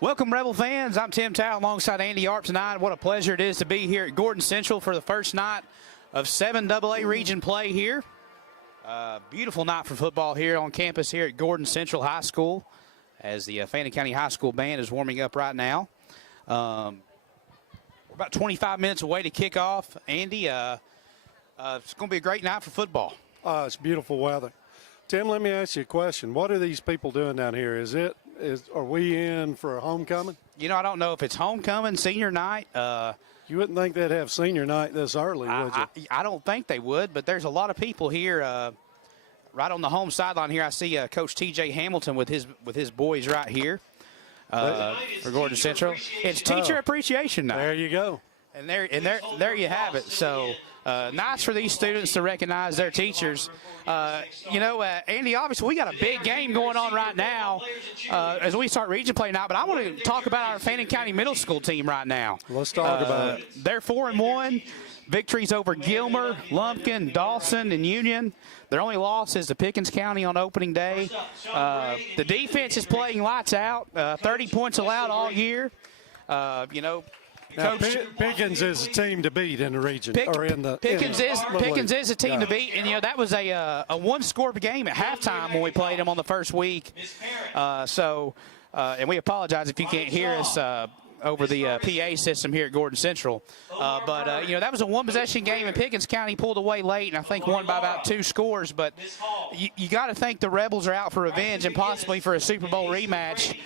Welcome, Rebel fans. I'm Tim Towle alongside Andy Arp tonight. What a pleasure it is to be here at Gordon Central for the first night of 7AA region play here. Beautiful night for football here on campus here at Gordon Central High School as the Fannin County High School band is warming up right now. We're about 25 minutes away to kick off. Andy, it's going to be a great night for football. It's beautiful weather. Tim, let me ask you a question. What are these people doing down here? Are we in for a homecoming? You know, I don't know if it's homecoming, senior night. You wouldn't think they'd have senior night this early, would you? I don't think they would, but there's a lot of people here. Right on the home sideline here, I see Coach T.J. Hamilton with his boys right here for Gordon Central. It's Teacher Appreciation Night. There you go. And there you have it. So nice for these students to recognize their teachers. Andy, obviously we got a big game going on right now as we start region play now. But I want to talk about our Fannin County Middle School team right now. Let's talk about it. They're 4-1. Victories over Gilmer, Lumpkin, Dawson, and Union. Their only loss is to Pickens County on opening day. The defense is playing lights out. 30 points allowed all year. Now, Pickens is a team to beat in the region. Pickens is a team to beat, and that was a one-score game at halftime when we played them on the first week. And we apologize if you can't hear us over the PA system here at Gordon Central. That was a one-possession game, and Pickens County pulled away late, and I think won by about 2 scores. But you got to think the Rebels are out for revenge and possibly for a Super Bowl rematch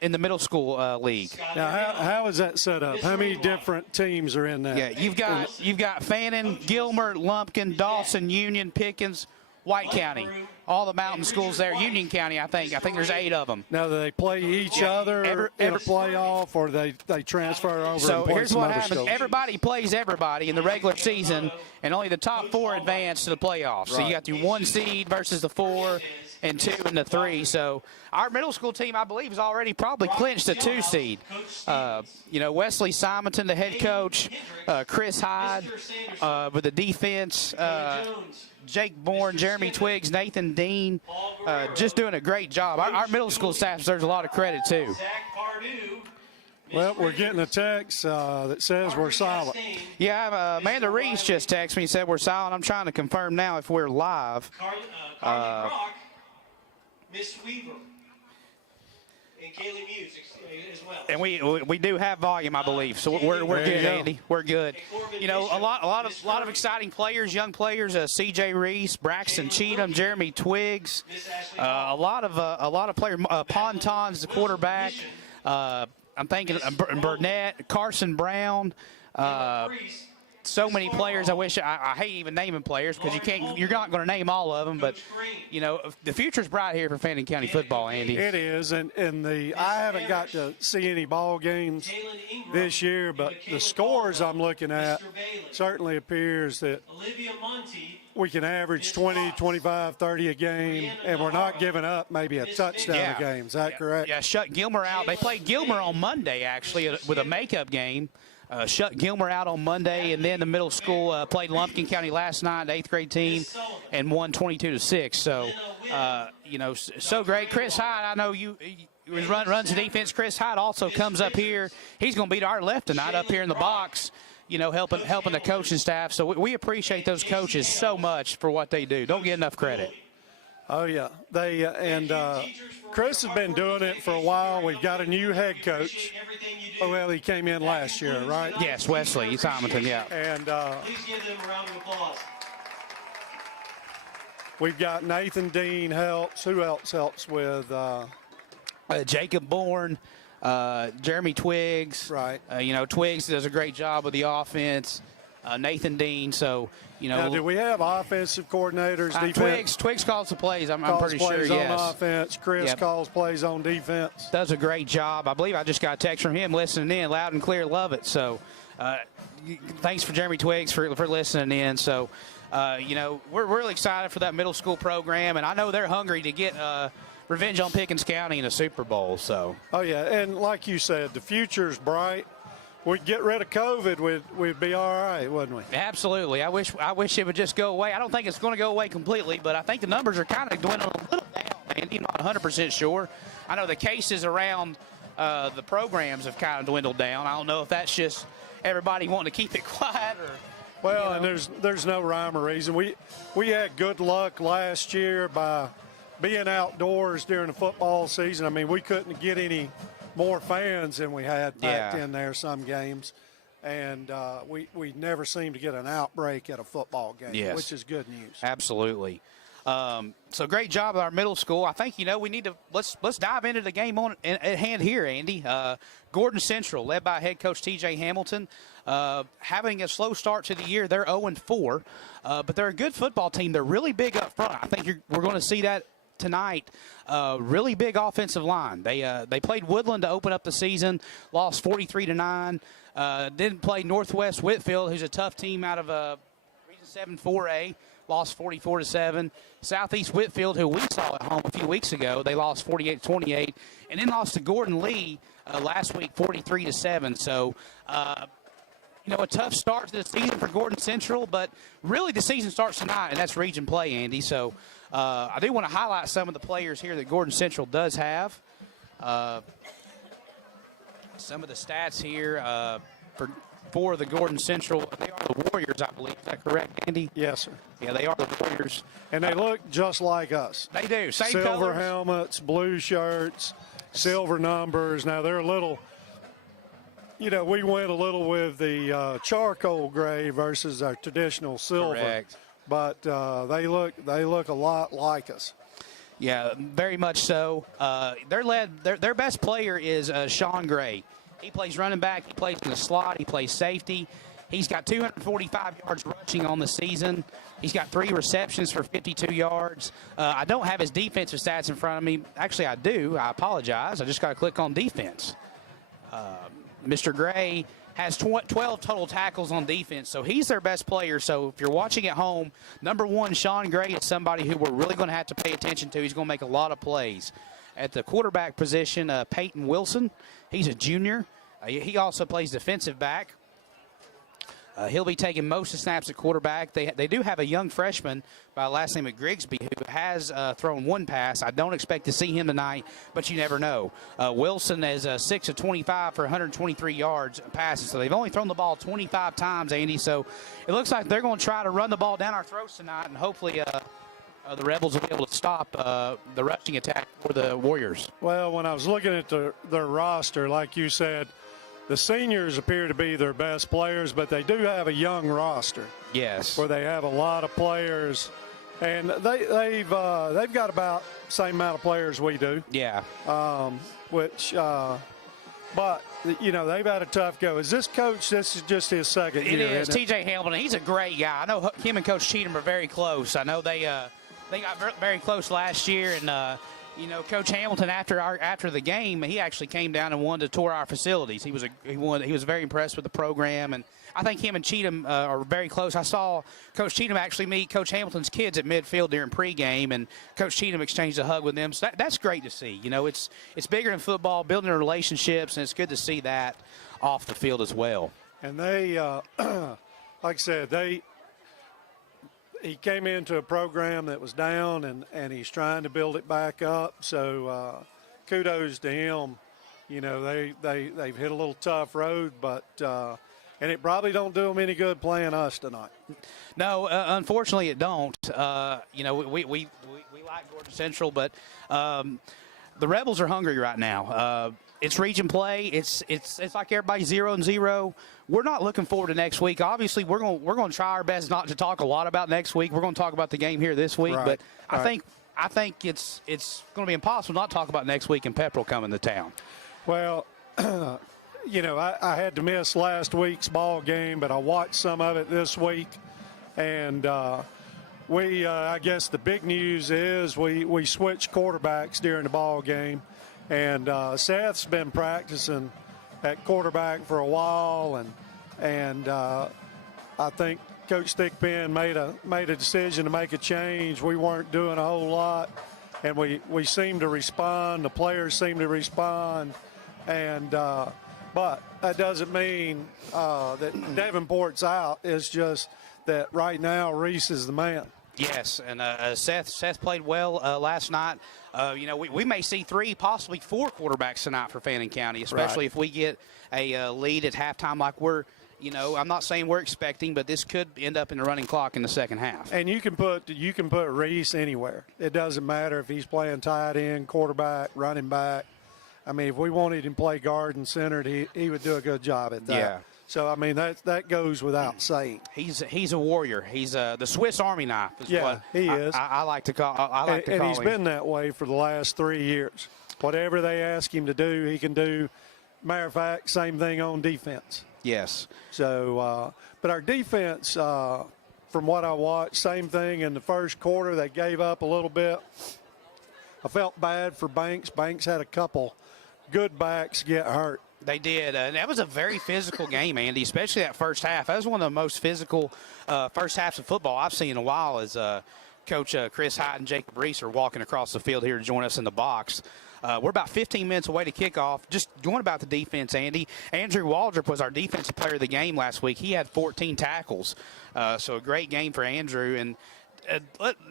in the middle school league. Now, how is that set up? How many different teams are in that? Yeah, you've got Fannin, Gilmer, Lumpkin, Dawson, Union, Pickens, White County, all the mountain schools there. Union County, I think there's 8 of them. Now, do they play each other in a playoff, or they transfer over? So and play here's what happens: schools? everybody plays everybody in the regular season, and only the top 4 advance to the playoffs. Right. So you got the 1 seed versus the 4, and 2 and the 3. So our middle school team, I believe, has already probably clinched a 2 seed. Wesley Simonton, the head coach, Chris Hyde with the defense. Jake Bourne, Jeremy Twiggs, Nathan Dean, just doing a great job. Our middle school staff deserves a lot of credit, too. Well, we're getting a text that says we're silent. Yeah, Amanda Reese just texted me and said we're silent. I'm trying to confirm now if we're live. Carly Brock, Miss Weaver, and Kaylee Muse as well. And we do have volume, I believe, so we're good, Andy. We're good. A lot of exciting players, young players. C.J. Reese, Braxton Cheatham, Jeremy Twiggs. A lot of players. Ponton's the quarterback. I'm thinking Burnett, Carson Brown. So many players. I hate even naming players because you're not going to name all of them. But the future's bright here for Fannin County football, Andy. It is, and I haven't got to see any ball games this year, but the scores I'm looking at certainly appears that we can average 20, 25, 30 a game, and we're not giving up maybe a touchdown a game. Is that correct? Yeah, shut Gilmer out. They played Gilmer on Monday, actually, with a makeup game. Shut Gilmer out on Monday, and then the middle school played Lumpkin County last night, the 8th grade team, and won 22-6. So, so great. Chris Hyde, I know you runs the defense. Chris Hyde also comes up here. He's going to beat our left tonight up here in the box, helping the coaching staff. So we appreciate those coaches so much for what they do. Don't get enough credit. Oh, yeah. Chris has been doing it for a while. We've got a new head coach. Well, he came in last year, right? Yes, Wesley Simonton, yeah. And please give them a round of applause. We've got Nathan Dean helps. Who else helps with? Jacob Bourne, Jeremy Twiggs. Right. Twiggs does a great job with the offense. Nathan Dean, Now, do we have offensive coordinators? Twiggs calls the plays. I'm pretty sure. Plays yes. on offense. Chris calls plays on defense. Does a great job. I believe I just got a text from him listening in, loud and clear. Love it. So, thanks for Jeremy Twiggs for listening in. So, we're really excited for that middle school program, and I know they're hungry to get revenge on Pickens County in a Super Bowl. So. Oh yeah, and like you said, the future's bright. We'd get rid of COVID, we'd be all right, wouldn't we? Absolutely. I wish it would just go away. I don't think it's going to go away completely, but I think the numbers are kind of dwindling a little down. Andy. I'm not 100% sure. I know the cases around the programs have kind of dwindled down. I don't know if that's just everybody wanting to keep it quiet or. Well, and there's no rhyme or reason. We had good luck last year by being outdoors during the football season. I mean, we couldn't get any more fans than we had packed in there some games. And we never seem to get an outbreak at a football game, which is good news. Absolutely. So great job at our middle school. I think, we need to let's dive into the game at hand here, Andy. Gordon Central, led by head coach T.J. Hamilton, having a slow start to the year. They're 0-4, but they're a good football team. They're really big up front. I think we're going to see that tonight. Really big offensive line. They played Woodland to open up the season, lost 43-9. Then played Northwest Whitfield, who's a tough team out of Region 7 4A, lost 44-7. Southeast Whitfield, who we saw at home a few weeks ago, they lost 48-28, and then lost to Gordon Lee last week 43-7. So, a tough start to the season for Gordon Central, but really the season starts tonight, and that's region play, Andy. So I do want to highlight some of the players here that Gordon Central does have. Some of the stats here for the Gordon Central. They are the Warriors, I believe. Is that correct, Andy? Yes, sir. Yeah, they are the Warriors. And they look just like us. They do. Same silver colors. Helmets, blue shirts, silver numbers. Now, they're a little, we went a little with the charcoal gray versus our traditional silver. Correct. But they look a lot like us. Yeah, very much so. Their best player is Sean Gray. He plays running back. He plays in the slot. He plays safety. He's got 245 yards rushing on the season. He's got 3 receptions for 52 yards. I don't have his defensive stats in front of me. Actually, I do. I apologize. I just got to click on defense. Mr. Gray has 12 total tackles on defense, so he's their best player. So if you're watching at home, number 1, Sean Gray is somebody who we're really going to have to pay attention to. He's going to make a lot of plays. At the quarterback position, Peyton Wilson, he's a junior. He also plays defensive back. He'll be taking most of the snaps at quarterback. They do have a young freshman by the last name of Grigsby who has thrown 1 pass. I don't expect to see him tonight, but you never know. Wilson is 6 of 25 for 123 yards passing. So they've only thrown the ball 25 times, Andy. So it looks like they're going to try to run the ball down our throats tonight, and hopefully the Rebels will be able to stop the rushing attack for the Warriors. Well, when I was looking at their roster, like you said, the seniors appear to be their best players, but they do have a young roster. Yes. Where they have a lot of players, and they've got about the same amount of players we do. Yeah. But they've had a tough go. Is this coach? This is just his second year. It is. T.J. Hamilton. He's a great guy. I know him and Coach Cheatham are very close. I know they got very close last year, and. Coach Hamilton after the game, he actually came down and wanted to tour our facilities. He was very impressed with the program, and I think him and Cheatham are very close. I saw Coach Cheatham actually meet Coach Hamilton's kids at midfield during pregame, and Coach Cheatham exchanged a hug with them. So that's great to see. It's bigger than football, building relationships, and it's good to see that off the field as well. And they, like I said, he came into a program that was down, and he's trying to build it back up. So kudos to him. They've hit a little tough road, but and it probably don't do them any good playing us tonight. No, unfortunately it don't. We like Gordon Central, but the Rebels are hungry right now. It's region play. It's like everybody's 0-0. We're not looking forward to next week. Obviously, we're going to try our best not to talk a lot about next week. We're going to talk about the game here this week, right. But I think it's going to be impossible not to talk about next week and Pepperell coming to town. Well, I had to miss last week's ball game, but I watched some of it this week, and I guess the big news is we switched quarterbacks during the ball game. And Seth's been practicing at quarterback for a while, and I think Coach Thickpen made a decision to make a change. We weren't doing a whole lot, and we seemed to respond. The players seemed to respond, and but that doesn't mean that Davenport's out. It's just that right now Reese is the man. Yes, and Seth played well last night. We may see 3, possibly 4 quarterbacks tonight for Fannin County, especially if we get a lead at halftime like we're – I'm not saying we're expecting, but this could end up in the running clock in the second half. And you can put Reese anywhere. It doesn't matter if he's playing tight end, quarterback, running back. I mean, if we wanted him to play guard and center, he would do a good job at that. Yeah. So, I mean, that goes without saying. He's a warrior. He's the Swiss Army knife. Is what he is. I like to call. And he's been that way for the last 3 years. Whatever they ask him to do, he can do. Matter of fact, same thing on defense. Yes. So, but our defense, from what I watched, same thing in the first quarter. They gave up a little bit. I felt bad for Banks. Banks had a couple good backs get hurt. They did. And that was a very physical game, Andy, especially that first half. That was one of the most physical first halves of football I've seen in a while as Coach Chris Hyde and Jacob Reese are walking across the field here to join us in the box. We're about 15 minutes away to kickoff. Just going about the defense, Andy. Andrew Waldrop was our defensive player of the game last week. He had 14 tackles. So a great game for Andrew. And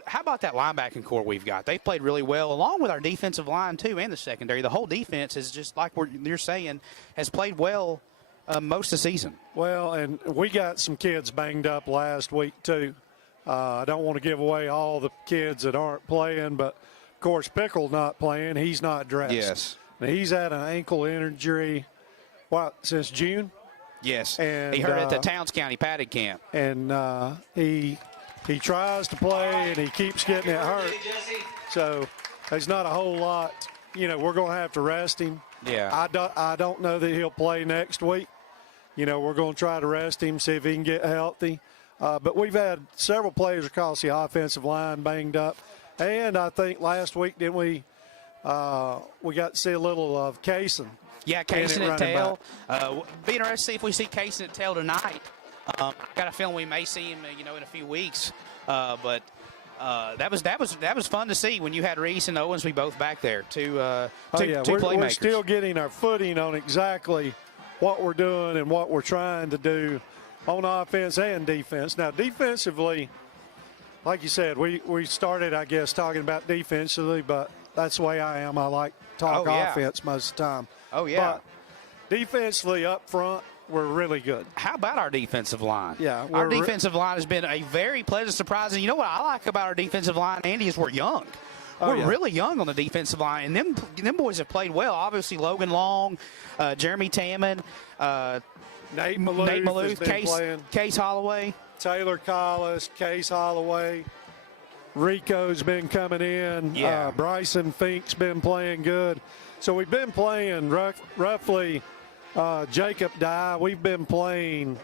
how about that linebacking core we've got? They played really well, along with our defensive line, too, and the secondary. The whole defense is just like you're saying, has played well most of the season. Well, and we got some kids banged up last week, too. I don't want to give away all the kids that aren't playing, but – of course, Pickle not playing. He's not dressed. Yes. Now, he's had an ankle injury, since June? Yes. And he hurt at the Towns County padded camp. And he tries to play, and he keeps getting it hurt. So there's not a whole lot. We're going to have to rest him. Yeah. I don't know that he'll play next week. We're going to try to rest him, see if he can get healthy. But we've had several players across the offensive line banged up. And I think last week, didn't we got to see a little of Kaysen. Yeah, Kaysen at tail. Be interested to see if we see Kaysen at tail tonight. Got a feeling we may see him, in a few weeks. But that was fun to see when you had Reese and Owens, we both back there. Two playmakers. We're still getting our footing on exactly what we're doing and what we're trying to do on offense and defense. Now, defensively, like you said, we started, I guess, talking about defensively, but that's the way I am. I like to talk offense most of the time. Oh, yeah. But defensively up front, we're really good. How about our defensive line? Yeah. Our defensive line has been a very pleasant surprise. And you know what I like about our defensive line, Andy, is we're young. We're really young on the defensive line. And them boys have played well. Obviously, Logan Long, Jeremy Tamman, Nate Maloof, Case Holloway. Taylor Collis, Case Holloway, Rico's been coming in. Yeah. Bryson Fink's been playing good. So we've been playing roughly Jacob Dye. We've been playing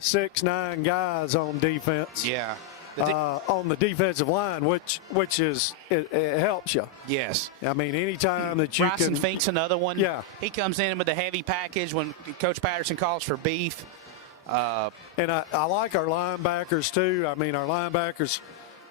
6-9 guys on defense. Yeah. On the defensive line, which is it helps you. Yes. I mean, anytime that you Bryson Fink's another one. Yeah. He comes in with a heavy package when Coach Patterson calls for beef. And I like our linebackers, too. I mean, our linebackers,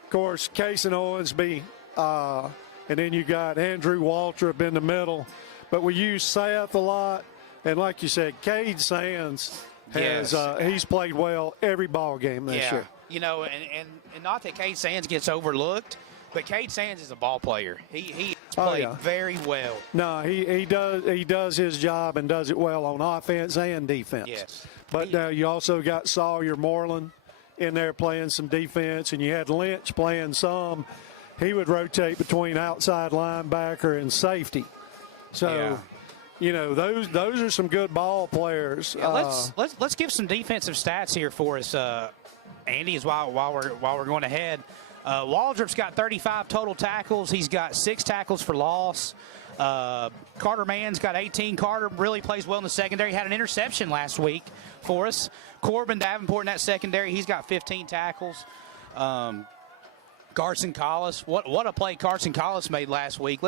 of course, Case and Owens and then you got Andrew Waltrip in the middle. But we use Seth a lot. And like you said, Cade Sands he's played well every ball game this year. And not that Cade Sands gets overlooked, but Cade Sands is a ball player. He played very well. No, he does his job and does it well on offense and defense. Yes. But you also got Sawyer Moreland in there playing some defense, and you had Lynch playing some. He would rotate between outside linebacker and safety. So, those are some good ball players. Yeah, let's give some defensive stats here for us, Andy, is while we're going ahead. Waldrop's got 35 total tackles. He's got 6 tackles for loss. Carter Mann's got 18. Carter really plays well in the secondary. Had an interception last week for us. Corbin Davenport in that secondary, he's got 15 tackles. Carson Collis, what a play Carson Collis made last week.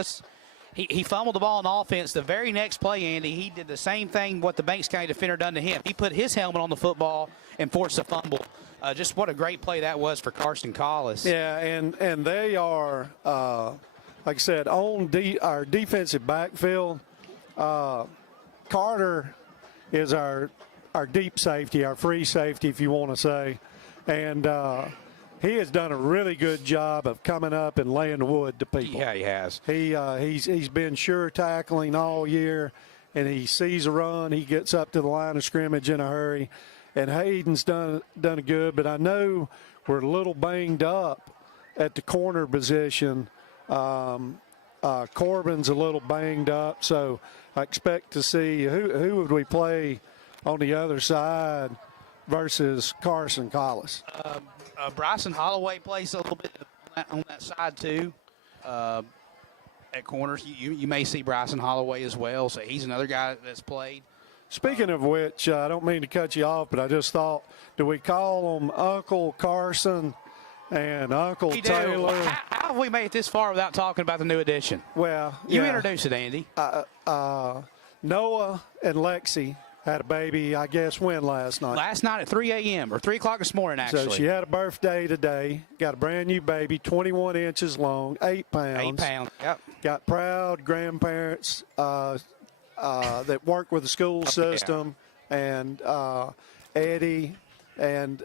He fumbled the ball on offense. The very next play, Andy, he did the same thing what the Banks County defender done to him. He put his helmet on the football and forced a fumble. Just what a great play that was for Carson Collis. Yeah, and they are, like I said, on our defensive backfield. Carter is our deep safety, our free safety, if you want to say. And he has done a really good job of coming up and laying wood to people. Yeah, he has. He's been sure tackling all year, and he sees a run. He gets up to the line of scrimmage in a hurry. And Hayden's done good, but I know we're a little banged up at the corner position. Corbin's a little banged up, so I expect to see who would we play on the other side versus Carson Collis. Bryson Holloway plays a little bit on that side too. At corners, you may see Bryson Holloway as well, so he's another guy that's played. Speaking of which, I don't mean to cut you off, but I just thought, do we call them Uncle Carson and Uncle Taylor? How have we made it this far without talking about the new addition? Well, you introduce it, Andy. Noah and Lexi had a baby, I guess, when last night? Last night at 3 a.m. or 3 o'clock this morning, actually. So she had a birthday today, got a brand new baby, 21 inches long, 8 pounds. 8 pounds, yep. Got proud grandparents that work with the school system, and Eddie, and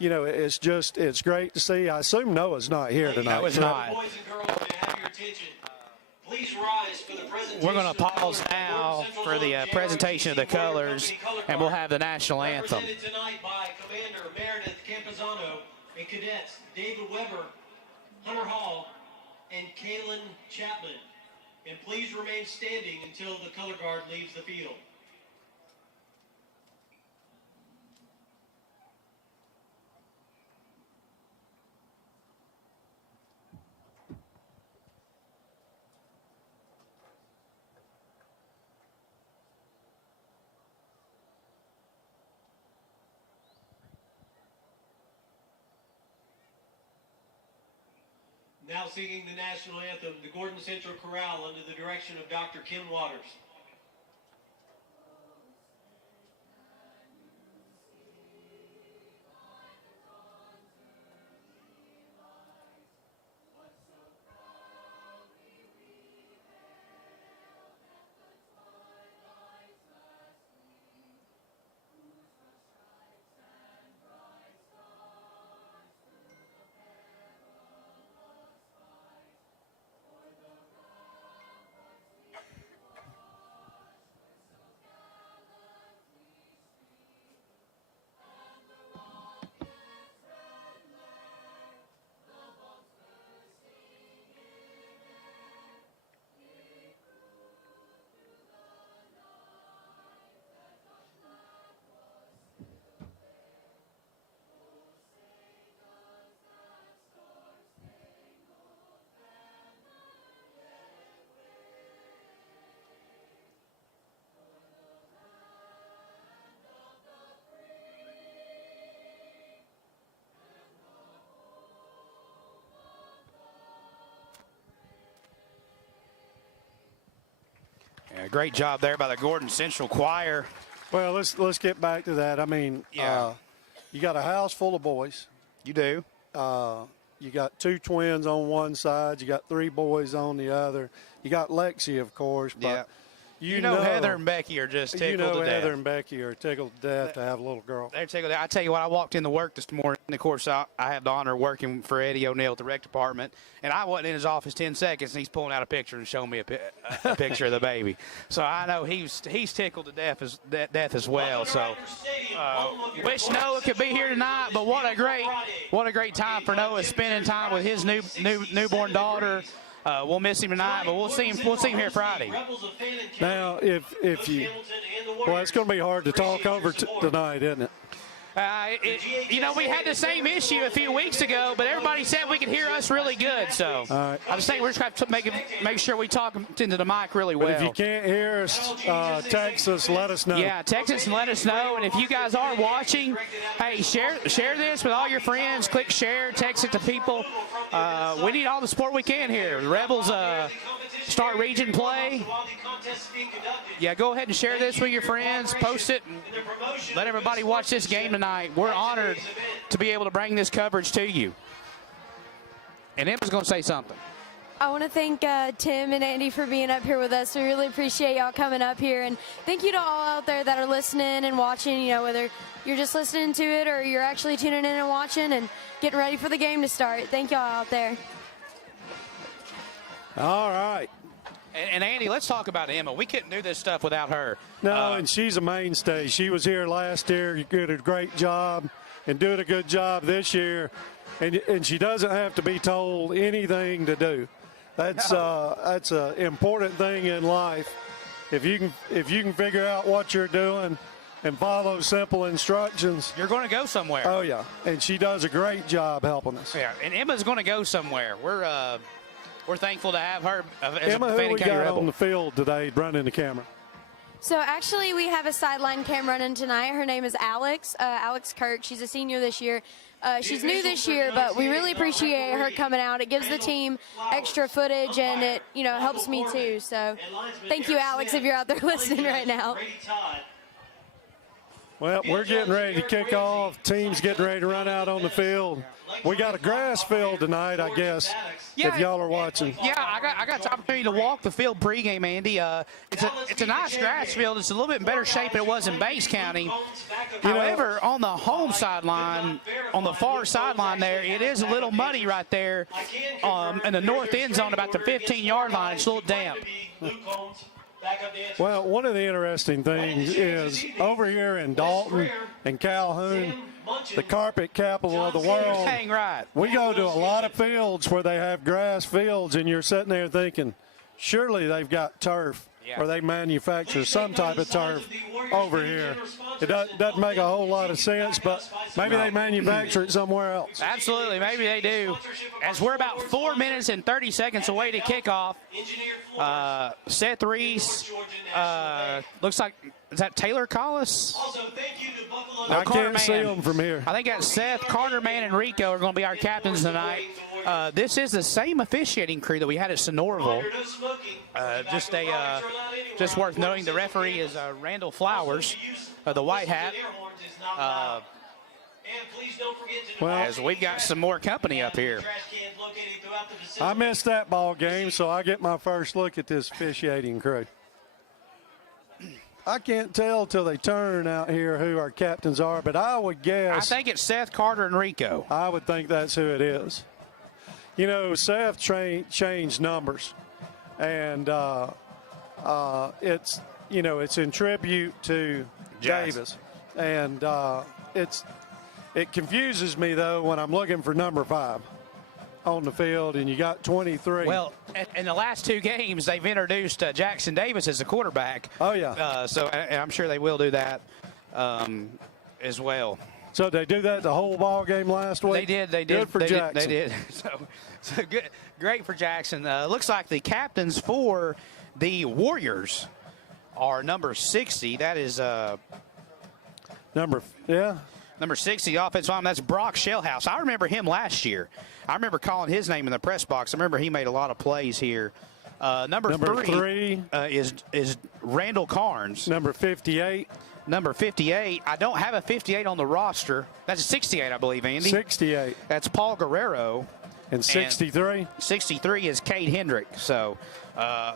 it's great to see. I assume Noah's not here tonight. No, it's not. Boys and girls, may I have your attention? Please rise for the presentation. We're going to pause now for the presentation of the colors, and we'll have the national anthem. Represented tonight by Commander Meredith Campazano and cadets David Weber, Hunter Hall, and Kaylin Chapman. And please remain standing until the color guard leaves the field. Now singing the national anthem, the Gordon Central Chorale under the direction of Dr. Kim Waters. Yeah, great job there by the Gordon Central Choir. Well, let's get back to that. I mean, you got a house full of boys. You do. You got 2 twins on one side. You got 3 boys on the other. You got Lexi, of course. But Yeah. You know Heather and Becky are just tickled to death. Heather and Becky are tickled to death to have a little girl. They're tickled. I tell you what, I walked into work this morning, and of course, I had the honor of working for Eddie O'Neill at the rec department, and I wasn't in his office 10 seconds, and he's pulling out a picture and showing me a picture of the baby. So I know he's tickled to death as well. So wish Noah could be here tonight, but what a great time for Noah spending time with his newborn daughter. We'll miss him tonight, but we'll see him here Friday. Now, if you, well, it's going to be hard to talk over tonight, isn't it? We had the same issue a few weeks ago, but everybody said we could hear us really good. So right. I'm saying we're just going to make sure we talk into the mic really well. But if you can't hear us, text us, let us know. Yeah, text us and let us know. And if you guys are watching, hey, share this with all your friends. Click share, text it to people. We need all the support we can here. The Rebels start region play. Yeah, go ahead and share this with your friends. Post it. And let everybody watch this game tonight. We're honored to be able to bring this coverage to you. And Emma's going to say something. I want to thank Tim and Andy for being up here with us. We really appreciate y'all coming up here. And thank you to all out there that are listening and watching, you know, whether you're just listening to it or you're actually tuning in and watching and getting ready for the game to start. Thank y'all out there. All right. And Andy, let's talk about Emma. We couldn't do this stuff without her. No, and she's a mainstay. She was here last year. You did a great job and doing a good job this year. And she doesn't have to be told anything to do. That's an important thing in life. If you can figure out what you're doing and follow simple instructions, you're going to go somewhere. Oh yeah, and she does a great job helping us. Yeah, and Emma's going to go somewhere. We're thankful to have her as Emma, a who Fannin we County got Rebel. on the field today running the camera? So actually we have a sideline cam running tonight. Her name is Alex Kirk. She's a senior this year. She's new this year, but we really appreciate her coming out. It gives the team extra footage, and it, you know, helps me too. So thank you, Alex, if you're out there listening right now. Well, we're getting ready to kick off. Team's getting ready to run out on the field. We got a grass field tonight, I guess, if y'all are watching. Yeah, I got the opportunity to walk the field pregame, Andy. It's a nice grass field. It's a little bit in better shape than it was in Bates County. However, on the home sideline, on the far sideline there, it is a little muddy right there in the north end zone about the 15-yard line. It's a little damp. Well, one of the interesting things is over here in Dalton and Calhoun, the carpet capital of the world, Dang right. we go to a lot of fields where they have grass fields, and you're sitting there thinking, surely they've got turf, or they manufacture some type of turf over here. It doesn't make a whole lot of sense, but maybe they manufacture it somewhere else. Absolutely, maybe they do. As we're about 4 minutes and 30 seconds away to kickoff, Seth Reese, looks like, is that Taylor Collis? I can't see them from here. I think that's Seth, Carter, Man, and Rico are going to be our captains tonight. This is the same officiating crew that we had at Sonoraville. Just worth noting, the referee is Randall Flowers, the white hat. Well, as we've got some more company up here. I missed that ball game, so I get my first look at this officiating crew. I can't tell till they turn out here who our captains are, but I would guess. I think it's Seth, Carter, and Rico. I would think that's who it is. You know, Seth changed numbers, and it's, you know, it's in tribute to Davis, and it confuses me though when I'm looking for number 5 on the field, and you got 23. Well, in the last 2 games, they've introduced Jackson Davis as a quarterback. Oh yeah. So and I'm sure they will do that as well. So they do that the whole ball game last week? They did. Good for Jackson. They did. So good, great for Jackson. Looks like the captains for the Warriors are number 60. That is number 60, offensive lineman. That's Brock Shellhouse. I remember him last year. I remember calling his name in the press box. I remember he made a lot of plays here. Number three is Randall Carnes. Number 58. Number 58. I don't have a 58 on the roster. That's a 68, I believe, Andy. 68. That's Paul Guerrero. And 63? 63 is Cade Hendrick. So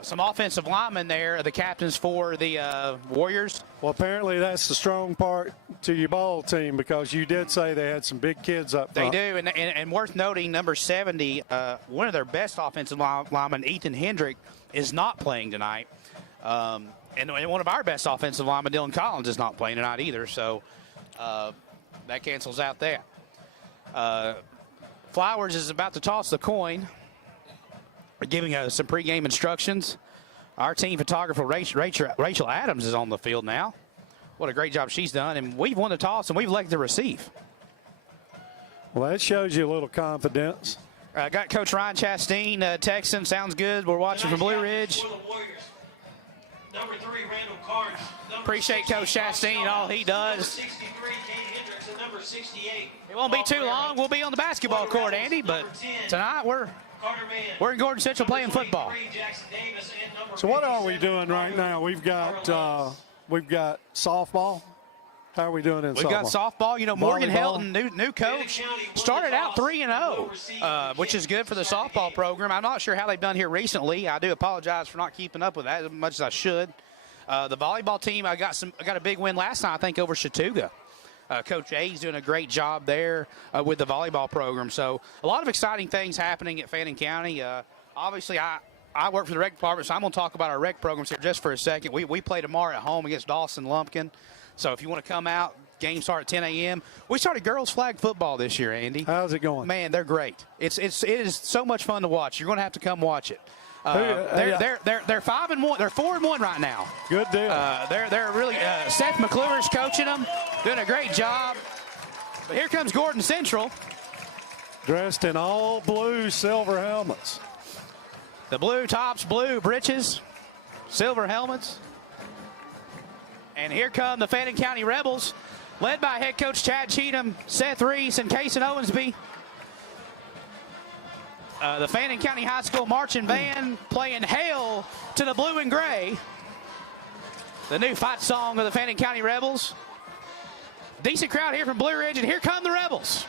some offensive linemen there, the captains for the Warriors. Well, apparently that's the strong part to your ball team, because you did say they had some big kids up front. They do, and worth noting, number 70, one of their best offensive linemen, Ethan Hendrick, is not playing tonight. And one of our best offensive linemen, Dylan Collins, is not playing tonight either. So that cancels out that. Flowers is about to toss the coin. We're giving some pregame instructions. Our team photographer, Rachel Adams, is on the field now. What a great job she's done. And we've won the toss, and we've elected to receive. Well, that shows you a little confidence. Got Coach Ryan Chastain texting. Sounds good. We're watching from Blue Ridge. Number 3, Randall Carnes. Appreciate Coach Chastain and all he does. 63, Cade Hendricks, and number 68. It won't be too long. We'll be on the basketball court, Andy, but tonight we're in Gordon Central playing football. So what are we doing right now? We've got softball. How are we doing in softball? We've got softball. You know, Morgan Volleyball. Helton, new coach, started out 3-0, which is good for the softball program. I'm not sure how they've done here recently. I do apologize for not keeping up with that as much as I should. The volleyball team, I got a big win last night, I think, over Chattooga. Coach A's doing a great job there with the volleyball program. So a lot of exciting things happening at Fannin County. Obviously, I work for the rec department, so I'm going to talk about our rec programs here just for a second. We play tomorrow at home against Dawson Lumpkin. So if you want to come out, games start at 10 a.m. We started girls flag football this year, Andy. How's it going? Man, they're great. It is so much fun to watch. You're going to have to come watch it. They're 5-1. They're 4-1 right now. Good deal. They're really Seth McClure's coaching them, doing a great job. But here comes Gordon Central, dressed in all blue silver helmets. The blue tops, blue breeches, silver helmets. And here come the Fannin County Rebels, led by head coach Chad Cheatham, Seth Reese, and Kason Owensby. The Fannin County High School marching band playing Hail to the Blue and Gray. The new fight song of the Fannin County Rebels. Decent crowd here from Blue Ridge, and here come the Rebels.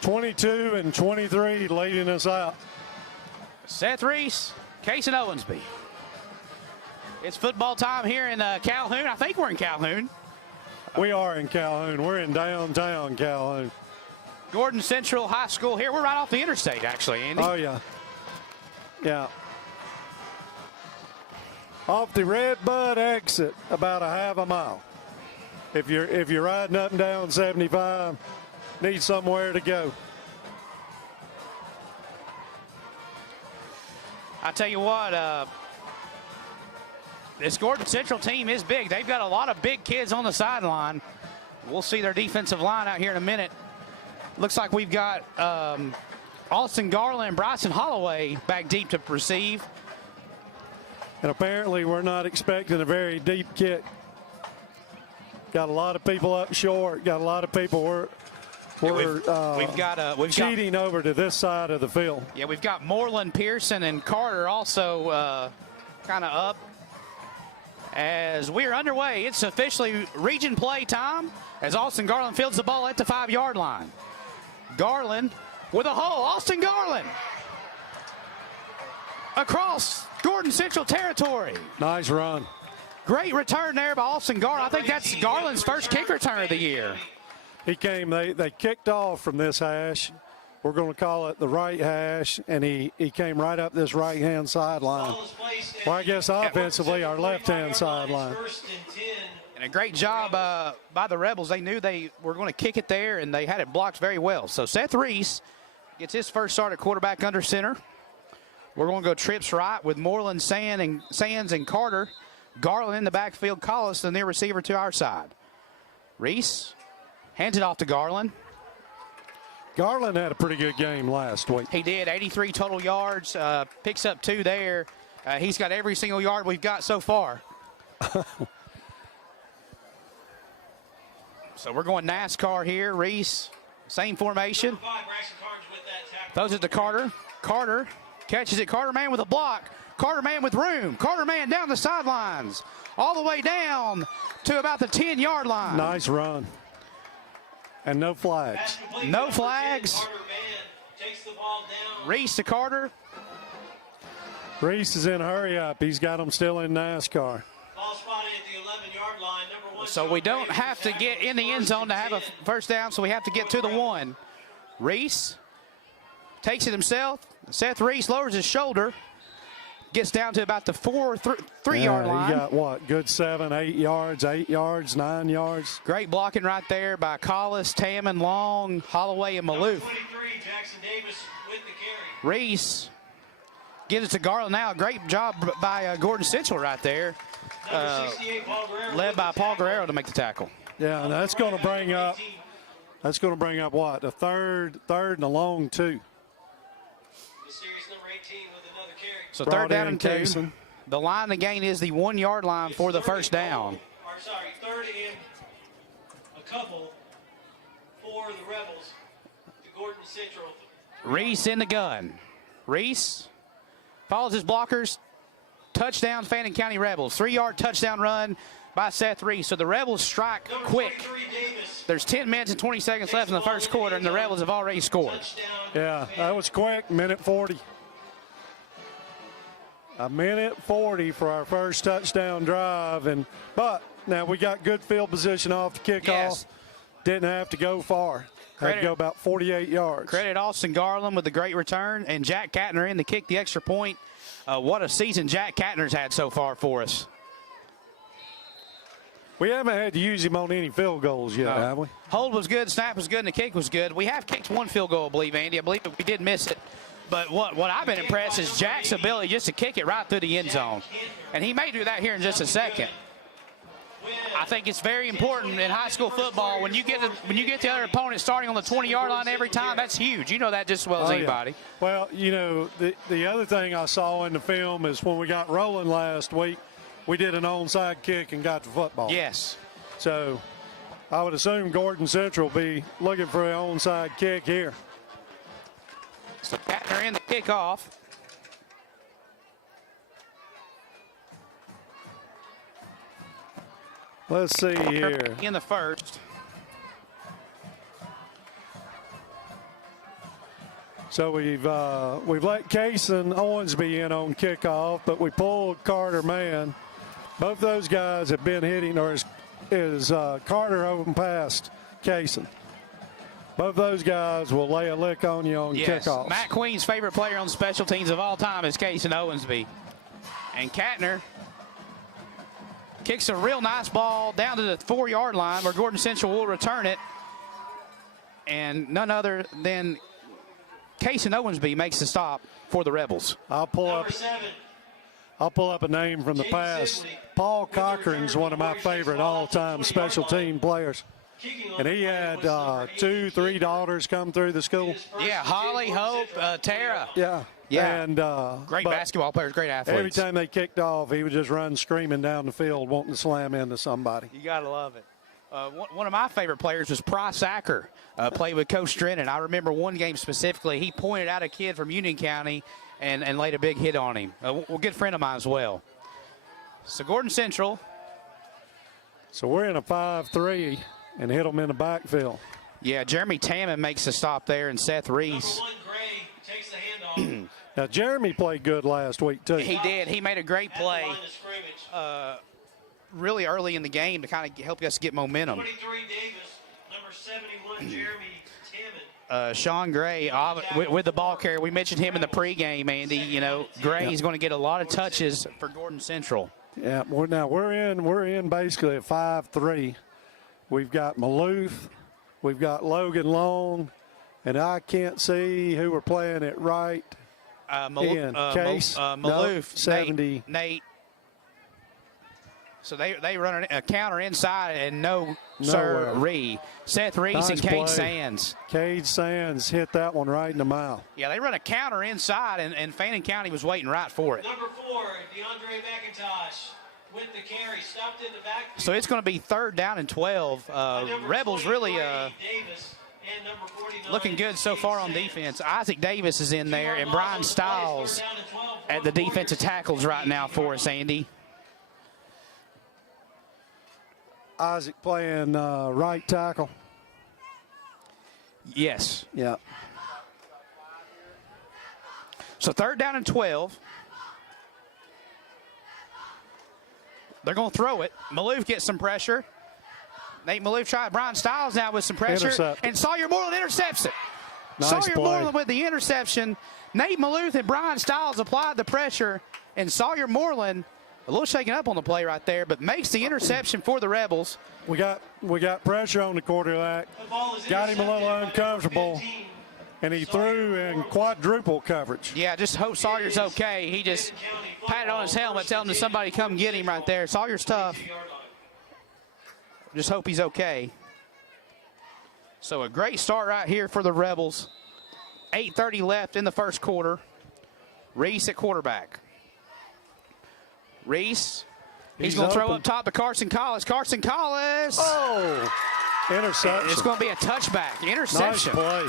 22 and 23 leading us out. Seth Reese, Kason Owensby. It's football time here in Calhoun. I think we're in Calhoun. We are in Calhoun. We're in downtown Calhoun. Gordon Central High School here. We're right off the interstate, actually, Andy. Oh, yeah. Yeah. Off the Red Bud exit, about a half a mile. If you're riding up and down 75, need somewhere to go. I tell you what, this Gordon Central team is big. They've got a lot of big kids on the sideline. We'll see their defensive line out here in a minute. Looks like we've got Austin Garland and Bryson Holloway back deep to receive. And apparently we're not expecting a very deep kick. Got a lot of people up short. Got a lot of people we've got cheating over to this side of the field. Yeah, we've got Moreland, Pearson, and Carter also kind of up. As we're underway, it's officially region play time as Austin Garland fields the ball at the 5-yard line. Garland with a hole. Austin Garland across Gordon Central territory. Nice run. Great return there by Austin Garland. I think that's Garland's first kick return of the year. He came, they kicked off from this hash. We're going to call it the right hash, and he came right up this right-hand sideline. Well, I guess offensively, our left-hand sideline. And a great job by the Rebels. They knew they were going to kick it there, and they had it blocked very well. So Seth Reese gets his first start at quarterback under center. We're going to go trips right with Moreland, Sands, and Carter. Garland in the backfield, Collis, the near receiver to our side. Reese hands it off to Garland. Garland had a pretty good game last week. He did, 83 total yards, picks up 2 there. He's got every single yard we've got so far. So we're going NASCAR here. Reese, same formation. Throws it to Carter. Carter catches it. Carter man with a block. Carter man with room. Carter man down the sidelines. All the way down to about the 10-yard line. Nice run. And no flags. No flags. Reese to Carter. Reese is in a hurry up. He's got them still in NASCAR. So we don't have to get in the end zone to have a first down, so we have to get to the 1. Reese takes it himself. Seth Reese lowers his shoulder. Gets down to about the 3-yard line. He got what? Good 7, 8 yards, 8 yards, 9 yards. Great blocking right there by Collis, Tamman, Long, Holloway, and Maloof. Reese gives it to Garland now. Great job by Gordon Central right there. Led by Paul Guerrero to make the tackle. Yeah, and that's going to bring up. That's going to bring up what? A third and a long 2. So third down and 2. The line to gain is the 1-yard line for the first down. Third and a couple for the Rebels to Gordon Central. Reese in the gun. Reese follows his blockers. Touchdown, Fannin County Rebels. 3-yard touchdown run by Seth Reese. So the Rebels strike quick. There's 10 minutes and 20 seconds left in the first quarter, and the Rebels have already scored. Yeah, that was quick, minute 40. A minute 40 for our first touchdown drive. But now we got good field position off the kickoff. Yes. Didn't have to go far. Had to go about 48 yards. Credit Austin Garland with the great return, and Jack Kattner in to kick the extra point. What a season Jack Kattner's had so far for us. We haven't had to use him on any field goals yet, have we? Hold was good, snap was good, and the kick was good. We have kicked one field goal, I believe, Andy. I believe we did miss it. But what I've been impressed is Jack's ability just to kick it right through the end zone. And he may do that here in just a second. I think it's very important in high school football when you get the other opponent starting on the 20-yard line every time. That's huge. You know that just as well as anybody. Yeah. Well, you know, the other thing I saw in the film is when we got rolling last week, we did an onside kick and got the football. Yes. So I would assume Gordon Central will be looking for an onside kick here. So Kattner in the kickoff. Let's see here. In the first. So we've let Kaysen Owensby in on kickoff, but we pulled Carter Mann. Both those guys have been hitting, or is Carter open past Kaysen. Both those guys will lay a lick on you on kickoffs. Matt Queen's favorite player on special teams of all time is Kaysen Owensby. And Kattner kicks a real nice ball down to the 4-yard line where Gordon Central will return it. And none other than Kaysen Owensby makes the stop for the Rebels. I'll pull up a name from the past. Paul Cochran's one of my favorite all-time special team players. And he had 2-3 daughters come through the school. Yeah, Holly, Hope, Tara. Yeah. Yeah. And great basketball players, great athletes. Every time they kicked off, he would just run screaming down the field wanting to slam into somebody. You got to love it. One of my favorite players was Price Acker, played with Coach Drennan. I remember one game specifically. He pointed out a kid from Union County and laid a big hit on him. A good friend of mine as well. So Gordon Central. So we're in a 5-3 and hit them in the backfield. Yeah, Jeremy Tammon makes a stop there, and Seth Reese. Number 1, Gray, takes the handoff. Now, Jeremy played good last week, too. He did. He made a great play really early in the game to kind of help us get momentum. 23, Davis. Number 71, Jeremy Tammon. Sean Gray with the ball carrier. We mentioned him in the pregame, Andy. You know, Gray is going to get a lot of touches for Gordon Central. Yeah, we're in basically a 5-3. We've got Maloof, we've got Logan Long, and I can't see who we're playing at right. Case, Maloof, 70. Nate. So they run a counter inside and no Nowhere. sir. Seth Reese Nice and Cade play. Sands. Cade Sands hit that one right in the mouth. Yeah, they run a counter inside, and Fannin County was waiting right for it. Number 4, DeAndre McIntosh with the carry, stopped in the back. So it's going to be 3rd down and 12. Rebels really Davis and number 49, looking good so far on defense. Isaac Davis is in there, and Brian Stiles at the defensive tackles right now for us, Andy. Isaac playing right tackle. Yes. Yeah. So 3rd down and 12. They're going to throw it. Maloof gets some pressure. Nate Maloof tried. Brian Stiles now with some pressure. Intercept. And Sawyer Moreland intercepts it. Nice Sawyer play. Moreland with the interception. Nate Maloof and Brian Stiles applied the pressure. And Sawyer Moreland, a little shaken up on the play right there, but makes the interception for the Rebels. We got pressure on the quarterback. Got him a little uncomfortable. And he threw in quadruple coverage. Yeah, just hope Sawyer's okay. He just patted on his helmet, telling somebody come get him right there. Sawyer's tough. Just hope he's okay. So a great start right here for the Rebels. 8:30 left in the first quarter. Reese at quarterback. Reese, he's going to throw up top to Carson Collis. Carson Collis. Oh, interception. It's going to be a touchback. Interception. Nice play.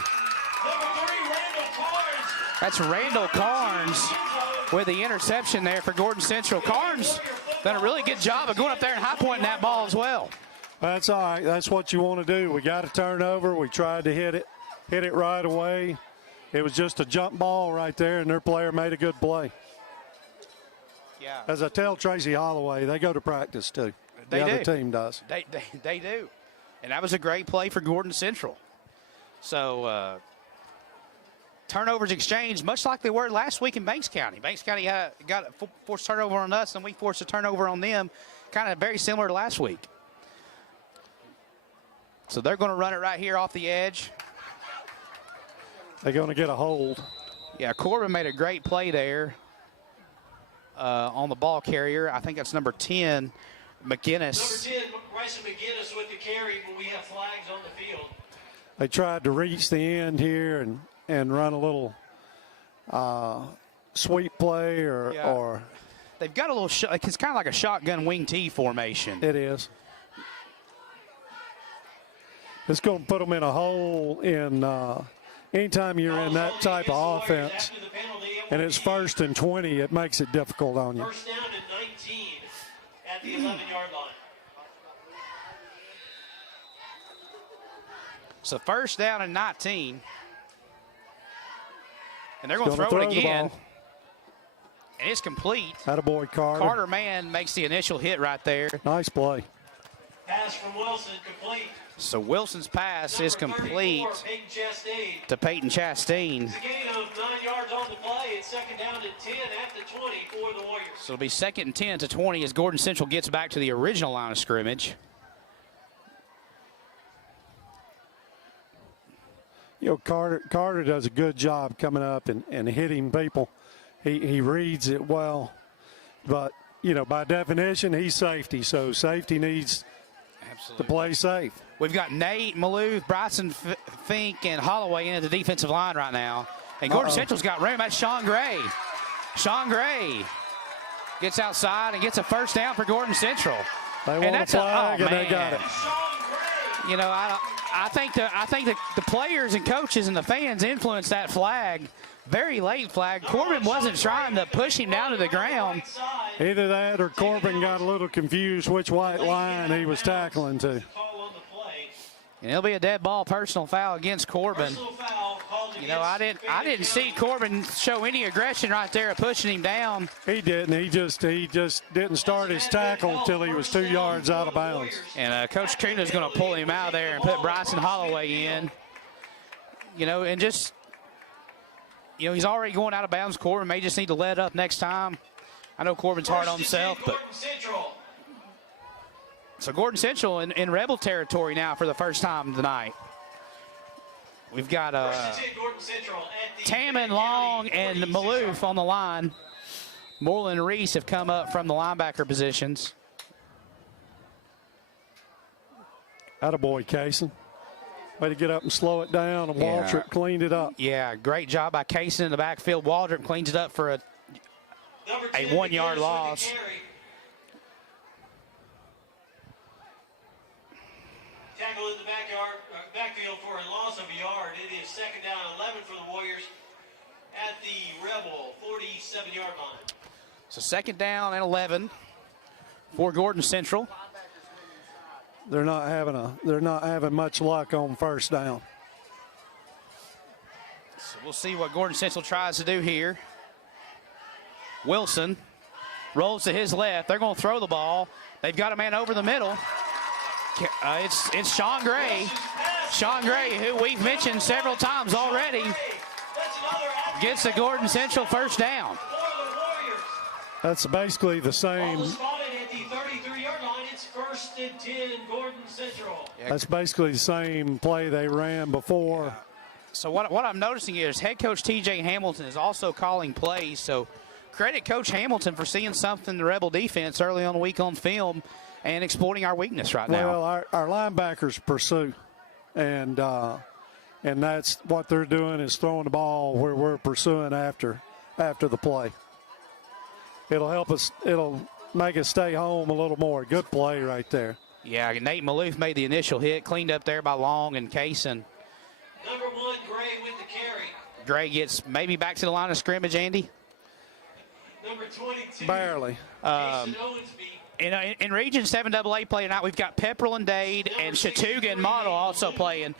That's Randall Carnes with the interception there for Gordon Central. Carnes done a really good job of going up there and high pointing that ball as well. That's all right. That's what you want to do. We got a turnover. We tried to hit it right away. It was just a jump ball right there, and their player made a good play. Yeah. As I tell Tracy Holloway, they go to practice too. The other team does. They do. And that was a great play for Gordon Central. So turnovers exchanged, much like they were last week in Banks County. Banks County got a forced turnover on us, and we forced a turnover on them, kind of very similar to last week. So they're going to run it right here off the edge. They're going to get a hold. Yeah, Corbin made a great play there on the ball carrier. I think that's number 10, McGinnis. Number 10, Bryson McGinnis with the carry, but we have flags on the field. They tried to reach the end here and run a little sweep play or they've got a little it's kind of like a shotgun wing T formation. It is. It's going to put them in a hole in anytime you're in that type of offense and it's 1st and 20, it makes it difficult on you. First down and 19 at the 11-yard line. So first down and 19. And they're going to throw it again. And it's complete. Attaboy, Carter. Carter Mann makes the initial hit right there. Nice play. Pass from Wilson, complete. So Wilson's pass is complete to Peyton Chastain. It's a gain of 9 yards on the play. It's second down and 10 at the 20 for the Warriors. So it'll be second and 10 to 20 as Gordon Central gets back to the original line of scrimmage. You know, Carter does a good job coming up and hitting people. He reads it well. But, you know, by definition, he's safety. So safety needs to play safe. We've got Nate, Maloof, Bryson Fink, and Holloway in at the defensive line right now. And Gordon Central's got room. That's Sean Gray. Sean Gray gets outside and gets a first down for Gordon Central. They want a flag, and they got it. You know, I think the players and coaches and the fans influenced that flag. Very late flag. Corbin wasn't trying to push him down to the ground. Either that or Corbin got a little confused which white line he was tackling to. And it'll be a dead ball personal foul against Corbin. You know, I didn't see Corbin show any aggression right there of pushing him down. He didn't. He just didn't start his tackle until he was 2 yards out of bounds. And Coach Kuna's going to pull him out there and put Bryson Holloway in. You know, and just, you know, he's already going out of bounds. Corbin may just need to let up next time. I know Corbin's hard on himself, but. So Gordon Central in Rebel territory now for the first time tonight. We've got Tammon, Long, and Maloof on the line. Moreland and Reese have come up from the linebacker positions. Attaboy, Kaysen. Way to get up and slow it down, and Waltrip cleaned it up. Yeah, great job by Kaysen in the backfield. Waldrop cleans it up for a 1-yard loss. Tackle in the backfield for a loss of a yard. It is second down 11 for the Warriors at the Rebel 47-yard line. So second down and 11 for Gordon Central. They're not having much luck on first down. So we'll see what Gordon Central tries to do here. Wilson rolls to his left. They're going to throw the ball. They've got a man over the middle. It's Sean Gray. Sean Gray, who we've mentioned several times already, gets the Gordon Central first down. That's basically the same. That's basically the same play they ran before. So what I'm noticing is head coach T.J. Hamilton is also calling plays. So credit Coach Hamilton for seeing something in the Rebel defense early on the week on film and exploiting our weakness right now. Well, our linebackers pursue, and that's what they're doing is throwing the ball where we're pursuing after the play. It'll help us. It'll make us stay home a little more. Good play right there. Yeah, Nate Maloof made the initial hit, cleaned up there by Long and Kaysen. Number 1, Gray with the carry. Gray gets maybe back to the line of scrimmage, Andy. Number 22. Barely. Jason Owensby. In Region 7AA play tonight, we've got Pepperell and Dade and Chattooga and Model also playing.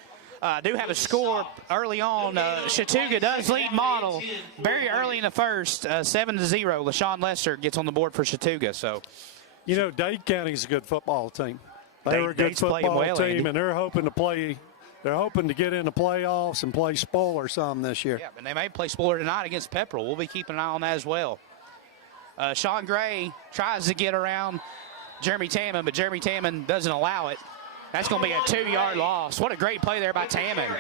Do have a score early on. Chattooga does lead Model very early in the first, 7-0. LaShawn Lester gets on the board for Chattooga. So, you know, Dade County's a good football team. They're a good Dade's playing football well, team, Andy. and they're hoping to play. They're hoping to get in the playoffs and play spoiler some this year. yeah, and they may play spoiler tonight against Pepperell. We'll be keeping an eye on that as well. Sean Gray tries to get around Jeremy Tammon, but Jeremy Tammon doesn't allow it. That's going to be a 2-yard loss. What a great play there by Tammon.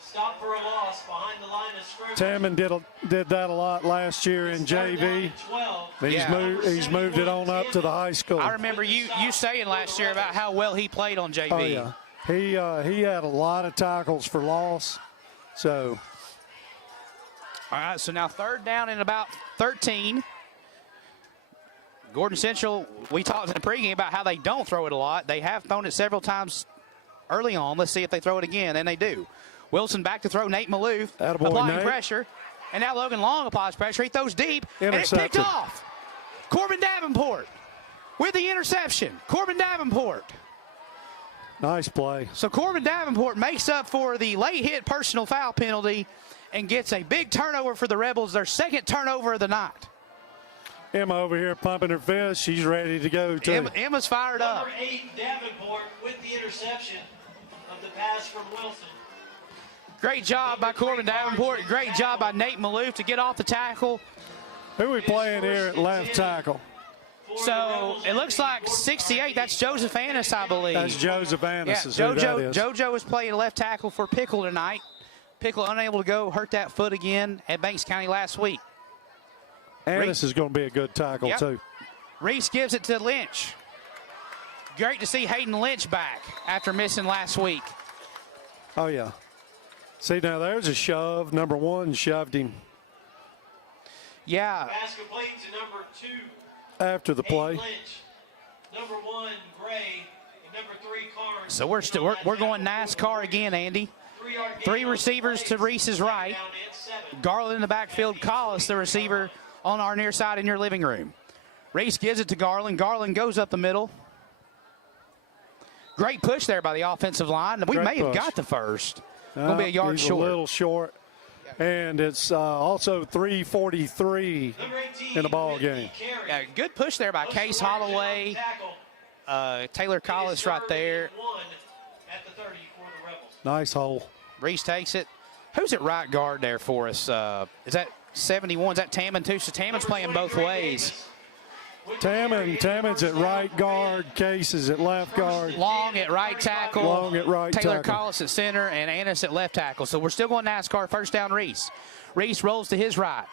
Stop for a loss behind the line of scrimmage. Tammon did that a lot last year in JV. He's moved it on up to the high school. I remember you saying last year about how well he played on JV. Oh, yeah. He had a lot of tackles for loss. So, all right, so now 3rd down and about 13. Gordon Central, we talked in the pregame about how they don't throw it a lot. They have thrown it several times early on. Let's see if they throw it again, and they do. Wilson back to throw. Nate Maloof applying pressure. And now Logan Long applies pressure. He throws deep, and it's picked off. Corbin Davenport with the interception. Corbin Davenport. Nice play. So Corbin Davenport makes up for the late hit personal foul penalty and gets a big turnover for the Rebels, their 2nd turnover of the night. Emma over here pumping her fist. She's ready to go, too. Emma's fired up. Number 8, Davenport, with the interception of the pass from Wilson. Great job by Corbin Davenport. Great job by Nate Maloof to get off the tackle. Who are we playing here at left tackle? So it looks like 68. That's Joseph Annis, I believe. That's Joseph Annis. Yeah, Is who that is. JoJo is playing left tackle for Pickle tonight. Pickle unable to go, hurt that foot again at Banks County last week. Annis is going to be a good tackle, too. Reese gives it to Lynch. Great to see Hayden Lynch back after missing last week. Oh, yeah. See, now there's a shove. Number 1 shoved him. Yeah. Pass complete to number 2. After the play. Lynch. Number 1, Gray. And number 3, Carnes. So we're going NASCAR again, Andy. 3 receivers to Reese's right. Garland in the backfield. Collis, the receiver, on our near side in your living room. Reese gives it to Garland. Garland goes up the middle. Great push there by the offensive line. We may have got the first. Going to be a yard short. A little short. And it's also 3:43 in the ball game. Yeah, good push there by Case Holloway. Taylor Collis right there. Nice hole. Reese takes it. Who's at right guard there for us? Is that 71? Is that Tammon too? So Tammon's playing both ways. Tammon's at right guard. Case is at left guard. Long at right tackle. Long at right Taylor tackle. Collis at center and Annis at left tackle. So we're still going NASCAR. First down, Reese. Reese rolls to his right.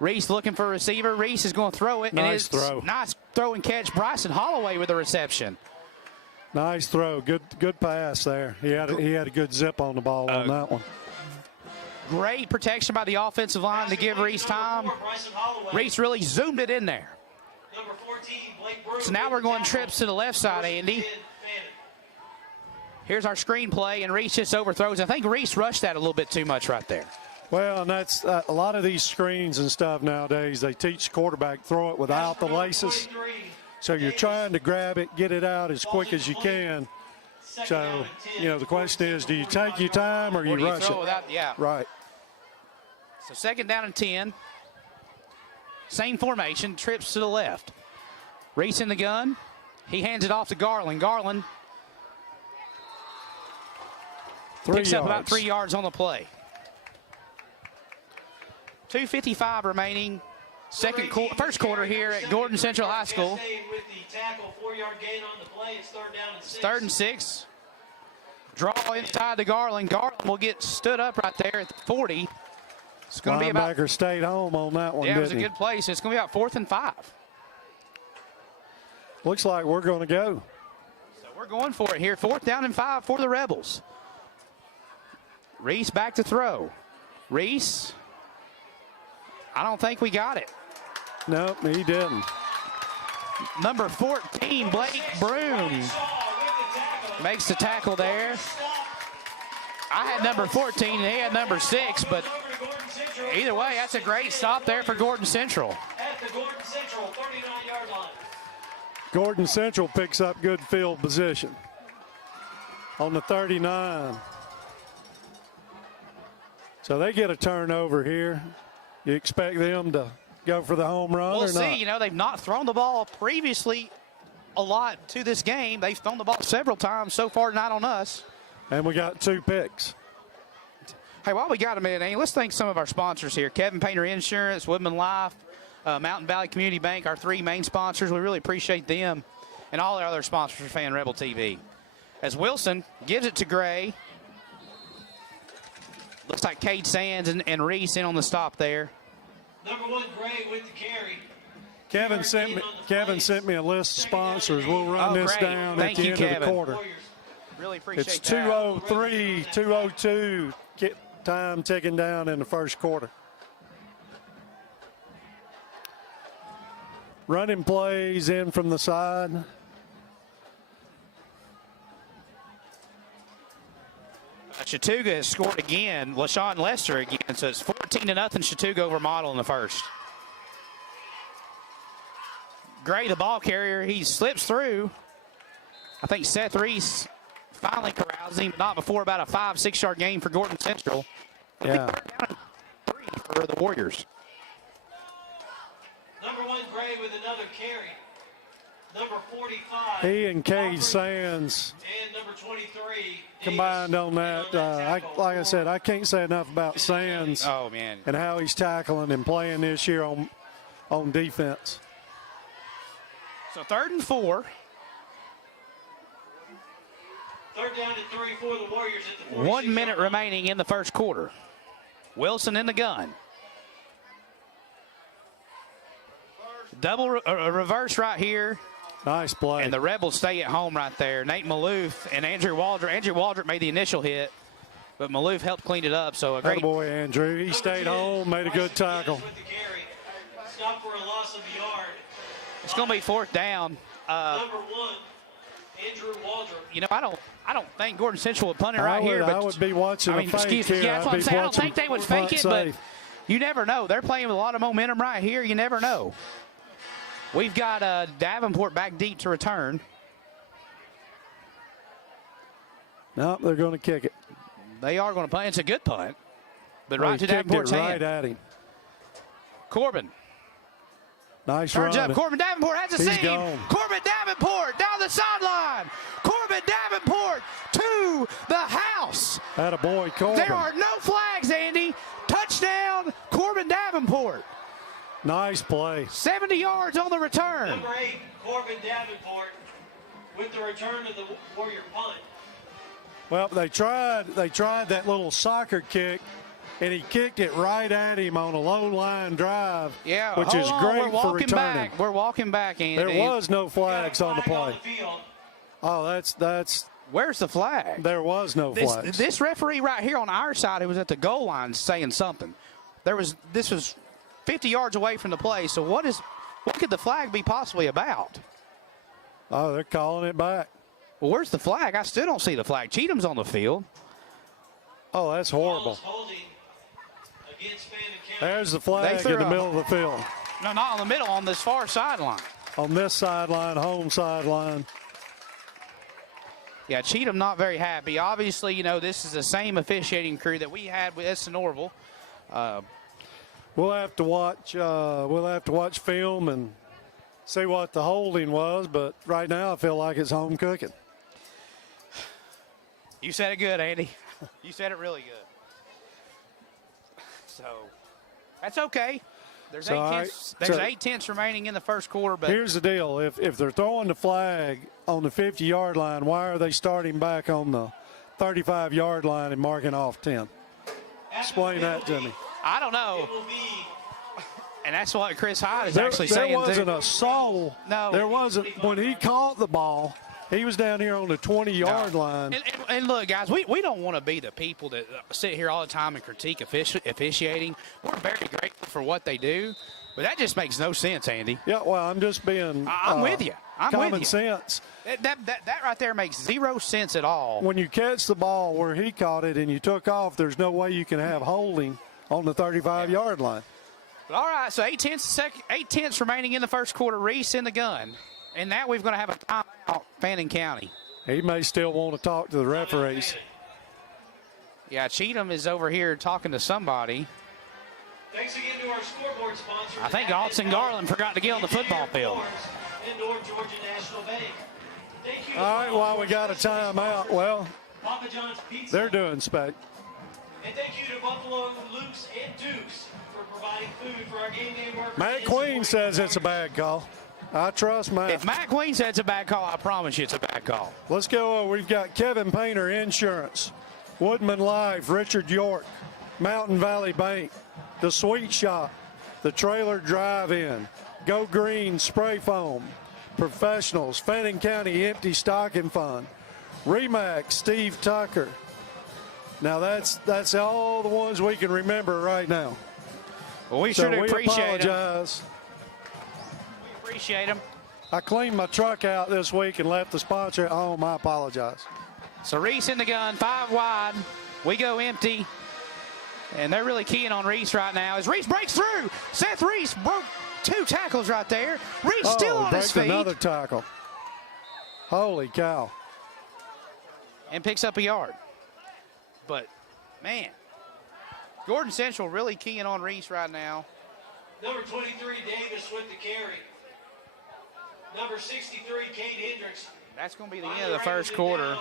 Reese looking for a receiver. Reese is going to throw it. Nice throw. Nice throw and catch. Bryson Holloway with the reception. Nice throw. Good pass there. He had a good zip on the ball on that one. Great protection by the offensive line to give Reese time. Reese really zoomed it in there. So now we're going trips to the left side, Andy. Here's our screen play, and Reese just overthrows. I think Reese rushed that a little bit too much right there. Well, and that's a lot of these screens and stuff nowadays, they teach the quarterback throw it without the laces. So you're trying to grab it, get it out as quick as you can. So, the question is, do you take your time or you rush it? Yeah. Right. So 2nd down and 10. Same formation, trips to the left. Reese in the gun. He hands it off to Garland. Garland picks up about 3 yards on the play. 2:55 remaining. First quarter here at Gordon Central High School. It's 3rd and 6. Draw inside to Garland. Garland will get stood up right there at the 40. It's going to be about. Linebacker stayed home on that one. Yeah, it was a good place. It's going to be about 4th and 5. Looks like we're going to go. So we're going for it here. 4th down and 5 for the Rebels. Reese back to throw. Reese. I don't think we got it. Nope, he didn't. Number 14, Blake Broom, makes the tackle there. I had number 14 and he had number 6, but either way, that's a great stop there for Gordon Central. At the Gordon Central 39-yard line. Gordon Central picks up good field position on the 39. So they get a turnover here. You expect them to go for the home run We'll or not? see. You know, they've not thrown the ball previously a lot to this game. They've thrown the ball several times so far tonight on us. And we got 2 picks. Hey, while we got a minute, Amy, let's thank some of our sponsors here. Kevin Painter Insurance, Woodman Life, Mountain Valley Community Bank, our 3 main sponsors. We really appreciate them and all our other sponsors for Fan Rebel TV. As Wilson gives it to Gray. Looks like Cade Sands and Reese in on the stop there. Number 1, Gray with the carry. Kevin sent me a list of sponsors. We'll run this great. down Thank at the you, end Kevin. of the quarter. Really appreciate It's that. 2:03, 2:02. Time ticking down in the first quarter. Running plays in from the side. Chattooga has scored again. LaShawn Lester again. So it's 14-0 Chattooga over Model in the first. Gray, the ball carrier, he slips through. I think Seth Reese finally corrals him, not before about a 5-6 yard gain for Gordon Central. Yeah. 3 for the Warriors. Number 1, Gray with another carry. Number 45. He and Cade Sands And number 23. combined on that. Like I said, I can't say enough about Sands Oh, man. and how he's tackling and playing this year on defense. So 3rd and 4. 3rd down and 3 for the Warriors at the 46. 1 minute remaining in the first quarter. Wilson in the gun. Double reverse right here. Nice play. And the Rebels stay at home right there. Nate Maloof and Andrew Waldrop. Andrew Waldrop made the initial hit, but Maloof helped clean it up. So a great boy, Andrew. He stayed home, made a good tackle. With the carry. Stop for a loss of the yard. It's going to be 4th down. Number 1, Andrew Waldrop. You know, I don't think Gordon Central would punt it right here. But I would be watching a fake excuse me. here. Yeah, that's what I'd I'm be saying. I don't watching think they would punt fake it, but safe. you never know. They're playing with a lot of momentum right here. You never know. We've got Davenport back deep to return. No, they're going to kick it. They are going to punt. It's a good punt, but Well, right he to kicked Davenport's it right hand. at him. Corbin Nice turns run. up. Corbin Davenport has a He's seam. gone. Corbin Davenport down the sideline. Corbin Davenport to the house. Attaboy, Corbin. There are no flags, Andy. Touchdown, Corbin Davenport. Nice play. 70 yards on the return. Number 8, Corbin Davenport with the return of the Warrior punt. Well, they tried that little soccer kick, and he kicked it right at him on a low line drive. Yeah, which hold is on. great We're for walking returning. back. We're walking back, Andy. There was no flags on the play. Field. Oh, that's Where's the flag? there was no flags. This referee right here on our side, who was at the goal line, saying something. This was 50 yards away from the play. So what could the flag be possibly about? Oh, they're calling it back. Well, where's the flag? I still don't see the flag. Cheatham's on the field. Oh, that's horrible. Holding against Fannin County. There's the flag threw in the a- middle of the field. No, not on the middle, on this far sideline. On this sideline, home sideline. Yeah, Cheatham not very happy. Obviously, you know, this is the same officiating crew that we had with Essen Orville. We'll have to watch film and see what the holding was, but right now I feel like it's home cooking. You said it good, Andy. You said it really good. So that's okay. There's So, all right. 8 remaining in the first quarter. But Here's the deal. If they're throwing the flag on the 50-yard line, why are they starting back on the 35-yard line and marking off 10? Explain that to me. I don't know. It will be And that's what Chris Hyde is There actually saying. There wasn't too. a soul. No. There wasn't. When he caught the ball, he was down here on the 20-yard line. And look, guys, we don't want to be the people that sit here all the time and critique officiating. We're very grateful for what they do, but that just makes no sense, Andy. Yeah, well, I'm just being I'm with you. I'm with common you. sense. That right there makes zero sense at all. When you catch the ball where he caught it and you took off, there's no way you can have holding on the 35-yard line. All right, so 8 tenths remaining in the first quarter. Reese in the gun. And now we're going to have a timeout, Fannin County. He may still want to talk to the referees. Yeah, Cheatham is over here talking to somebody. Thanks again to our scoreboard sponsor. I think Alton Garland forgot to get on the football field. Indoor Georgia National Bank. Thank you. All right, while we got a timeout, well, Papa John's Pizza. they're doing spec. And thank you to Buffalo, Luke's, and Duke's for providing food for our game day workers. Matt Queen says it's a bad call. I trust Matt. If Matt Queen said it's a bad call, I promise you it's a bad call. Let's go. We've got Kevin Painter Insurance, Woodman Life, Richard York, Mountain Valley Bank, The Sweet Shop, The Trailer Drive-In, Go Green Spray Foam, Professionals, Fannin County Empty Stocking Fund, Remax, Steve Tucker. Now that's all the ones we can remember right now. Well, we sure do we appreciate it. apologize. We appreciate them. I cleaned my truck out this week and left the sponsor at home. I apologize. So Reese in the gun, 5 wide. We go empty. And they're really keying on Reese right now. As Reese breaks through, Seth Reese broke 2 tackles right there. Reese still on his feet. Another tackle. Holy cow. And picks up a yard. But, man, Gordon Central really keying on Reese right now. Number 23, Davis with the carry. Number 63, Kate Hendricks. That's going to be the end of the first quarter.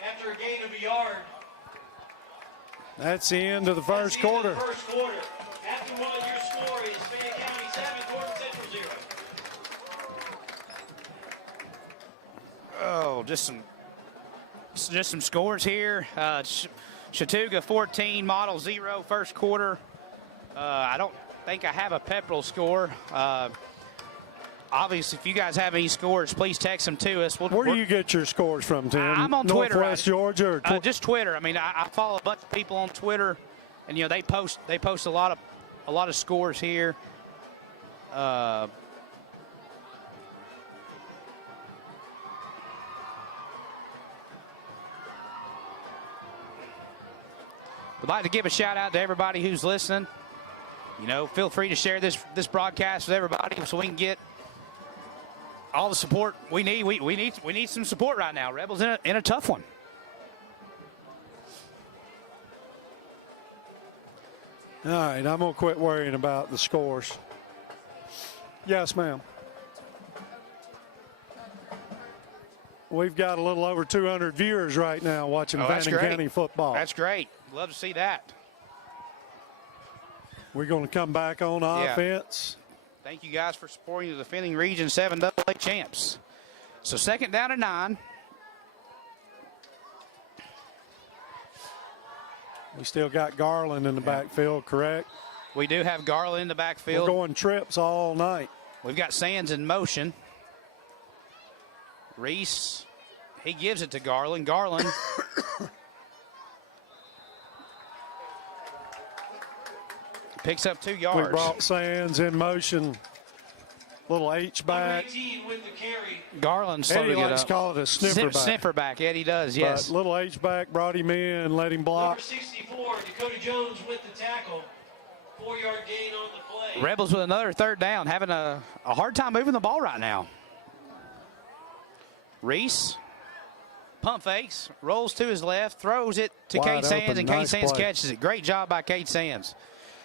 After a gain of a yard. That's the end of the first quarter. First quarter. After one, your score is Fannin County 7, Gordon Central 0. Oh, just some scores here. Chattooga 14, Model 0, first quarter. I don't think I have a Pepperell score. Obviously, if you guys have any scores, please text them to us. Where do you get your scores from, Tim? I'm on Twitter. Northwest Georgia? Or just Twitter. I mean, I follow a bunch of people on Twitter, and you know they post a lot of scores here. Would like to give a shout out to everybody who's listening. You know, feel free to share this broadcast with everybody so we can get all the support we need. We need some support right now. Rebels in a tough one. All right, I'm going to quit worrying about the scores. Yes, ma'am. We've got a little over 200 viewers right now watching Fannin County football. That's great. Love to see that. We're going to come back on offense. Thank you guys for supporting the defending Region 7 AA champs. So 2nd down and 9. We still got Garland in the backfield, correct? We do have Garland in the backfield. We're going trips all night. We've got Sands in motion. Reese, he gives it to Garland. Garland picks up 2 yards. We brought Sands in motion. Little H-back. With the carry. Garland slowed Eddie to get likes up. to call it a sniffer back. Sniffer back. Eddie does, yes. But little H-back brought him in, let him block. Number 64, Dakota Jones with the tackle. 4-yard gain on the play. Rebels with another 3rd down, having a hard time moving the ball right now. Reese, pump fakes, rolls to his left, throws it to Kate Sands, and Kate Sands catches it. Great job by Kate Sands.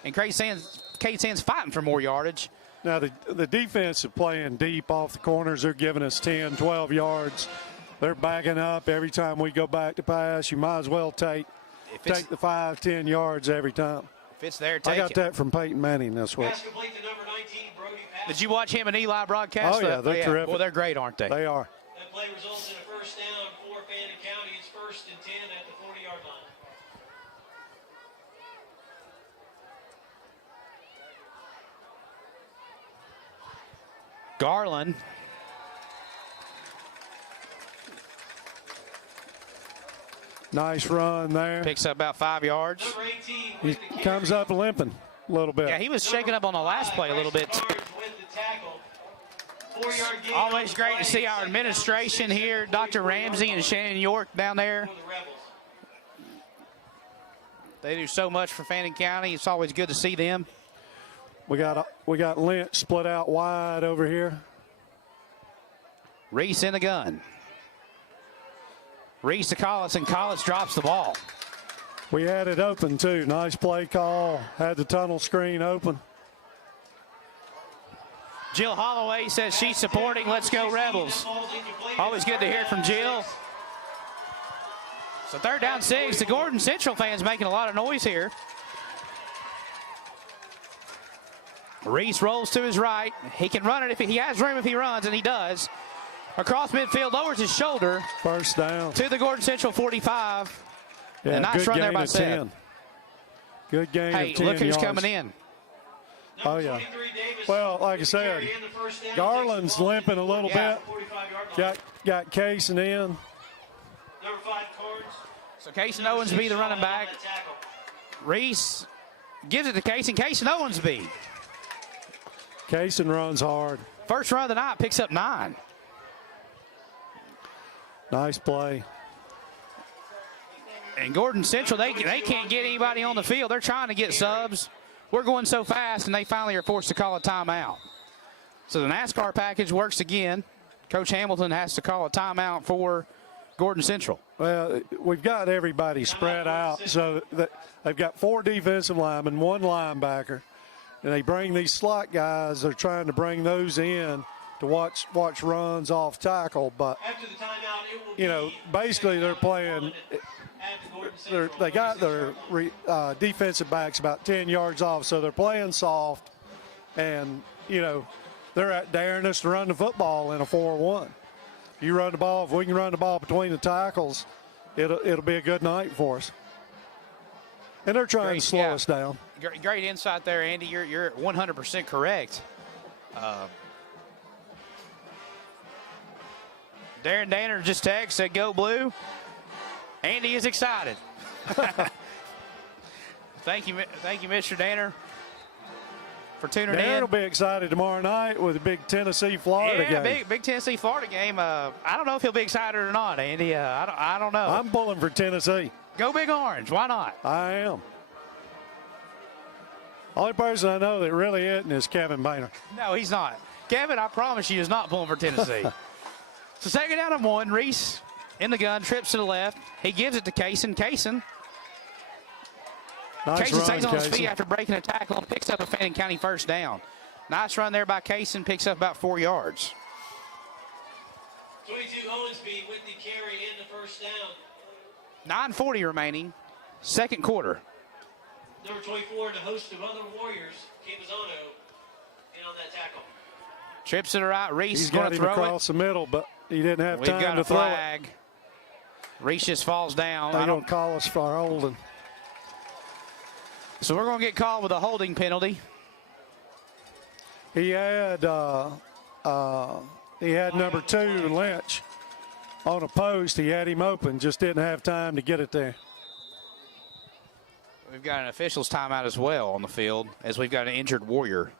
And Kate Sands fighting for more yardage. Now, the defense is playing deep off the corners. They're giving us 10, 12 yards. They're backing up every time we go back to pass. You might as well take the 5, 10 yards every time. If it's there, take it. I got that from Peyton Manning this week. Pass complete to number 19, Brody Pass. Did you watch him and Eli broadcast? Oh, yeah, they're terrific. Well, they're great, aren't they? They are. That play results in a first down for Fannin County. It's 1st and 10 at the 40-yard line. Garland. Nice run there. Picks up about 5 yards. Number 18 He with the comes up limping a little bit. Yeah, he was shaking up on the last play a little bit. With the tackle. 4-yard gain Always on the great play. to see our administration here, Dr. Ramsey and Shannon York down there. For the Rebels. They do so much for Fannin County. It's always good to see them. We got Lynch split out wide over here. Reese in the gun. Reese to Collis, and Collis drops the ball. We had it open, too. Nice play call. Had the tunnel screen open. Jill Holloway says she's supporting Let's Go Rebels. Always good to hear from Jill. So 3rd down 6. The Gordon Central fans making a lot of noise here. Reese rolls to his right. He can run it if he has room if he runs, and he does. Across midfield, lowers his shoulder. First down. To the Gordon Central 45. Yeah, a nice run there by Seth. 10. Good gain Hey, of 10 look who's yards. coming in. Oh, yeah. Well, like I said, Garland's limping a little bit. Got Casey in. Number 5, Carnes. So Casey Owensby, the running back. Reese gives it to Casey. Casey Owensby. Casey runs hard. First run of the night, picks up 9. Nice play. And Gordon Central, they can't get anybody on the field. They're trying to get subs. We're going so fast, and they finally are forced to call a timeout. So the NASCAR package works again. Coach Hamilton has to call a timeout for Gordon Central. Well, we've got everybody spread out. So they've got 4 defensive linemen, 1 linebacker. And they bring these slot guys. They're trying to bring those in to watch runs off tackle. But, After the timeout, it will be basically they're playing – they got their defensive backs about 10 yards off, so they're playing soft. And, they're daring us to run the football in a 4-1. You run the ball, if we can run the ball between the tackles, it'll be a good night for us. And they're trying to slow us down. Great insight there, Andy. You're 100% correct. Darren Danner just texted, said, "Go Blue." Andy is excited. Thank you, Mr. Danner, for tuning Darren in. will be excited tomorrow night with a big Tennessee-Florida game. Big Tennessee-Florida game. I don't know if he'll be excited or not, Andy. I don't know. I'm pulling for Tennessee. Go Big Orange. Why not? I am. Only person I know that really isn't is Kevin Boehner. No, he's not. Kevin, I promise you, is not pulling for Tennessee. So 2nd down and 1. Reese in the gun, trips to the left. He gives it to Kaysen. Kaysen Nice run, stays on his Casey. feet after breaking a tackle and picks up a Fannin County first down. Nice run there by Kaysen, picks up about 4 yards. 22, Owensby with the carry in the first down. 9:40 remaining, 2nd quarter. Number 24 and a host of other Warriors, Campazano, in on that tackle. Trips to the right. Reese He's going got to him throw across the middle, but he didn't have We've got time a to throw it. flag. Reese just falls down. They don't call us for holding. So we're going to get called with a holding penalty. He had number 2, Lynch, on a post. He had him open, just didn't have time to get it there. We've got an official's timeout as well on the field, as we've got an injured Warrior.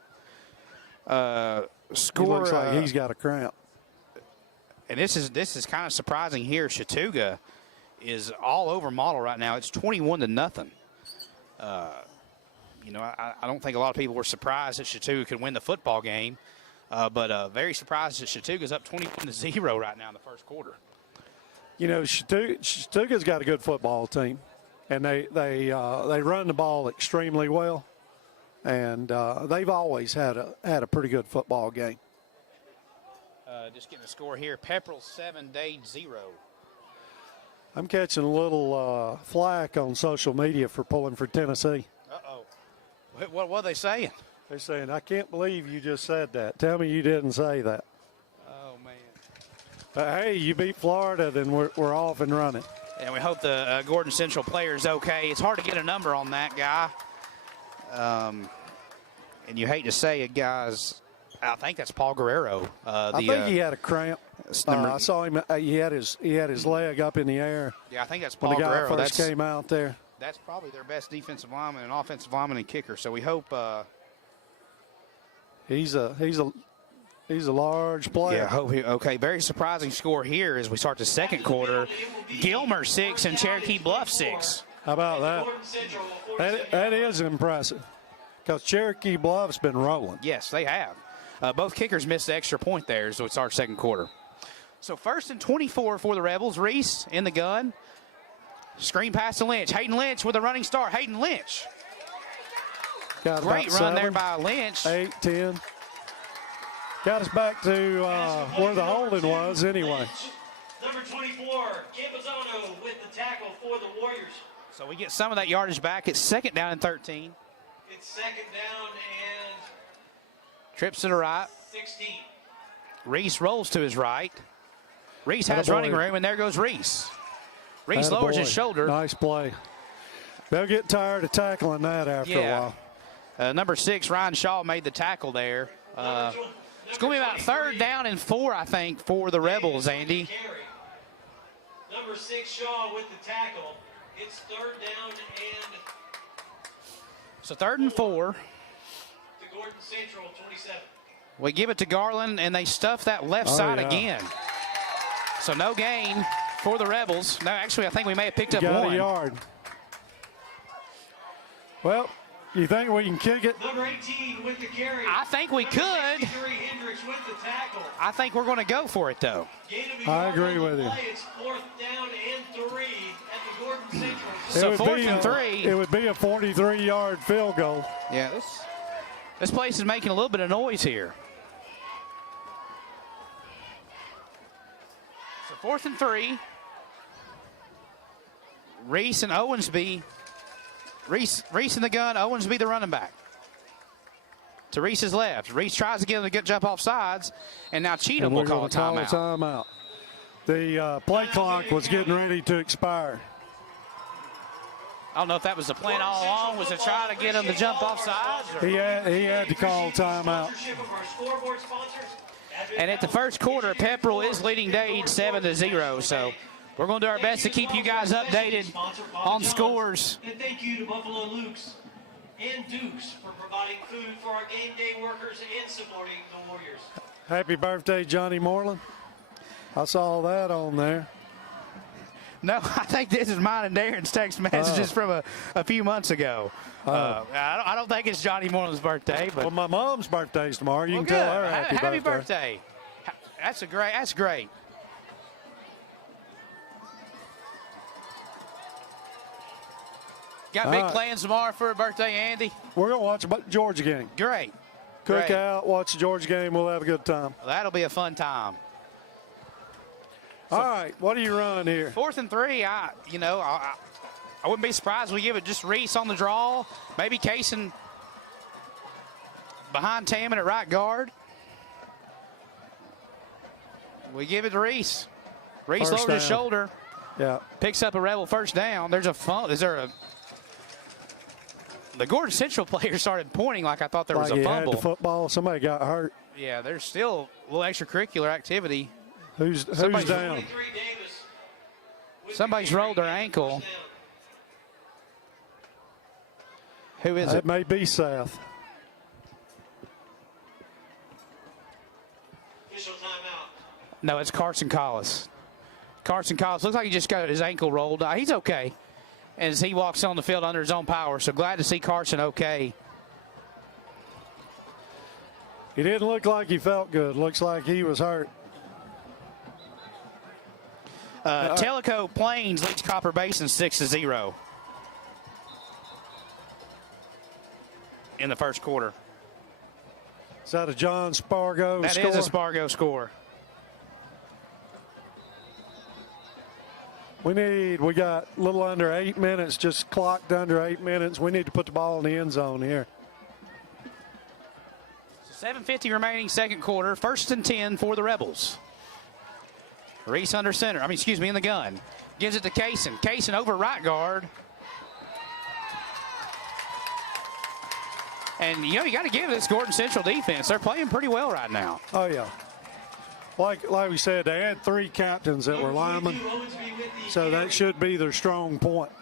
He looks like he's got a cramp. And this is kind of surprising here. Chattooga is all over Model right now. It's 21-0. I don't think a lot of people were surprised that Chattooga could win the football game, but very surprised that Chattooga's up 21-0 right now in the first quarter. Chattooga's got a good football team, and they run the ball extremely well, and they've always had a pretty good football game. Just getting a score here. Pepperell 7, Dade 0. I'm catching a little flack on social media for pulling for Tennessee. Uh-oh. What are they saying? They're saying, I can't believe you just said that. Tell me you didn't say that. Oh, man. But, hey, you beat Florida, then we're off and running. And we hope the Gordon Central player is okay. It's hard to get a number on that guy. And you hate to say it, guys. I think that's Paul Guerrero. I think he had a cramp. I saw him. He had his leg up in the air. Yeah, I think that's Paul when the guy Guerrero. first came out there. That's probably their best defensive lineman and offensive lineman and kicker. So we hope. He's a large player. Yeah, hope okay. Very surprising score here as we start the second quarter. Gilmer 6 and Cherokee Bluff 6. How about that? That is impressive. Because Cherokee Bluff's been rolling. Yes, they have. Both kickers missed the extra point there, so it's our second quarter. So 1st and 24 for the Rebels. Reese in the gun. Screen pass to Lynch. Hayden Lynch with a running start. Hayden Lynch. Got Great run there by Lynch. 8, 10. Got us back to where the holding was anyway. Number 24, Campazano with the tackle for the Warriors. So we get some of that yardage back. It's 2nd down and 13. It's 2nd down and Trips to the right. 16. Reese rolls to his right. Reese has running room, and there goes Reese. Reese lowers his shoulder. Nice play. They'll get tired of tackling that after a while. Number 6, Ryan Shaw made the tackle there. It's going to be about 3rd down and 4, I think, for the Rebels, Andy. Number 6, Shaw with the tackle. It's 3rd down and So 3rd and 4. to Gordon Central, 27. We give it to Garland, and they stuff that left side again. So no gain for the Rebels. No, actually, I think we may have picked up got one. a yard. Well, you think we can kick it? Number 18 with the carry. I think we could. Hendricks with the tackle. I think we're going to go for it, though. I agree with you. It's 4th down and 3 at the Gordon Central. So 4th and 3. It would be a 43-yard field goal. Yeah, this place is making a little bit of noise here. So 4th and 3. Reese and Owensby. Reese in the gun, Owensby the running back. To Reese's left. Reese tries to get him to get jump off sides, and now Cheatham will call a timeout. The play clock was getting ready to expire. I don't know if that was the plan all along, was to try to get him to jump off sides. He had to call timeout. And at the first quarter, Pepperell is leading Dade 7-0. So we're going to do our best to keep you guys updated on scores. And thank you to Buffalo Lukes and Dukes for providing food for our game day workers and supporting the Warriors. Happy birthday, Johnny Moreland. I saw that on there. No, I think this is mine and Darren's text messages from a few months ago. I don't think it's Johnny Moreland's birthday. But well, my mom's birthday's tomorrow. You can tell her happy birthday. That's great. Got big plans tomorrow for a birthday, Andy? We're going to watch a Georgia game. Great. Cook out, watch the Georgia game. We'll have a good time. Well, that'll be a fun time. All right, what do you run here? 4th and 3, I wouldn't be surprised we give it just Reese on the draw. Maybe Kaysen behind Tammon at right guard. We give it to Reese. Reese lowers his shoulder. Yeah. Picks up a Rebel first down. The Gordon Central player started pointing like I thought there was a fumble. Had the football. Somebody got hurt. Yeah, there's still a little extracurricular activity. Who's down? Somebody's rolled their ankle. Who is it? It may be Seth. Official timeout. No, it's Carson Collis. Carson Collis looks like he just got his ankle rolled. He's okay as he walks on the field under his own power. So glad to see Carson okay. He didn't look like he felt good. Looks like he was hurt. Tellico Plains leads Copper Basin 6-0 in the first quarter. Is that a John Spargo score? That is a Spargo score. We got a little under 8 minutes, just clocked under 8 minutes. We need to put the ball in the end zone here. 7:50 remaining second quarter. 1st and 10 for the Rebels. Reese under center. In the gun. Gives it to Kaysen. Kaysen over right guard. And, you got to give this Gordon Central defense. They're playing pretty well right now. Oh, yeah. Like we said, they had 3 captains that were linemen, so that should be their strong point.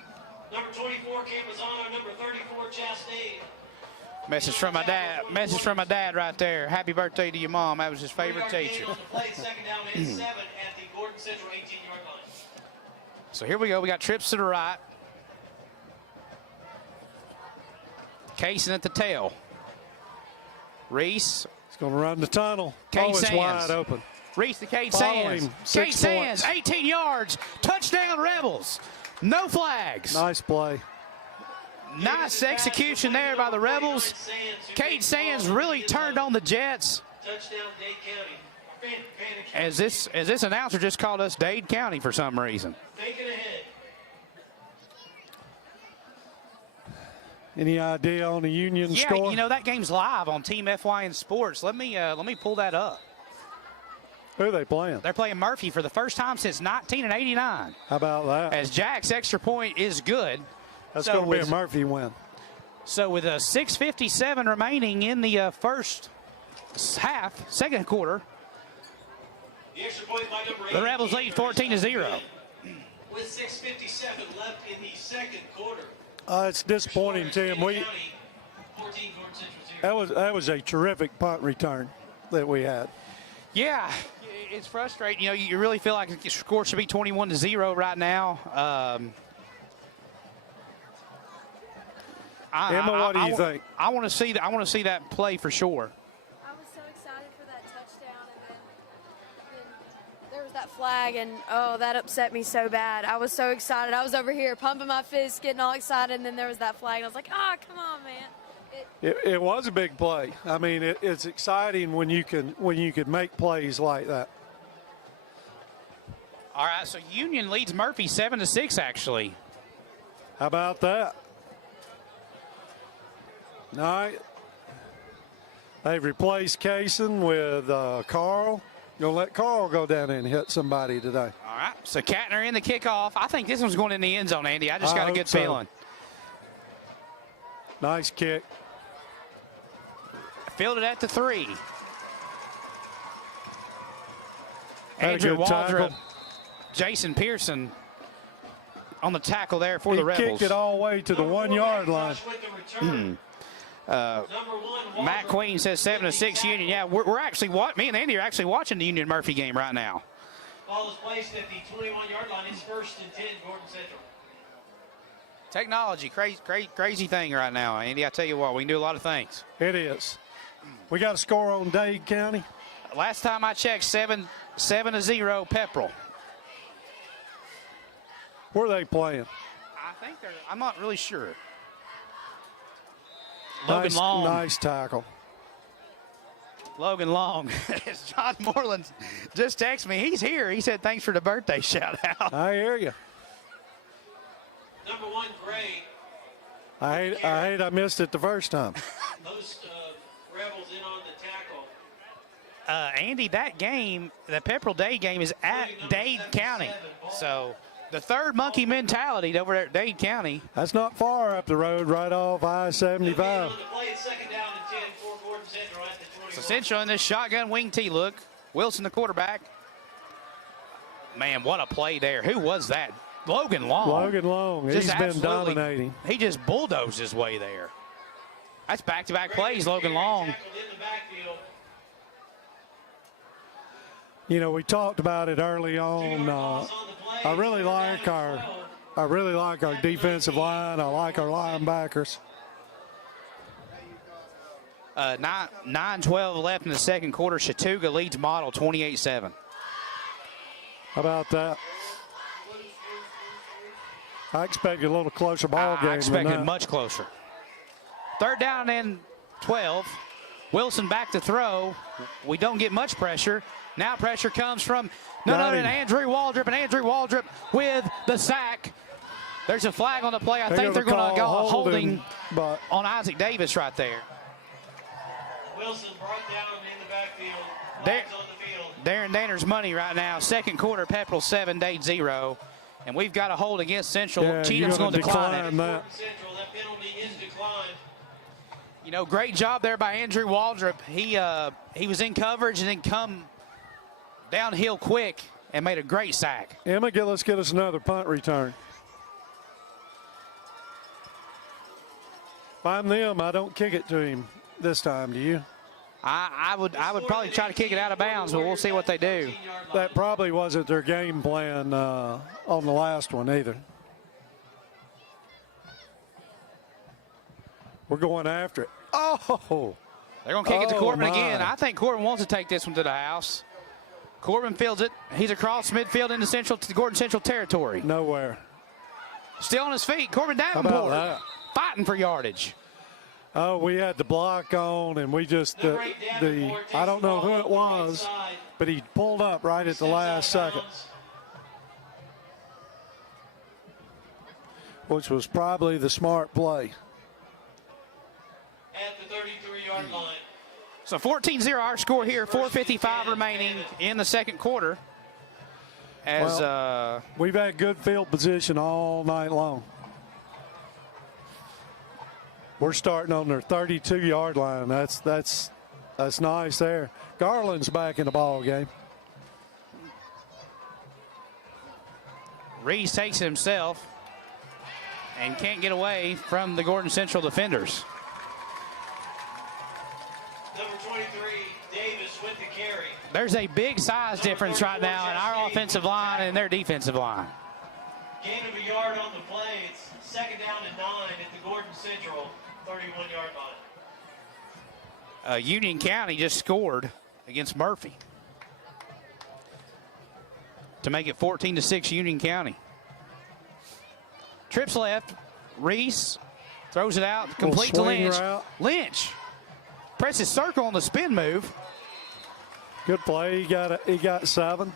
Number 24, Campazano. Number 34, Chastain. Message from my dad right there. Happy birthday to your mom. That was his favorite teacher. On the play, 2nd down and 7 at the Gordon Central 18-yard line. So here we go. We got trips to the right. Kaysen at the tail. Reese. He's going to run the tunnel. Cade It's Sands. wide open. Reese to Cade Follow Sands. him. Cade 6 Sands, points. 18 yards. Touchdown, Rebels. No flags. Nice play. Nice execution there by the Rebels. Cade Sands really turned on the Jets. Touchdown, Dade County. As this announcer just called us Dade County for some reason. Thinking ahead. Any idea on the Union score? Yeah, you know that game's live on Team FYN Sports. Let me pull that up. Who are they playing? They're playing Murphy for the first time since 1989. How about that? As Jack's extra point is good. That's So going to be a with- Murphy win. So with a 6:57 remaining in the first half, second quarter, The extra point by number the Rebels lead 14-0. With 6:57 left in the second quarter. It's disappointing, Tim. County, 14 Gordon Central 0. That was a terrific punt return that we had. Yeah, it's frustrating. You know, you really feel like the score should be 21-0 right now. Emma, what do you think? I want to see that play for sure. I was so excited for that touchdown, and then there was that flag, and oh, that upset me so bad. I was so excited. I was over here pumping my fist, getting all excited, and then there was that flag, and I was like, oh, come on, man. It was a big play. I mean, it's exciting when you can make plays like that. All right, so Union leads Murphy 7-6 actually. How about that? All right. They've replaced Kaysen with Carl. Gonna let Carl go down there and hit somebody today. All right, so Katner in the kickoff. I think this one's going in the end zone, Andy. I just got a hope good so. feeling. Nice kick. Fielded at the 3. Had a Andrew good Waldrop, tackle. Jason Pearson on the tackle there for He the Rebels. kicked it all the way to the 1 yard line. Matt Queen says 7-6 Union. Yeah, we're actually me and Andy are actually watching the Union Murphy game right now. Ball is placed at the 21-yard line. It's 1st and 10, Gordon Central. Technology, crazy thing right now, Andy. I tell you what, we can do a lot of things. It is. We got a score on Dade County. Last time I checked, 7-0 Pepperell. Where are they playing? I think I'm not really sure. Logan Nice, Long. nice tackle. Logan Long. John Moreland just texted me. He's here. He said thanks for the birthday shout out. I hear you. Number 1, Gray. I hate I missed it the first time. Most Rebels in on the tackle. Andy, that game, the Pepperell Dade game is at Dade County. So the third monkey mentality over there at Dade County. That's not far up the road, right off I-75. On the play, it's 2nd down and 10 for Gordon Central at the 21. So Central in this shotgun wing T look. Wilson, the quarterback. Man, what a play there. Who was that? Logan Long. Logan Long, Just he's been absolutely- dominating. He just bulldozed his way there. That's back-to-back plays, Logan Long. Tackled in the backfield. You know, we talked about it early on. I really like our defensive line. I like our linebackers. 9-12 left in the second quarter. Chattooga leads Model 28-7. How about that? I expected a little closer ball game. I expected than that. much closer. 3rd down and 12. Wilson back to throw. We don't get much pressure. Now pressure comes from none other than Andrew Waldrop, and Andrew Waldrop with the sack. There's a flag on the play. I think they're going to go holding but on Isaac Davis right there. Wilson brought down in the backfield. There- Flags on the field. Darren Danner's money right now. Second quarter, Pepperell 7, Dade 0. And we've got a hold against Central. Yeah, Cheatham's going to decline it. Gordon Central, that penalty is declined. You know, great job there by Andrew Waldrop. He was in coverage and then come downhill quick and made a great sack. Emma, let's get us another punt return. If I'm them, I don't kick it to him this time, do you? I would probably try to kick it out of bounds, but we'll see what they do. That probably wasn't their game plan on the last one either. We're going after it. Oh! They're going to kick it to Corbin my. again. I think Corbin wants to take this one to the house. Corbin fields it. He's across midfield into Gordon Central territory. Nowhere. Still on his feet. Corbin How about Davenport that? fighting for yardage. Oh, we had the block on, and we just I don't know who it was, but he pulled up right at the last second, which was probably the smart play. At the 33-yard line. So 14-0 our score here. 4:55 remaining in the second quarter. As We've had good field position all night long. We're starting on their 32-yard line. That's nice there. Garland's back in the ball game. Reese takes it himself and can't get away from the Gordon Central defenders. Number 23, Davis with the carry. There's a big size difference right now in our offensive line and their defensive line. Gain of a yard on the play. It's second down and 9 at the Gordon Central 31-yard line. Union County just scored against Murphy to make it 14-6 Union County. Trips left. Reese throws it out, complete to Lynch. Route. Lynch presses circle on the spin move. Good play. He got 7.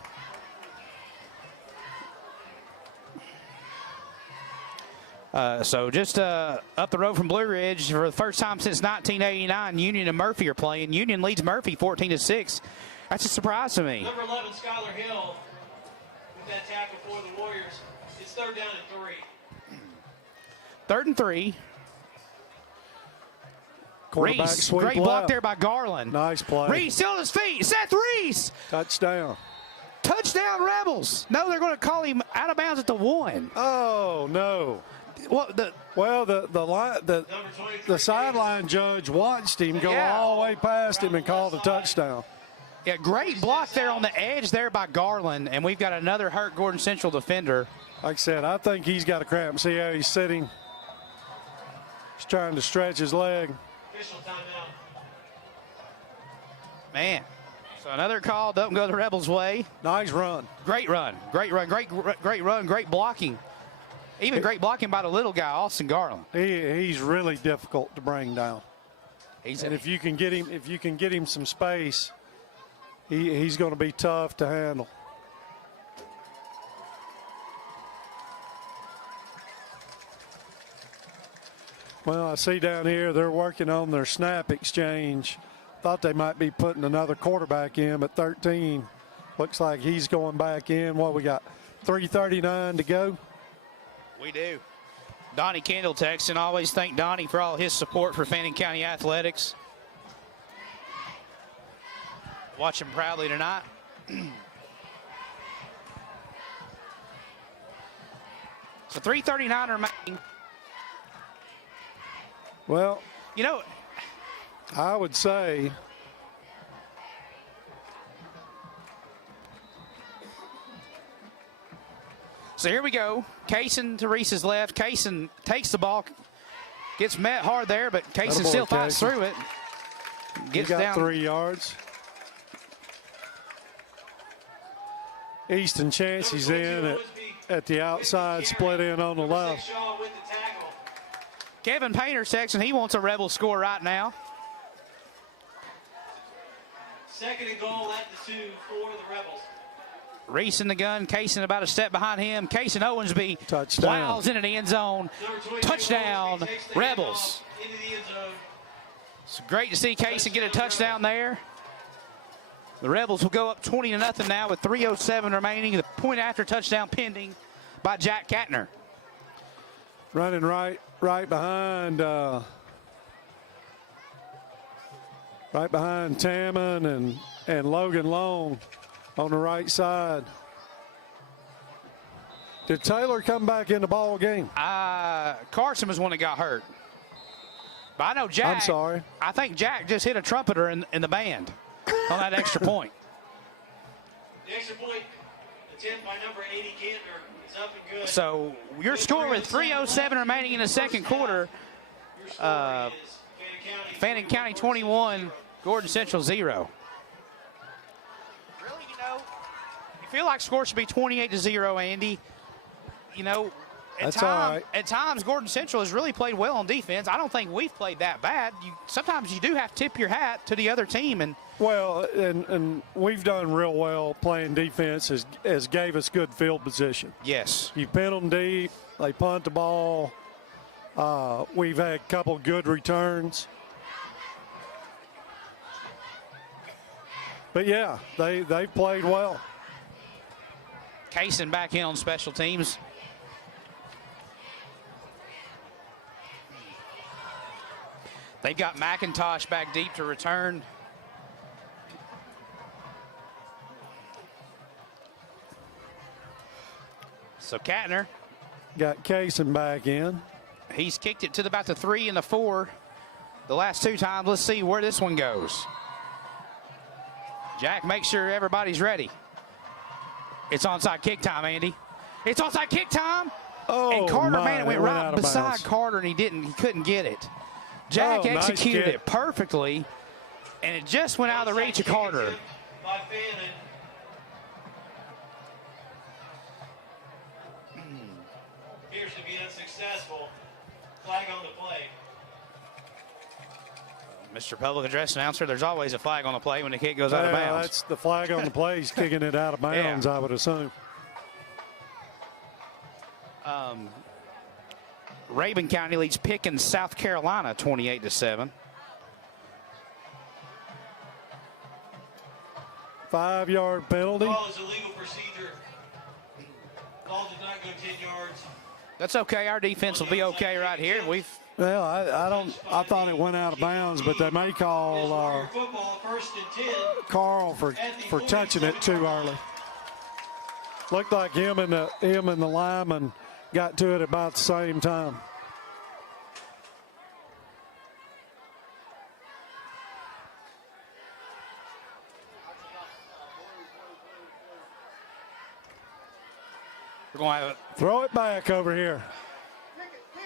So just up the road from Blue Ridge for the first time since 1989, Union and Murphy are playing. Union leads Murphy 14-6. That's a surprise to me. Number 11, Skylar Hill with that tackle for the Warriors. It's third down and 3. 3rd and 3. Quarterback Reese, sweep great left. block there by Garland. Nice play. Reese still on his feet. Seth Reese. Touchdown. Touchdown Rebels. No, they're going to call him out of bounds at the 1. Oh, no. The sideline judge watched him go all the way past him and called a touchdown. Yeah, great block there on the edge there by Garland, and we've got another hurt Gordon Central defender. Like I said, I think he's got a cramp. See how he's sitting? He's trying to stretch his leg. Official timeout. Man, so another call doesn't go the Rebels' way. Nice run. Great run, great run, great run, great blocking. Even great blocking by the little guy, Austin Garland. He's really difficult to bring down. And if you can get him some space, he's going to be tough to handle. Well, I see down here they're working on their snap exchange. Thought they might be putting another quarterback in, but 13 looks like he's going back in. What we got? 3:39 to go. We do. Donnie Kendall texting. Always thank Donnie for all his support for Fannin County Athletics. Watch him proudly tonight. So 3:39 remaining. Well, you know, I would say so here we go. Kaysen to Reese's left. Kaysen takes the ball, gets met hard there, but Kaysen still fights through it. Gets he got down 3 yards. Easton Chancey's in at the outside, split in on the left. Kevin Painter's texting. He wants a Rebel score right now. Second and goal at the 2 for the Rebels. Reese in the gun. Kaysen about a step behind him. Kaysen Owensby plows into the end zone. Touchdown, Rebels. Into the end zone. It's great to see Kaysen get a touchdown there. The Rebels will go up 20-0 now with 3:07 remaining. The point after touchdown pending by Jack Katner. Running right behind Tammon and Logan Long on the right side. Did Taylor come back in the ball game? Carson was one that got hurt. But I know Jack. I'm sorry. I think Jack just hit a trumpeter in the band on that extra point. The extra point attempt by number 80 Kantner is up and good. So your score with 3:07 remaining in the second quarter. Your score is Fannin County 21, Gordon Central 0. Really, you feel like score should be 28-0, Andy. At times, Gordon Central has really played well on defense. I don't think we've played that bad. Sometimes you do have to tip your hat to the other team. And we've done real well playing defense as gave us good field position. Yes. You pin them deep, they punt the ball. We've had a couple good returns. But, yeah, they played well. Kaysen back in on special teams. They've got McIntosh back deep to return. So Katner. Got Kaysen back in. He's kicked it to about the 3 and the 4 the last 2 times. Let's see where this one goes. Jack, make sure everybody's ready. It's onside kick time, Andy. It's onside kick time. Oh, and Carter, man, it went right beside Carter, and he couldn't get it. Jack executed it perfectly, and it just went out of the reach of Carter. By Fannin. Appears to be unsuccessful. Flag on the play. Mr. Public Address Announcer, there's always a flag on the play when the kick goes out of bounds. That's the flag on the play. He's kicking it out of bounds, I would assume. Rabun County leads Pickens, South Carolina, 28-7. 5-yard penalty. Ball is a legal procedure. Ball did not go 10 yards. That's okay. Our defense will be okay right here. Well, I thought it went out of bounds, but they may call Carl for touching it too early. Looked like him and the lineman got to it about the same time. We're going to throw it back over here.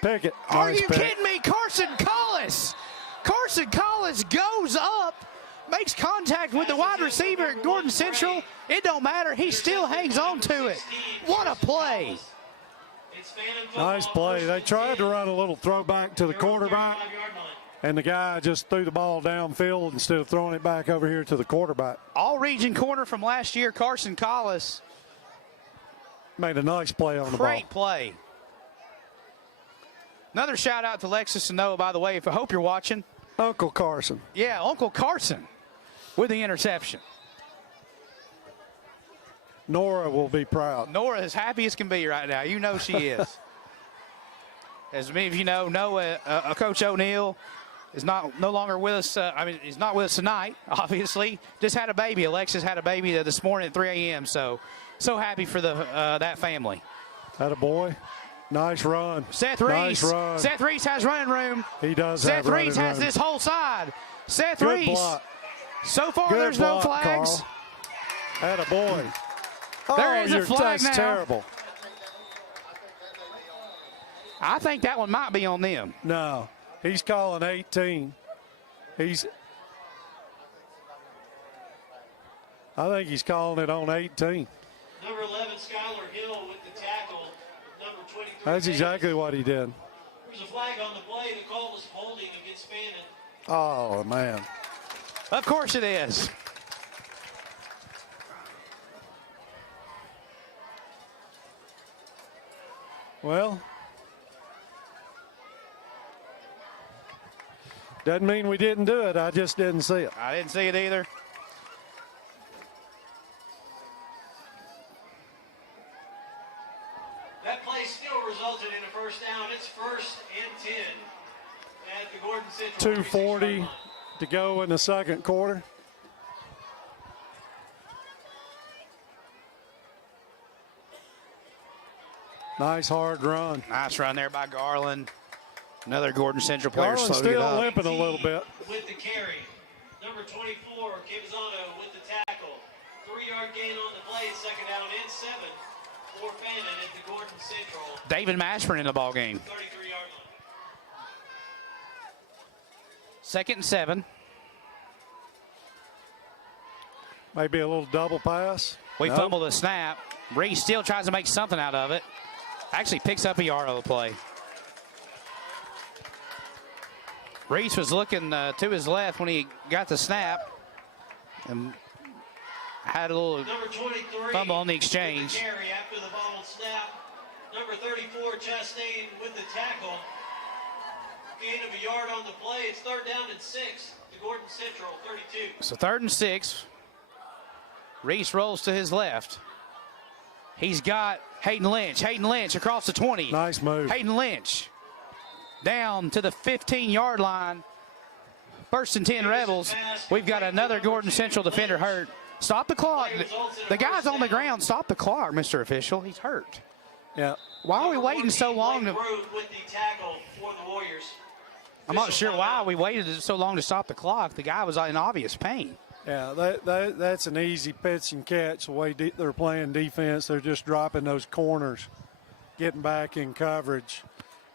Pick it. Are Nice you pick. kidding me? Carson Collis. Carson Collis goes up, makes contact with the wide receiver at Gordon Central. It don't matter. He still hangs on to it. What a play. Nice play. They tried to run a little throwback to the quarterback, and the guy just threw the ball downfield instead of throwing it back over here to the quarterback. All-region corner from last year, Carson Collis. Made a nice play on the ball. Great play. Another shout-out to Lexus and Noah, by the way. I hope you're watching. Uncle Carson. Yeah, Uncle Carson with the interception. Nora will be proud. Nora is happy as can be right now. You know she is. As many of you know, Noah, Coach O'Neill is no longer with us. He's not with us tonight, obviously. Just had a baby. Alexis had a baby this morning at 3 a.m. So happy for that family. Had a boy. Nice run. Seth Reese. Nice run. Seth Reese has running room. He does Seth have running Reese has room. this whole side. Seth Good Reese. block. So far, Good there's block, no flags. Carl. Had a boy. There is a flag that's now. terrible. I think that one might be on them. No, he's calling 18. I think he's calling it on 18. Number 11, Skylar Hill with the tackle. Number 23. That's exactly what he did. There's a flag on the play. The call was holding against Fannin. Oh, man. Of course it is. Well, doesn't mean we didn't do it. I just didn't see it. I didn't see it either. That play still resulted in a first down. It's 1st and 10 at the Gordon Central. 2:40 to go in the second quarter. Nice hard run. Nice run there by Garland. Another Gordon Central player Garland's slowed it still up. limping a little bit. With the carry. Number 24, Cavazano with the tackle. 3-yard gain on the play. 2nd down and 7 for Fannin at the Gordon Central. David Mashburn in the ball game. 33-yard 2nd and 7. Maybe a little double pass. We fumbled a snap. Reese still tries to make something out of it. Actually picks up a yard on the play. Reese was looking to his left when he got the snap and had a little fumble on the exchange. Carry after the ball snap. Number 34, Chastain with the tackle. Gain of a yard on the play. It's 3rd down and 6 to Gordon Central, 32. So 3rd and 6. Reese rolls to his left. He's got Hayden Lynch. Hayden Lynch across the 20. Nice move. Hayden Lynch down to the 15-yard line. 1st and 10 Rebels. We've got another Gordon Central defender hurt. Stop the clock. The guy's on the ground. Stop the clock, Mr. Official. He's hurt. Yeah. Why are we waiting so long to... With the tackle for the Warriors. I'm not sure why we waited so long to stop the clock. The guy was in obvious pain. Yeah, that's an easy pitch and catch. The way they're playing defense, they're just dropping those corners, getting back in coverage,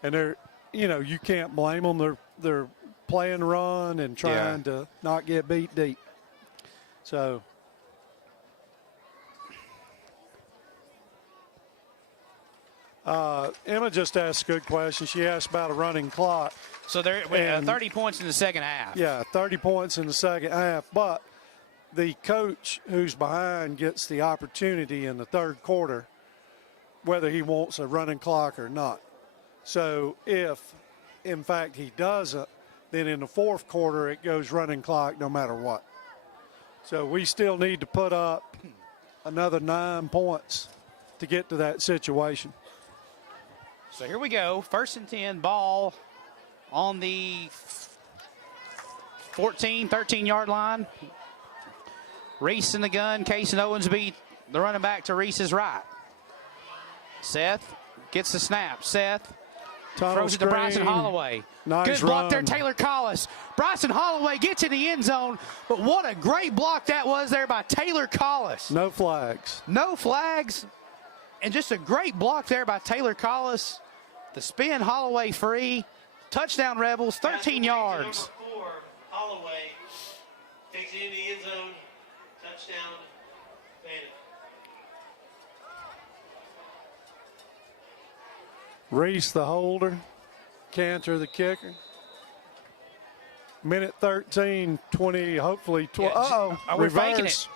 and you can't blame them. They're playing run and trying to not get beat deep. So. Emma just asked a good question. She asked about a running clock. So there, 30 points in the second half. Yeah, 30 points in the second half. But the coach who's behind gets the opportunity in the 3rd quarter, whether he wants a running clock or not. So if, in fact, he doesn't, then in the 4th quarter it goes running clock no matter what. So we still need to put up another 9 points to get to that situation. So here we go. 1st and 10, ball on the 13-yard line. Reese in the gun. Case and Owensby, the running back to Reese's right. Seth gets the snap. Seth throws it to Bryson Holloway. Nice Good block run there, Taylor Collis. Bryson Holloway gets in the end zone, but what a great block that was there by Taylor Collis. No flags. No flags, and just a great block there by Taylor Collis. The spin, Holloway free. Touchdown Rebels, 13 yards. Number 4, Holloway takes it in the end zone. Touchdown, Fannin. Reese the holder, Cantor the kicker. Minute 13, 20, hopefully 12. Yeah, we're faking it.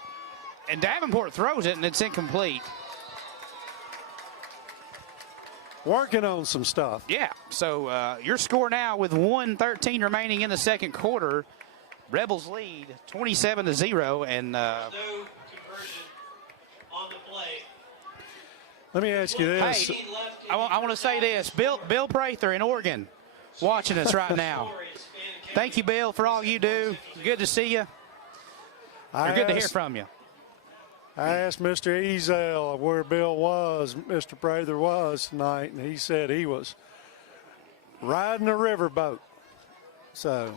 And Davenport throws it, and it's incomplete. Working on some stuff. Yeah, so your score now with 1:13 remaining in the 2nd quarter. Rebels lead 27-0, and No conversion on the play. Let me ask you this. Hey, I want to say this. Bill Prather in Oregon watching us right now. Thank you, Bill, for all you do. Good to see you. Good to hear from you. I asked Mr. Ezel where Bill was, Mr. Prather was tonight, and he said he was riding a riverboat. So.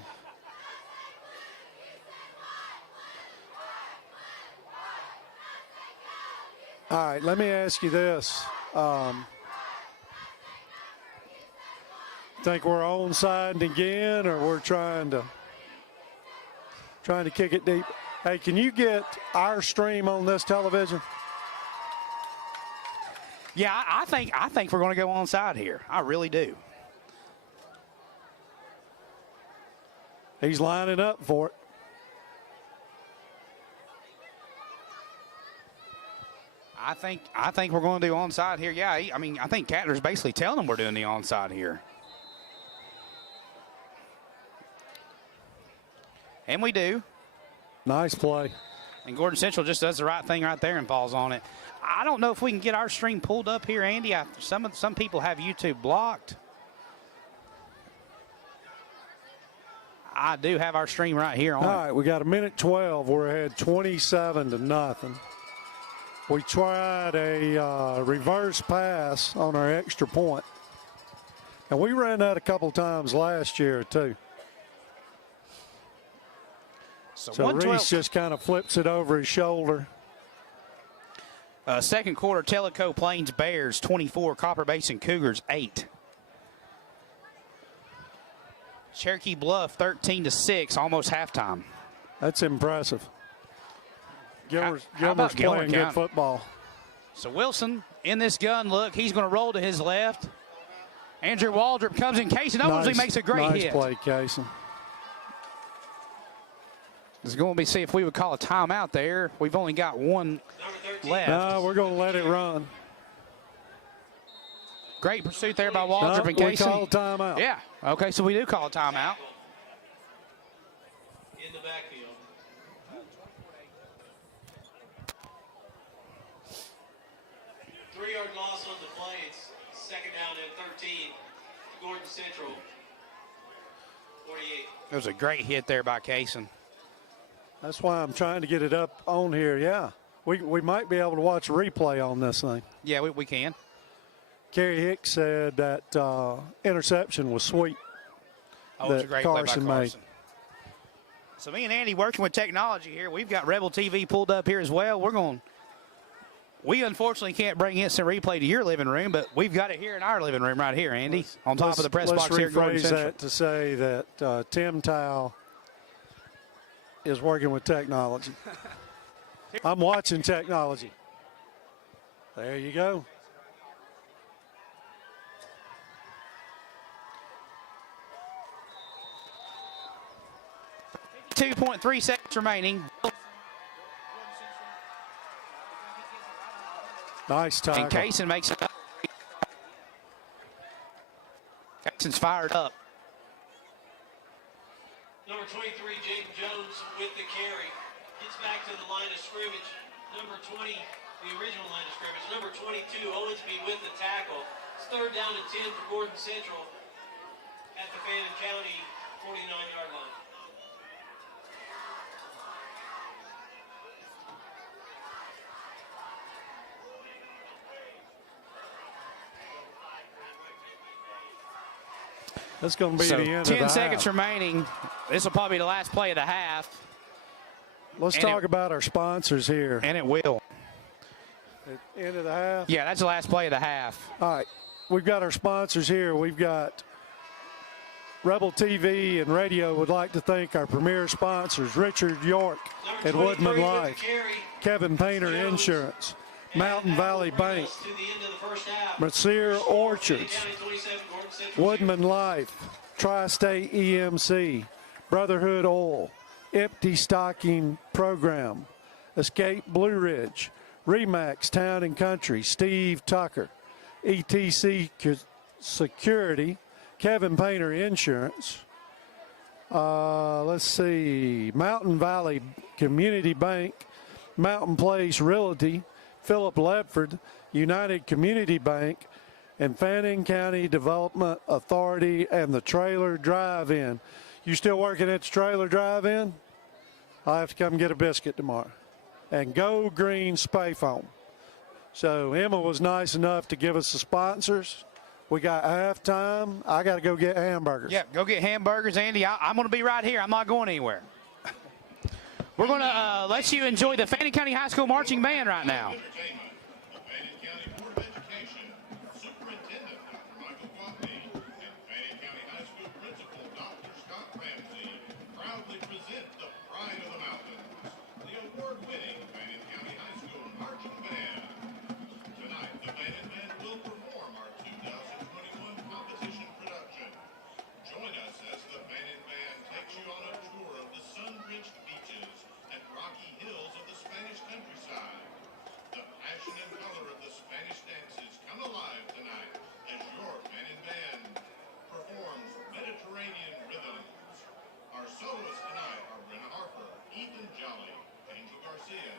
All right, let me ask you this. Think we're onside again, or we're trying to kick it deep? Hey, can you get our stream on this television? Yeah, I think we're going to go onside here. I really do. He's lining up for it. I think we're going to do onside here. Yeah, I mean, I think Catler's basically telling them we're doing the onside here. And we do. Nice play. And Gordon Central just does the right thing right there and falls on it. I don't know if we can get our stream pulled up here, Andy. Some people have YouTube blocked. I do have our stream right here on. All right, we got a minute 12. We're ahead 27-0. We tried a reverse pass on our extra point. And we ran that a couple times last year, too. So Reese just kind of flips it over his shoulder. 2nd quarter, Tellico Plains Bears 24, Copper Basin Cougars 8. Cherokee Bluff 13-6, almost halftime. That's impressive. How Gilmer's about Gilmer playing good County? football. So Wilson in this gun look, he's going to roll to his left. Andrew Waldrop comes in. Casey Owensley makes a great hit. Nice play, Casey. It's going to be see if we would call a timeout there. We've only got one left. No, we're going to let it run. Great pursuit there by Waldrop and We Casey. call a timeout. Yeah. Okay, so we do call a timeout. In the backfield. Three-yard loss on the play. It's second down and 13. Gordon Central. 48. It was a great hit there by Casey. That's why I'm trying to get it up on here. Yeah, we might be able to watch a replay on this thing. Yeah, we can. Kerry Hicks said that interception was sweet. Oh, it was a that great Carson play by made. Carson. So me and Andy working with technology here. We've got Rebel TV pulled up here as well. We unfortunately can't bring instant replay to your living room, but we've got it here in our living room right here, Andy, on top of the press box here at Gordon Let's rephrase Central. that to say that Tim Towle is working with technology. I'm watching technology. There you go. 2.3 seconds remaining. Nice tackle. And Kaysen makes it up. Kaysen's fired up. Number 23, Jaden Jones with the carry. Gets back to the line of scrimmage. Number 20, the original line of scrimmage. Number 22, Owensby with the tackle. It's third down and 10 for Gordon Central at the Fannin County 49-yard line. That's going to be So the end of 10 the seconds half. remaining. This will probably be the last play of the half. Let's talk about our sponsors here. And it will. At the end of the half. Yeah, that's the last play of the half. All right. We've got our sponsors here. We've got Rebel TV and Radio would like to thank our premier sponsors, Richard York at Woodman Life, Kevin Painter Insurance, Mountain Valley Bank, Mercier Orchards, Woodman Life, Tri-State EMC, Brotherhood Oil, Empty Stocking Program, Escape Blue Ridge, Remax Town and Country, Steve Tucker, ETC Security, Kevin Painter Insurance, let's see, Mountain Valley Community Bank, Mountain Place Realty, Philip Ledford, United Community Bank, and Fannin County Development Authority and the Trailer Drive-In. You still working at the Trailer Drive-In? I'll have to come get a biscuit tomorrow. And Go Green Spay Foam. So Emma was nice enough to give us the sponsors. We got halftime. I got to go get hamburgers. Yeah, go get hamburgers, Andy. I'm going to be right here. I'm not going anywhere. We're going to let you enjoy the Fannin County High School Marching Band right now. Our soloists tonight are Brenna Harper, Ethan Jolly, Angel Garcia,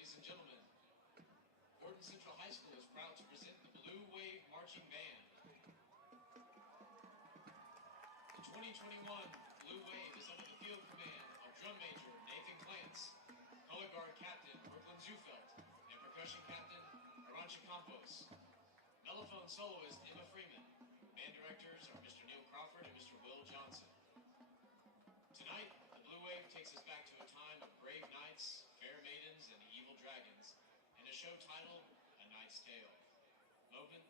ladies and gentlemen, Gordon Central High School is proud to present the Blue Wave Marching Band. The 2021 Blue Wave is under the field command of Drum Major Nathan Clance, Color Guard Captain Brooklyn Zufelt, and Percussion Captain Arancha Campos. Mellophone soloist Emma Freeman. Band directors are Mr. Neil Crawford and Mr. Will Johnson. Tonight, the Blue Wave takes us back to a time of brave knights, fair maidens, and evil dragons, and a show titled A Knight's Tale.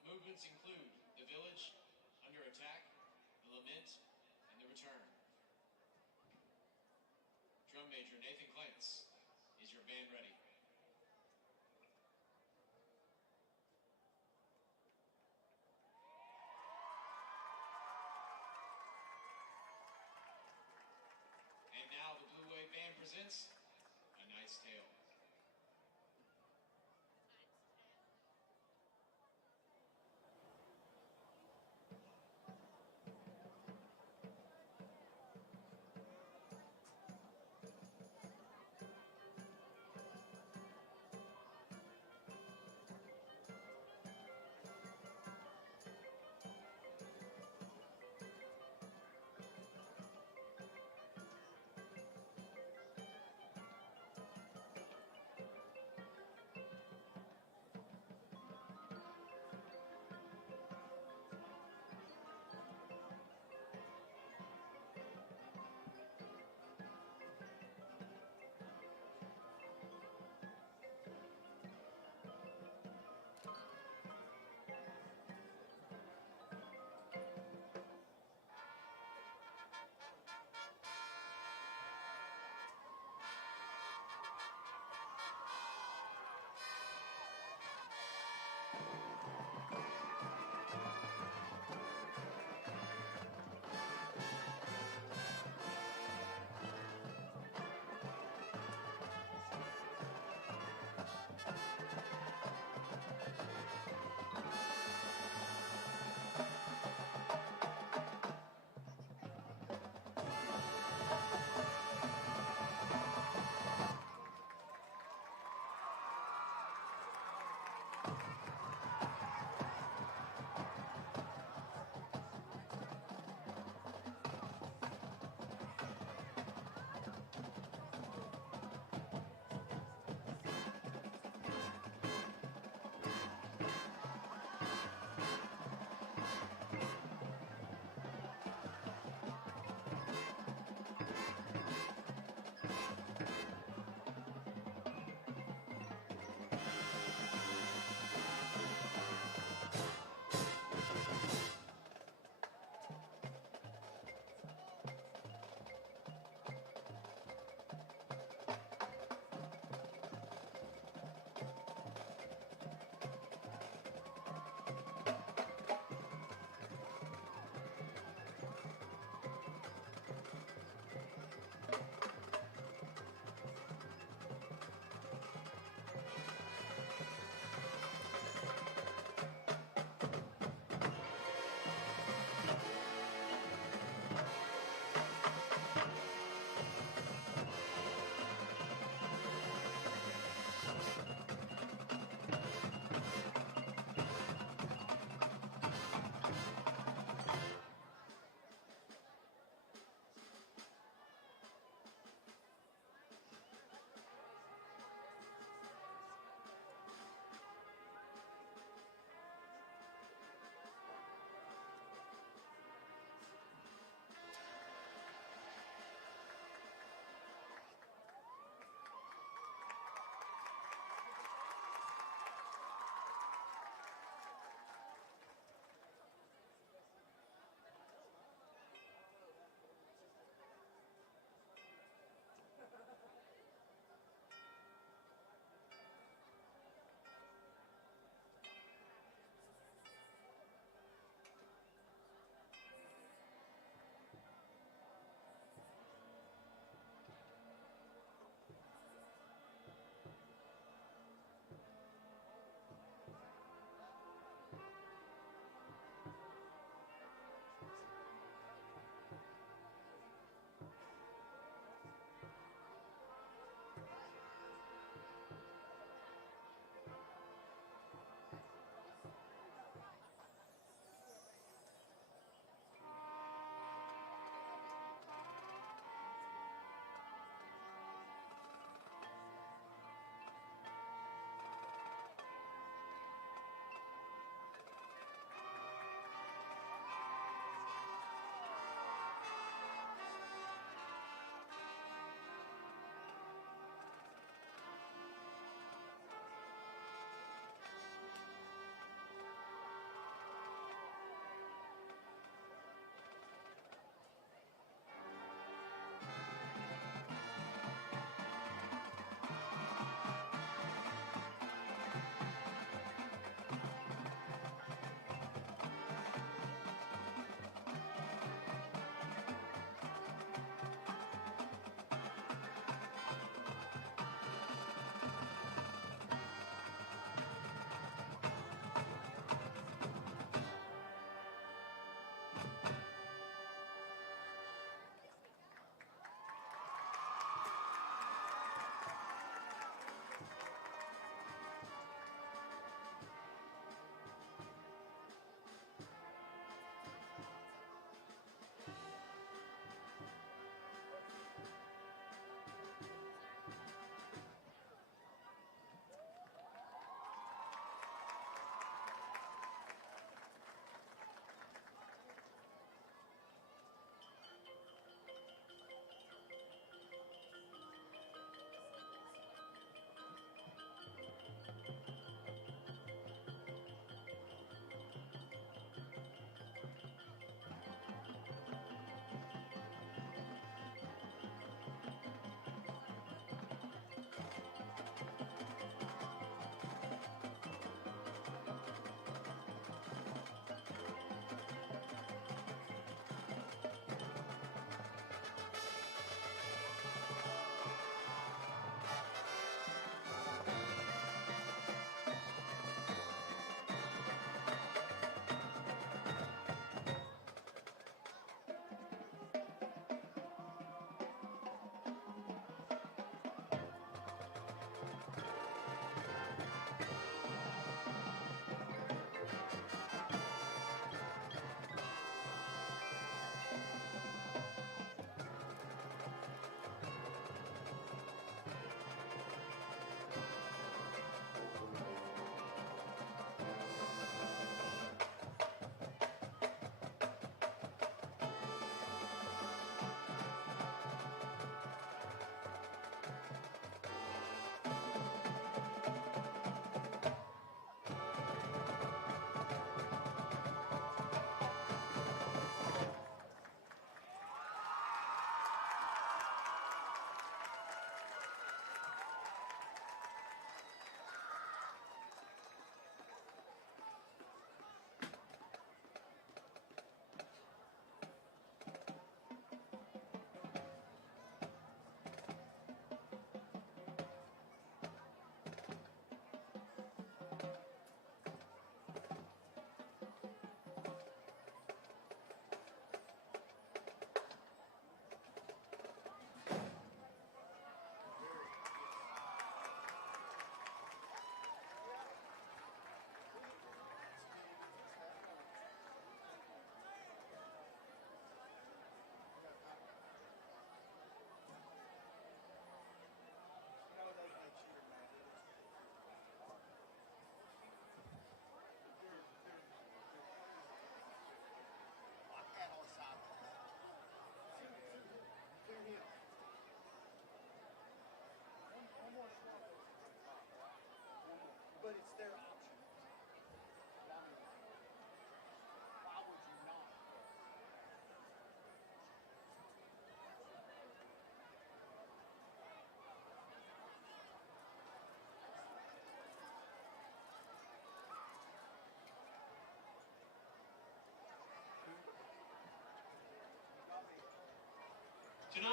Movements include The Village, Under Attack, The Lament, and The Return. Drum Major Nathan Clance, is your band ready? And now the Blue Wave Band presents A Knight's Tale.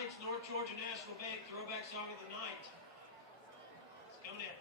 Giants, North Georgia National Bank, throwback song of the night. It's coming at you.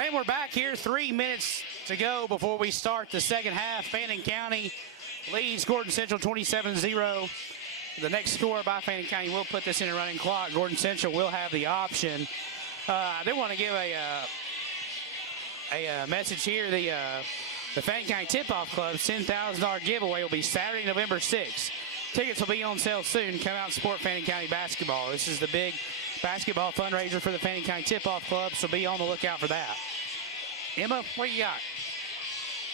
And we're back here, 3 minutes to go before we start the second half. Fannin County leads Gordon Central 27-0. The next score by Fannin County will put this in a running clock. Gordon Central will have the option. I do want to give a message here. The Fannin County Tip-Off Club's $10,000 giveaway will be Saturday, November 6th. Tickets will be on sale soon. Come out and support Fannin County basketball. This is the big basketball fundraiser for the Fannin County Tip-Off Club, so be on the lookout for that. Emma, what do you got?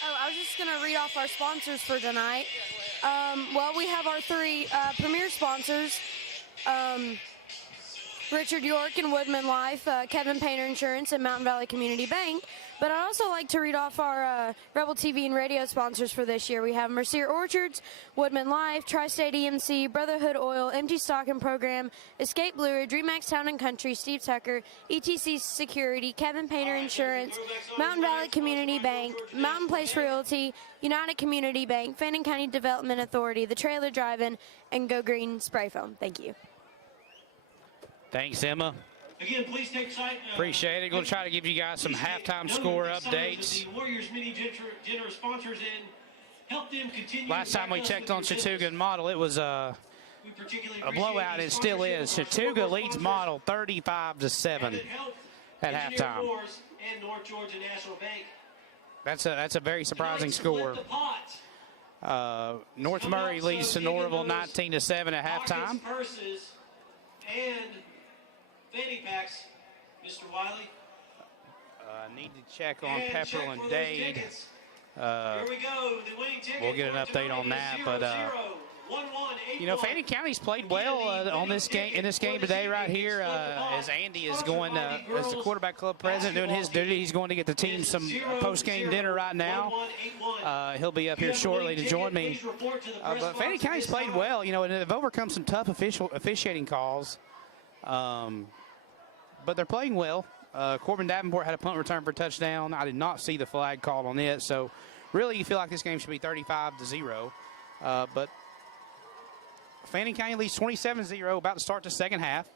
Oh, I was just going to read off our sponsors for tonight. Well, we have our three premier sponsors, Richard York and Woodman Life, Kevin Painter Insurance, and Mountain Valley Community Bank. But I'd also like to read off our Rebel TV and radio sponsors for this year. We have Mercier Orchards, Woodman Life, Tri-State EMC, Brotherhood Oil, Empty Stocking Program, Escape Bluer, DreamX Town and Country, Steve Tucker, ETC Security, Kevin Painter Insurance, Mountain Valley Community Bank, Mountain Place Realty, United Community Bank, Fannin County Development Authority, The Trailer Drive-In, and Go Green Spray Foam. Thank you. Thanks, Emma. Again, please take sight. Appreciate it. We'll try to give you guys some halftime score updates. The Warriors mini dinner sponsors and help them continue. Last time we checked on Chattooga and Model, it was a blowout. It still is. Chattooga leads Model 35-7 at halftime. And North Georgia National Bank. That's a very surprising score. North Murray leads Sonoraville 19-7 at halftime. Purses and fanny packs, Mr. Wiley. I need to check on Pepperell and Dade. Here we go. The winning ticket. We'll get an update on that, but you know, Fannin County's played well on this game in this game today right here. As Andy is going as the quarterback club president doing his duty, he's going to get the team some post-game dinner right now. He'll be up here shortly to join me. But Fannin County's played well, you know, and they've overcome some tough officiating calls. But they're playing well. Corbin Davenport had a punt return for a touchdown. I did not see the flag called on it. So really you feel like this game should be 35-0. But Fannin County leads 27-0, about to start the second half.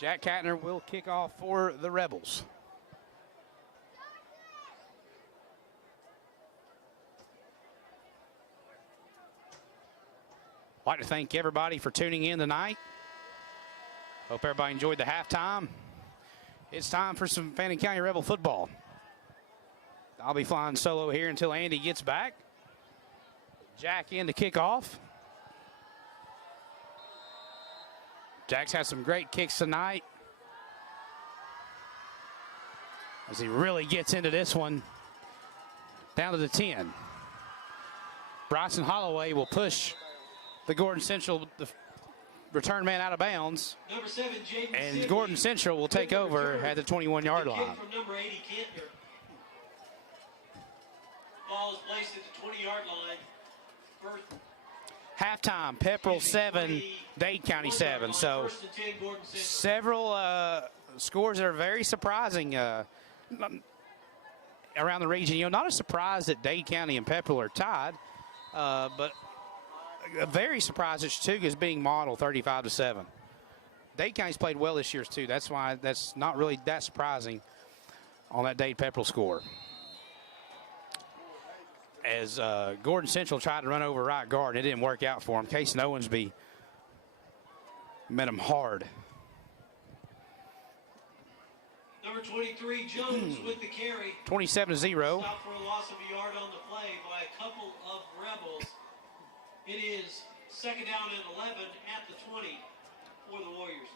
Jack Katner will kick off for the Rebels. I'd like to thank everybody for tuning in tonight. Hope everybody enjoyed the halftime. It's time for some Fannin County Rebel football. I'll be flying solo here until Andy gets back. Jack in to kick off. Jack's had some great kicks tonight as he really gets into this one. Down to the 10. Bryson Holloway will push the Gordon Central return man out of bounds. Number 7, and Gordon Central will take over at the 21-yard line. From number 80, Kantner. Ball is placed at the 20-yard line. First. Halftime, Pepperell 7, Dade County 7. So several scores that are very surprising around the region. You know, not a surprise that Dade County and Pepperell are tied, but very surprised that Chattooga is being modeled 35-7. Dade County's played well this year too. That's why that's not really that surprising on that Dade Pepperell score. As Gordon Central tried to run over right guard, and it didn't work out for him. Case Owensby met him hard. Number 23, Jones with the carry. 27-0. Stop for a loss of a yard on the play by a couple of Rebels. It is second down and 11 at the 20 for the Warriors.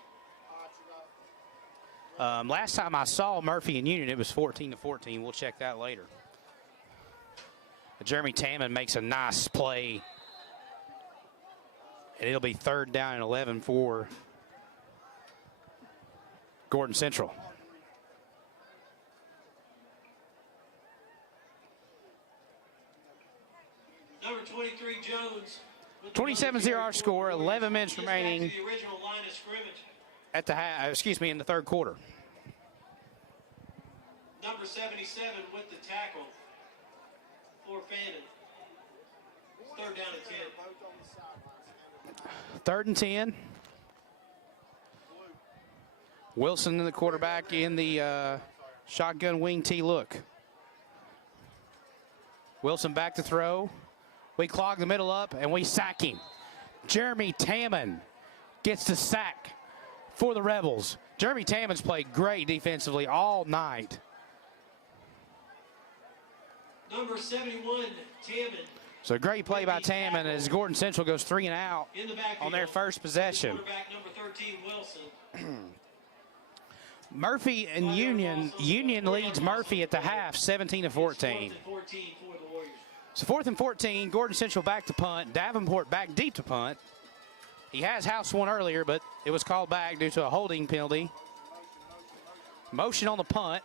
Last time I saw Murphy and Union, it was 14-14. We'll check that later. Jeremy Tamman makes a nice play. And it'll be 3rd down and 11 for Gordon Central. Number 23, Jones. 27-0 our score, 11 minutes remaining The original line of scrimmage. at the in the 3rd quarter. Number 77 with the tackle for Fannin. 3rd down and 10. 3rd and 10. Wilson, the quarterback, in the shotgun wing T look. Wilson back to throw. We clog the middle up, and we sack him. Jeremy Tamman gets the sack for the Rebels. Jeremy Tamman's played great defensively all night. Number 71, Tamman. So great play by Tamman as Gordon Central goes 3 and out In the backfield. on their first possession. Quarterback number 13, Wilson. Murphy and Union leads Murphy at the half, 17-14. 4th and 14 for the Warriors. So 4th and 14, Gordon Central back to punt. Davenport back deep to punt. He has house one earlier, but it was called back due to a holding penalty. Motion on the punt.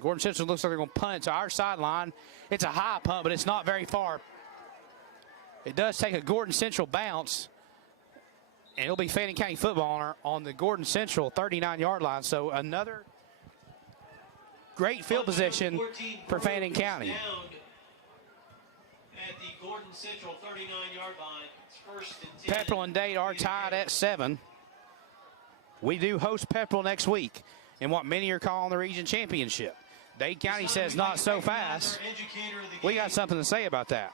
Gordon Central looks like they're going to punt it to our sideline. It's a high punt, but it's not very far. It does take a Gordon Central bounce, and it'll be Fannin County football on the Gordon Central 39-yard line. So another great field position for Fannin County. Down at the Gordon Central 39-yard line. It's 1st and 10. Pepperell and Dade are tied at 7. We do host Pepperell next week in what many are calling the region championship. Dade County says not so fast. We got something to say about that.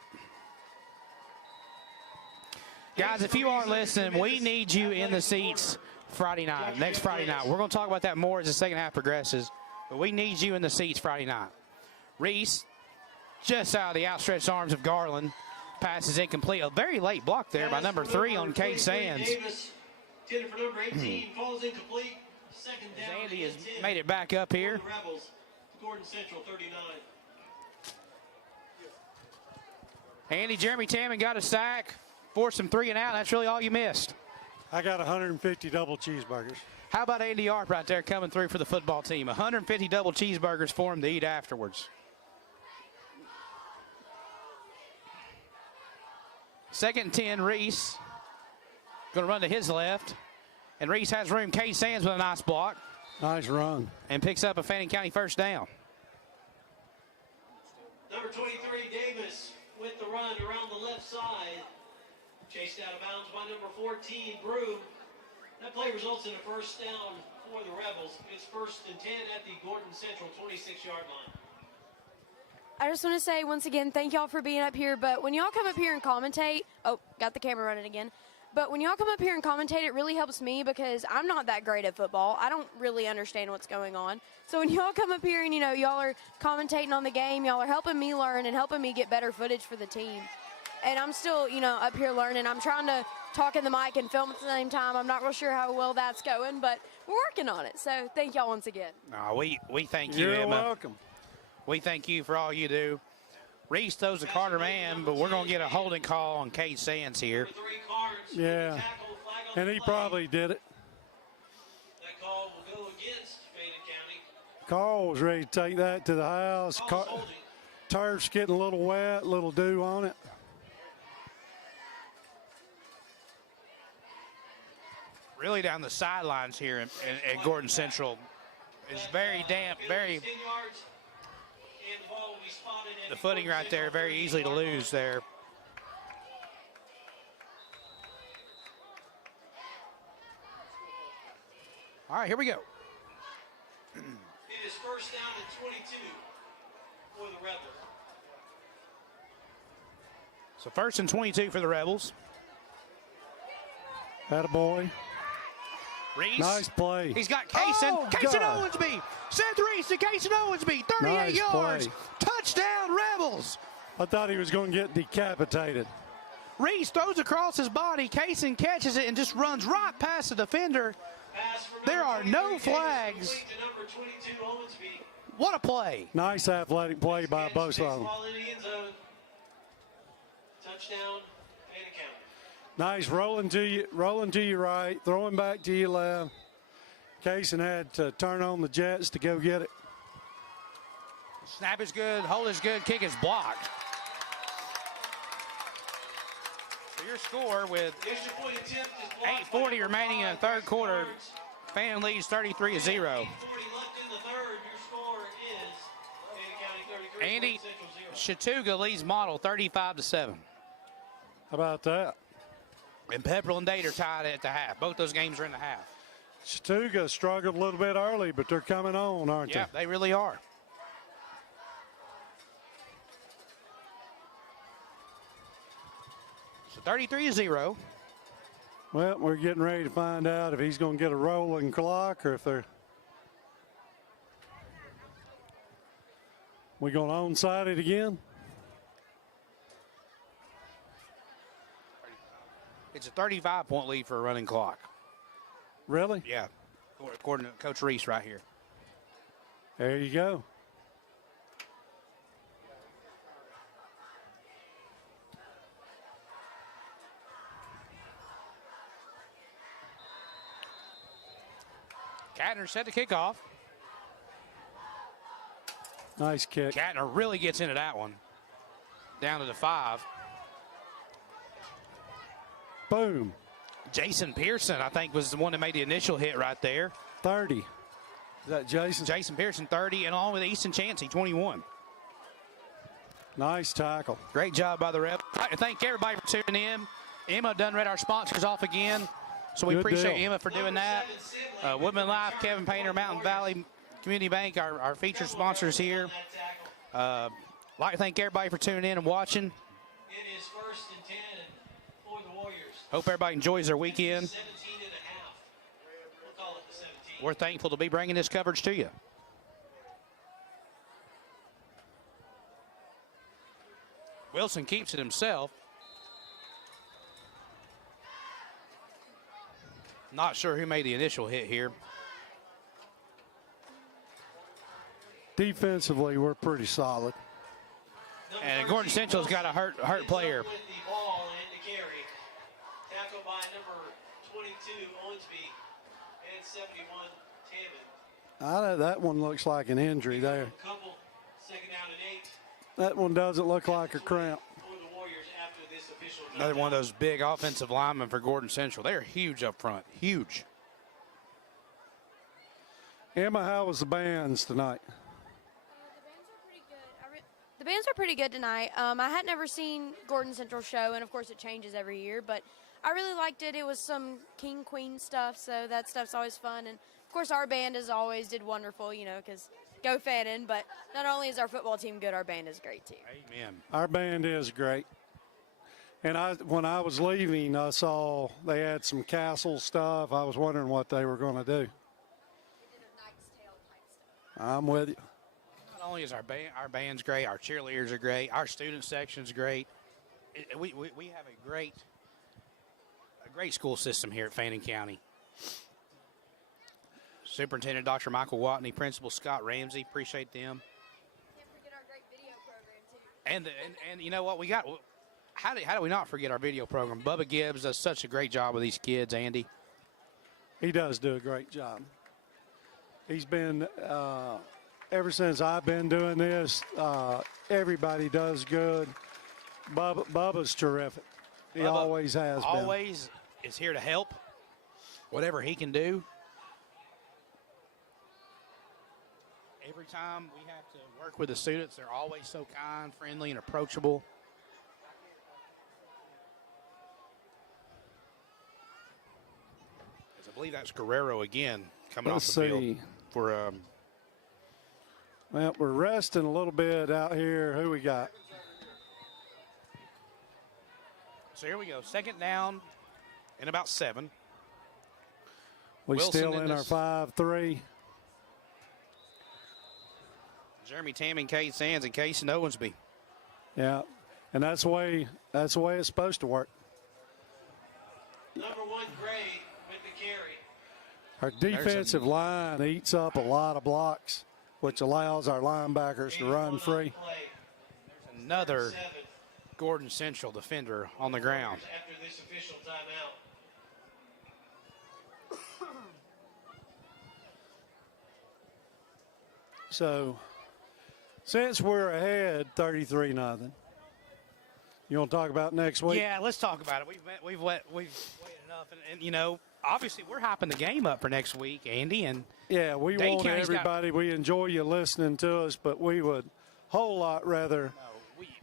Guys, if you are listening, we need you in the seats Friday night, next Friday night. We're going to talk about that more as the second half progresses, but we need you in the seats Friday night. Reese, just out of the outstretched arms of Garland, passes incomplete. A very late block there by number 3 on Kate Sands. Davis, intended for number 18, falls incomplete. 2nd down. Andy has and 10 made it back up here. for the Rebels. Gordon Central 39. Andy, Jeremy Tamman got a sack, forced him 3 and out. That's really all you missed. I got 150 double cheeseburgers. How about Andy Arp right there coming through for the football team? 150 double cheeseburgers for him to eat afterwards. 2nd and 10, Reese. Going to run to his left. And Reese has room. Kate Sands with a nice block. Nice run. And picks up a Fannin County 1st down. Number 23, Davis, with the run around the left side. Chased out of bounds by number 14, Broom. That play results in a 1st down for the Rebels. It's 1st and 10 at the Gordon Central 26-yard line. I just want to say once again, thank y'all for being up here. But when y'all come up here and commentate, oh, got the camera running again. But when y'all come up here and commentate, it really helps me because I'm not that great at football. I don't really understand what's going on. So when y'all come up here and, y'all are commentating on the game, y'all are helping me learn and helping me get better footage for the team. And I'm still, up here learning. I'm trying to talk in the mic and film at the same time. I'm not real sure how well that's going, but we're working on it. So thank y'all once again. We thank you, You're Emma. welcome. We thank you for all you do. Reese throws a Carter man, but we're going to get a holding call on Kate Sands here. Number 3, Carnes. Yeah. Tackle, flag on And the he play. probably did it. That call will go against Fannin County. Carl was ready to take that to the house. Call's holding. Turf's getting a little wet, a little dew on it. Really down the sidelines here at Gordon Central is very damp, very 10 yards, and the ball will be spotted at the footing right there, very easily to lose there. All right, here we go. It is 1st down and 22 for the Rebels. So 1st and 22 for the Rebels. Attaboy. Reese. Nice play. He's got Kaysen. Oh, Kaysen God. Owensby. Seth Reese to Kaysen Owensby. 38 Nice yards. play. Touchdown, Rebels. I thought he was going to get decapitated. Reese throws across his body. Kaysen catches it and just runs right past the defender Pass from There number are no 23, flags. complete to number 22, Owensby. What a play. Nice athletic play by Catch, both takes of the them. ball in the end zone. Touchdown, Fannin County. Nice rolling to your right, throwing back to your left. Kaysen had to turn on the jets to go get it. Snap is good, hold is good, kick is blocked. So your score with Extra point attempt is blocked 8:40 remaining in the third quarter. Fannin leads 33-0. 8:40 left in the third. Your score is Fannin County 33. Andy, Central 0. Chattooga leads Model 35-7. How about that? And Pepperell and Dade are tied at the half. Both those games are in the half. Chattooga struggled a little bit early, but they're coming on, aren't Yeah, they really are. So 33-0. they? Well, we're getting ready to find out if he's going to get a rolling clock or if they're. We going to onside it again? It's a 35-point lead for a running clock. Really? Yeah, according to Coach Reese right here. There you go. Katner set the kickoff. Nice kick. Katner really gets into that one. Down to the 5. Boom. Jason Pearson, I think, was the one that made the initial hit right there. 30. Is that Jason? Jason Pearson, 30, and along with Easton Chansey, 21. Nice tackle. Great job by the rep. I'd like to thank everybody for tuning in. Emma done read our sponsors off again, so we Good appreciate deal. Emma for doing that. Woodman Life, Kevin Painter, Mountain Valley Community Bank, our featured sponsors here. Like to thank everybody for tuning in and watching. It is first and 10 for the Warriors. Hope everybody enjoys their weekend. 17 and a half. We'll call it the 17. We're thankful to be bringing this coverage to you. Wilson keeps it himself. Not sure who made the initial hit here. Defensively, we're pretty solid. And Gordon Central's got a hurt player. With the ball and the carry. Tackled by number 22, Owensby, and 71, Tammon. That one looks like an injury there. Couple, second down and 8 That one doesn't look like a cramp. for the Warriors after this official Another one of touchdown. those big offensive linemen for Gordon Central. They're huge up front. Huge. Emma, how was the bands tonight? The bands are pretty good tonight. I had never seen Gordon Central show, and of course it changes every year, but I really liked it. It was some King Queen stuff, so that stuff's always fun. And of course our band as always did wonderful, because go Fannin, but not only is our football team good, our band is great too. Amen. Our band is great. And when I was leaving, I saw they had some castle stuff. I was wondering what they were going to do. I'm with you. Not only is our band's great, our cheerleaders are great, our student section's great. We have a great school system here at Fannin County. Superintendent Dr. Michael Watney, Principal Scott Ramsey, appreciate them. Can't forget our great video program too. And you know what we got? How do we not forget our video program? Bubba Gibbs does such a great job with these kids, Andy. He does do a great job. He's been, ever since I've been doing this, everybody does good. Bubba's terrific. He Bubba always has been. Always is here to help, whatever he can do. Every time we have to work with the students, they're always so kind, friendly, and approachable. As I believe that's Guerrero again coming Let's off the see. field for Well, we're resting a little bit out here. Who we got? So here we go. Second down and about 7. We Wilson still in in our this. 5-3. Jeremy Tamming, Kate Sands, and Casey Owensby. Yeah, and that's the way it's supposed to work. Number 1, Gray with the carry. Our defensive line eats up a lot of blocks, which allows our linebackers to run free. Another Gordon Central defender on the ground. After this official timeout. So, since we're ahead 33-0, you want to talk about next week? Yeah, let's talk about it. We've waited enough, and you know, obviously we're hyping the game up for next week, Andy. And yeah, we Dade want County's everybody. We enjoy you listening to us, but we would a whole lot rather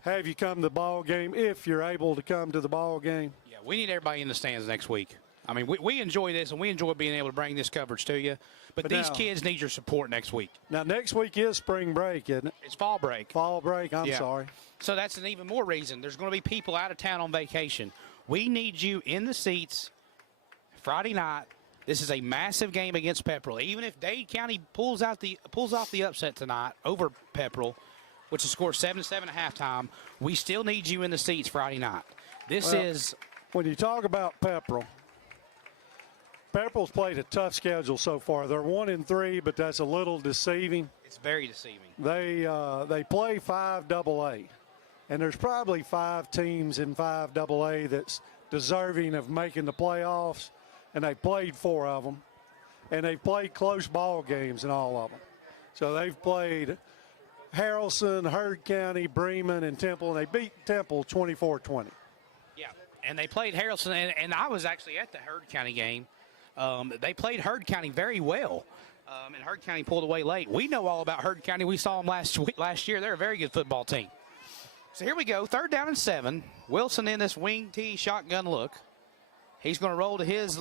have you come to the ball game if you're able to come to the ball game. Yeah, we need everybody in the stands next week. I mean, we enjoy this, and we enjoy being able to bring this coverage to you. But these kids need your support next week. Now, next week is spring break, isn't it? It's fall break. Fall break, I'm Yeah. sorry. So that's an even more reason. There's going to be people out of town on vacation. We need you in the seats Friday night. This is a massive game against Pepperell. Even if Dade County pulls off the upset tonight over Pepperell, which is scored 7-7 at halftime, we still need you in the seats Friday night. When you talk about Pepperell's played a tough schedule so far. They're 1-3, but that's a little deceiving. It's very deceiving. They play 5AA, and there's probably 5 teams in 5AA that's deserving of making the playoffs, and they played 4 of them, and they played close ball games in all of them. So they've played Harrelson, Heard County, Bremen, and Temple, and they beat Temple 24-20. Yeah, and they played Harrelson, and I was actually at the Heard County game. They played Heard County very well, and Heard County pulled away late. We know all about Heard County. We saw them last year. They're a very good football team. So here we go, 3rd down and 7. Wilson in this wing T shotgun look. He's going to roll to his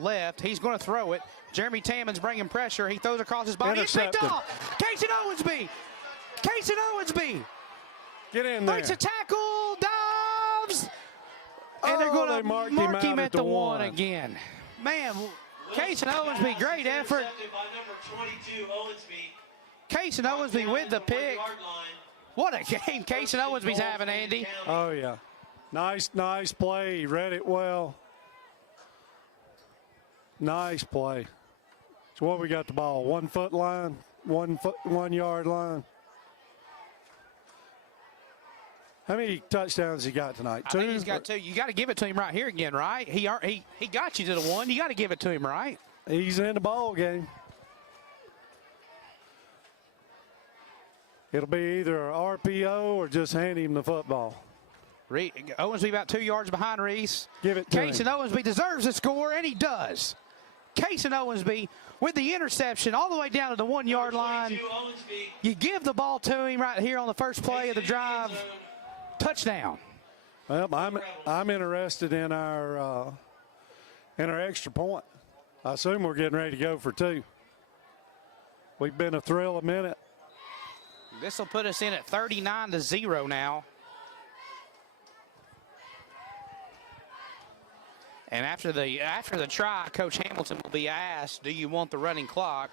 left. He's going to throw it. Jeremy Tammons bringing pressure. He throws across his body. It's picked off. Casey Owensby. Get in there. Breaks a tackle. Dives. And they're going to mark him at the 1 again. Man, Casey Owensby, great effort. Casey Owensby with the pick. What a game Casey Owensby's having, Andy. Oh, yeah. Nice play. He read it well. Nice play. So what we got the ball? 1 foot line, 1 yard line. How many touchdowns he got tonight? 2? I think he's got 2. You got to give it to him right here again, right? He got you to the 1. You got to give it to him, right? He's in the ball game. It'll be either an RPO or just hand him the football. Owensby about 2 yards behind Reese. Give it to him. Casey Owensby deserves the score, and he does. Casey Owensby with the interception all the way down to the 1 yard line. You give the ball to him right here on the first play of the drive. Touchdown. Well, I'm interested in our extra point. I assume we're getting ready to go for 2. We've been a thrill a minute. This will put us in at 39-0 now. And after the try, Coach Hamilton will be asked, do you want the running clock?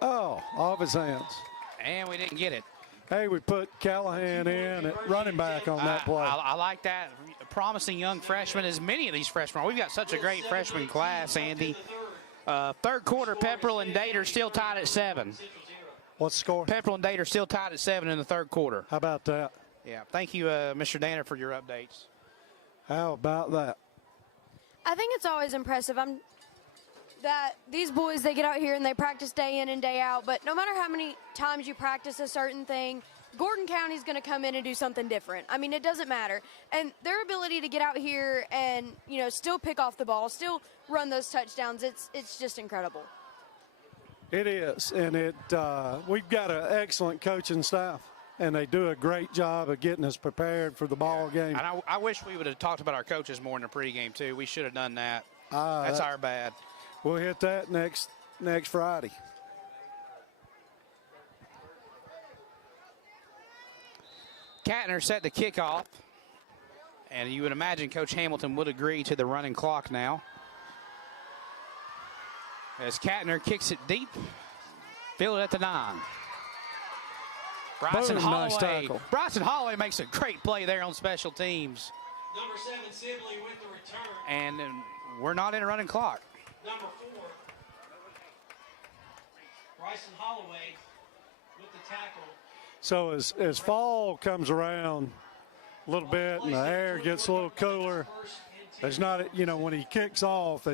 Oh, off his hands. And we didn't get it. Hey, we put Callahan in at running back on that play. I like that. Promising young freshman, as many of these freshmen. We've got such a great freshman class, Andy. 3rd quarter, Pepperell and Dade are still tied at 7. What's the score? Pepperell and Dade are still tied at 7 in the 3rd quarter. How about that? Yeah. Thank you, Mr. Danner, for your updates. How about that? I think it's always impressive. That these boys, they get out here and they practice day in and day out, but no matter how many times you practice a certain thing, Gordon County's going to come in and do something different. I mean, it doesn't matter. And their ability to get out here and, still pick off the ball, still run those touchdowns, it's just incredible. It is, and we've got an excellent coaching staff, and they do a great job of getting us prepared for the ball game. And I wish we would have talked about our coaches more in the pregame, too. We should have done that. That's our bad. We'll hit that next Friday. Katner set the kickoff, and you would imagine Coach Hamilton would agree to the running clock now. As Katner kicks it deep. Field it at the 9. Bryson Boom, Holloway. nice tackle. Bryson Holloway makes a great play there on special teams. Number 7, Sibley with the return. And we're not in a running clock. Number 4, Bryson Holloway with the tackle. So as fall comes around a little bit and the air gets a little cooler, there's not, you know, when he kicks off,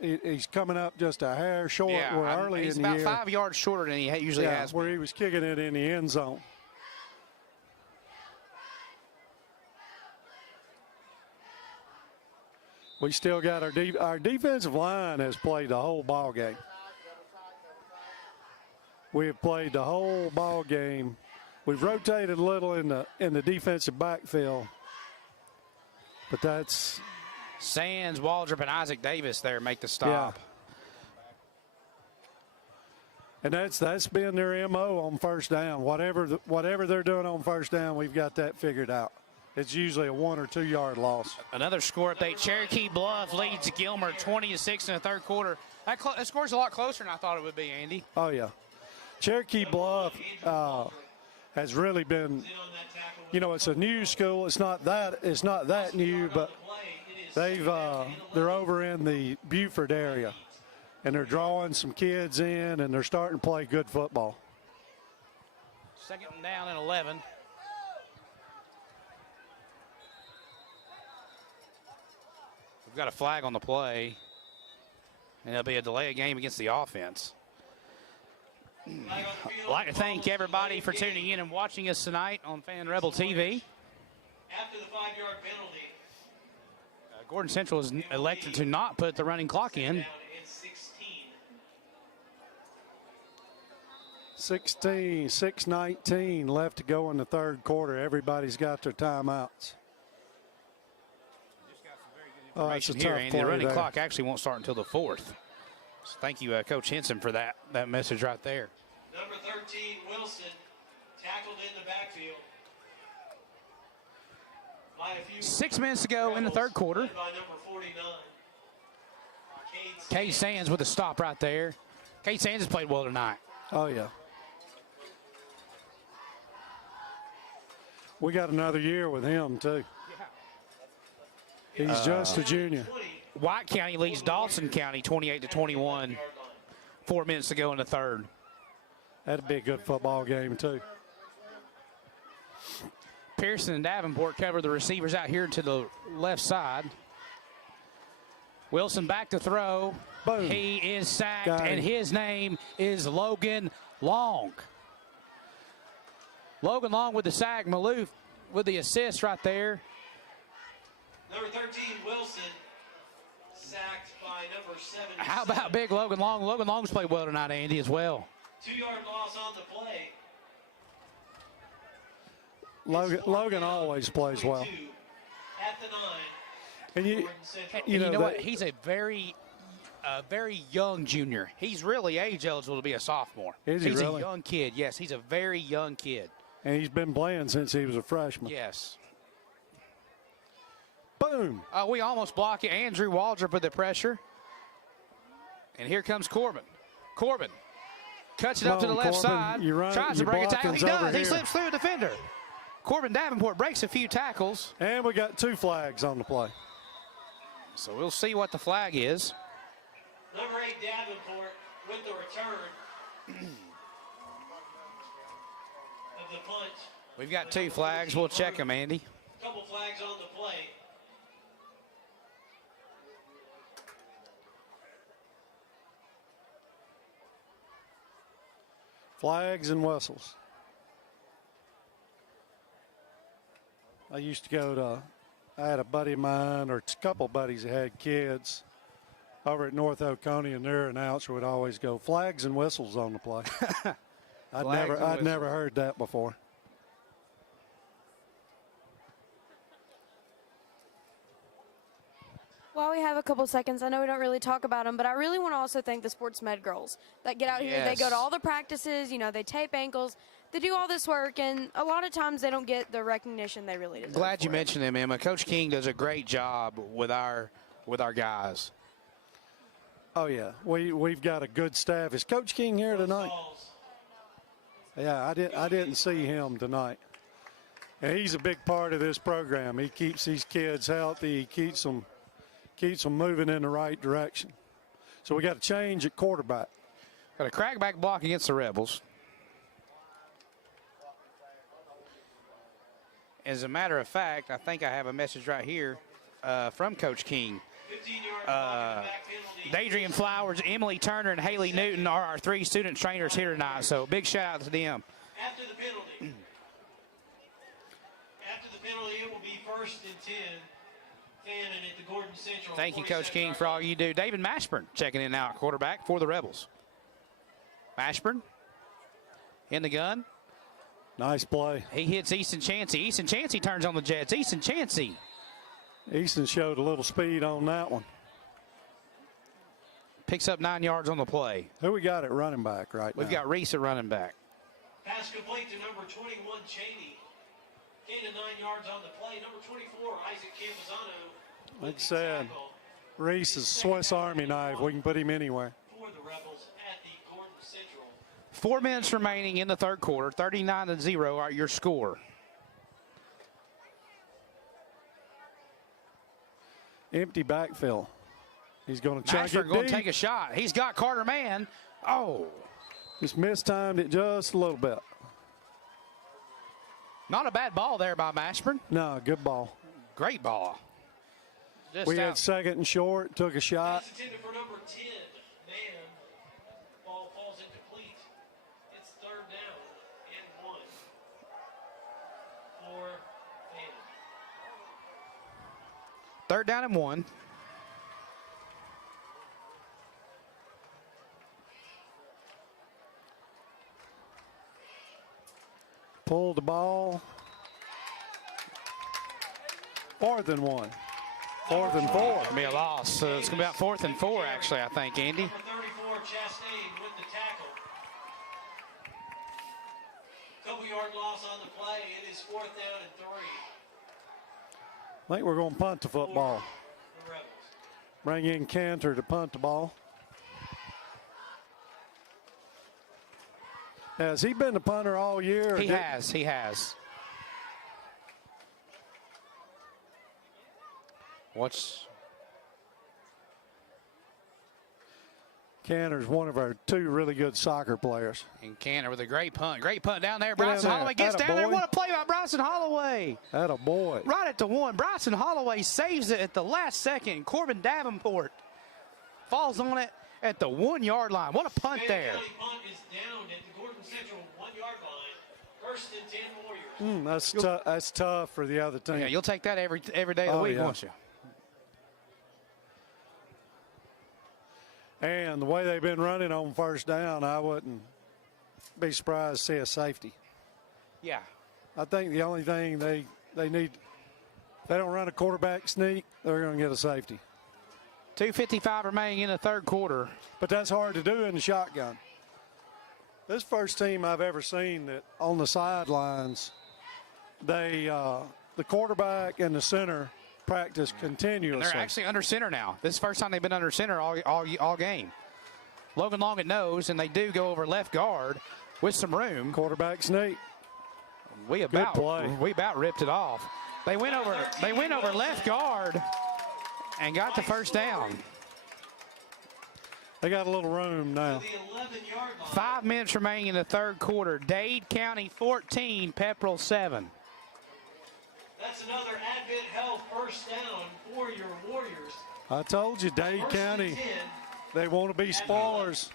he's coming up just a hair short. Yeah, We're early he's in the about year. 5 yards shorter than he usually has. Where he was kicking it in the end zone. We still got our defensive line has played the whole ball game. We have played the whole ball game. We've rotated a little in the defensive backfield, but that's Sands, Waldrop, and Isaac Davis there make the stop. And that's been their MO on first down. Whatever they're doing on first down, we've got that figured out. It's usually a 1 or 2 yard loss. Another score update. Cherokee Bluff leads Gilmer 20-6 in the third quarter. That score's a lot closer than I thought it would be, Andy. Oh yeah, Cherokee Bluff has really been. You know, it's a new school. It's not that new, but they're over in the Beaufort area, and they're drawing some kids in, and they're starting to play good football. Second and down and 11. We've got a flag on the play, and it'll be a delay of game against the offense. I'd like to thank everybody for tuning in and watching us tonight on Fan Rebel TV. After the 5-yard penalty. Gordon Central has elected to not put the running clock in. 6:19 left to go in the third quarter. Everybody's got their timeouts. Oh, that's a Here, tough Andy. play The running there. clock actually won't start until the 4th. So thank you, Coach Henson, for that message right there. Number 13, Wilson, tackled in the backfield. 6 minutes to go in the third quarter. Led by number 49. Cade Sands with a stop right there. Cade Sands has played well tonight. Oh, yeah. We got another year with him, too. He's just a junior. White County leads Dawson County 28-21. 4 minutes to go in the third. That'd be a good football game, too. Pearson and Davenport cover the receivers out here to the left side. Wilson back to throw. Boom. He is sacked, Got him. and his name is Logan Long. Logan Long with the sack. Maloof with the assist right there. Number 13, Wilson, sacked by number 7. How about big Logan Long? Logan Long's played well tonight, Andy, as well. 2-yard loss on the play. Logan always plays well. At the 9. And You know what? He's a very young junior. He's really age eligible to be a sophomore. Is he He's really? a young kid. Yes, he's a very young kid. And he's been playing since he was a freshman. Yes. Boom. We almost block it. Andrew Waldrop with the pressure. And here comes Corbin. Corbin cuts it up to the left side. Tries to break a tackle. He does. He slips through a defender. Corbin Davenport breaks a few tackles. And we got 2 flags on the play. So we'll see what the flag is. Number 8, Davenport, with the return of the punt. We've got 2 flags. We'll check them, Andy. Couple flags on the play. Flags and whistles. I used to go to, I had a buddy of mine, or a couple buddies that had kids over at North Oconee, and their announcer would always go, flags and whistles on the play. I'd never heard that before. While we have a couple seconds, I know we don't really talk about them, but I really want to also thank the sports med girls that get out here. They go to all the practices, you know, they tape ankles, they do all this work, and a lot of times they don't get the recognition they really deserve. Glad you mentioned them, Emma. Coach King does a great job with our guys. Oh, yeah. We've got a good staff. Is Coach King here tonight? Yeah, I didn't see him tonight. And he's a big part of this program. He keeps these kids healthy. He keeps them moving in the right direction. So we got a change at quarterback. Got a crackback block against the Rebels. As a matter of fact, I think I have a message right here from Coach King. Adrian Flowers, Emily Turner, and Haley Newton are our 3 student trainers here tonight. So big shout out to them. After the penalty. After the penalty, it will be 1st and 10. Fannin at the Gordon Central. Thank you, Coach King, for all you do. David Mashburn checking in now, quarterback for the Rebels. Mashburn in the gun. Nice play. He hits Easton Chansey. Easton Chansey turns on the Jets. Easton Chansey. Easton showed a little speed on that one. Picks up 9 yards on the play. Who we got at running back right now? We've got Reese at running back. Pass complete to number 21, Cheney. Gain of 9 yards on the play. Number 24, Isaac Campuzano. Like I said, Reese is Swiss Army knife. We can put him anywhere. For the Rebels at the Gordon Central. 4 minutes remaining in the third quarter. 39-0 are your score. Empty backfield. He's going to chunk it Mashburn going deep. to take a shot. He's got Carter Mann. Oh, Just mistimed it just a little bit. not a bad ball there by Mashburn. No, good ball. Great ball. Just We out. had second and short, took a shot. Pass intended for number 10, man. Ball falls incomplete. It's 3rd down and 1 for Fannin. 3rd down and 1. Pull the ball. 4th and 1. 4th and 4. Going to be a loss. So it's going to be about 4th and 4, actually, I think, Andy. Number 34, Chastain with the tackle. Couple yard loss on the play. It is 4th down and 3 I think we're going to punt the football. for the Rebels. Bring in Cantor to punt the ball. Has he been the punter all year? or He did- has. He has. What's Cantor's one of our 2 really good soccer players. and Cantor with a great punt. Great punt down there. Get down Bryson there. Holloway gets Atta down there. boy. What a play by Bryson Holloway. That a boy. Right at the 1. Bryson Holloway saves it at the last second. Corbin Davenport falls on it at the 1 yard line. What a punt Fannin there. County punt is down at the Gordon Central 1 yard line. 1st and 10 Warriors. That's tough for the other team. Yeah, you'll take that every day of the Oh, week, yeah. won't you? And the way they've been running on 1st down, I wouldn't be surprised to see a safety. Yeah. I think the only thing they need, if they don't run a quarterback sneak, they're going to get a safety. 2:55 remaining in the third quarter. But that's hard to do in the shotgun. This first team I've ever seen that on the sidelines, the quarterback and the center practice continuously. They're actually under center now. This is the first time they've been under center all game. Logan Long at nose, and they do go over left guard with some room. Quarterback sneak. We play. about ripped it off. They went over left guard and got the first down. They got a little room now. The 11-yard line. 5 minutes remaining in the third quarter. Dade County 14, Pepperell 7. That's another Advent Health 1st down for your Warriors. I told you, Dade 1st County, and 10. they want to be spoilers.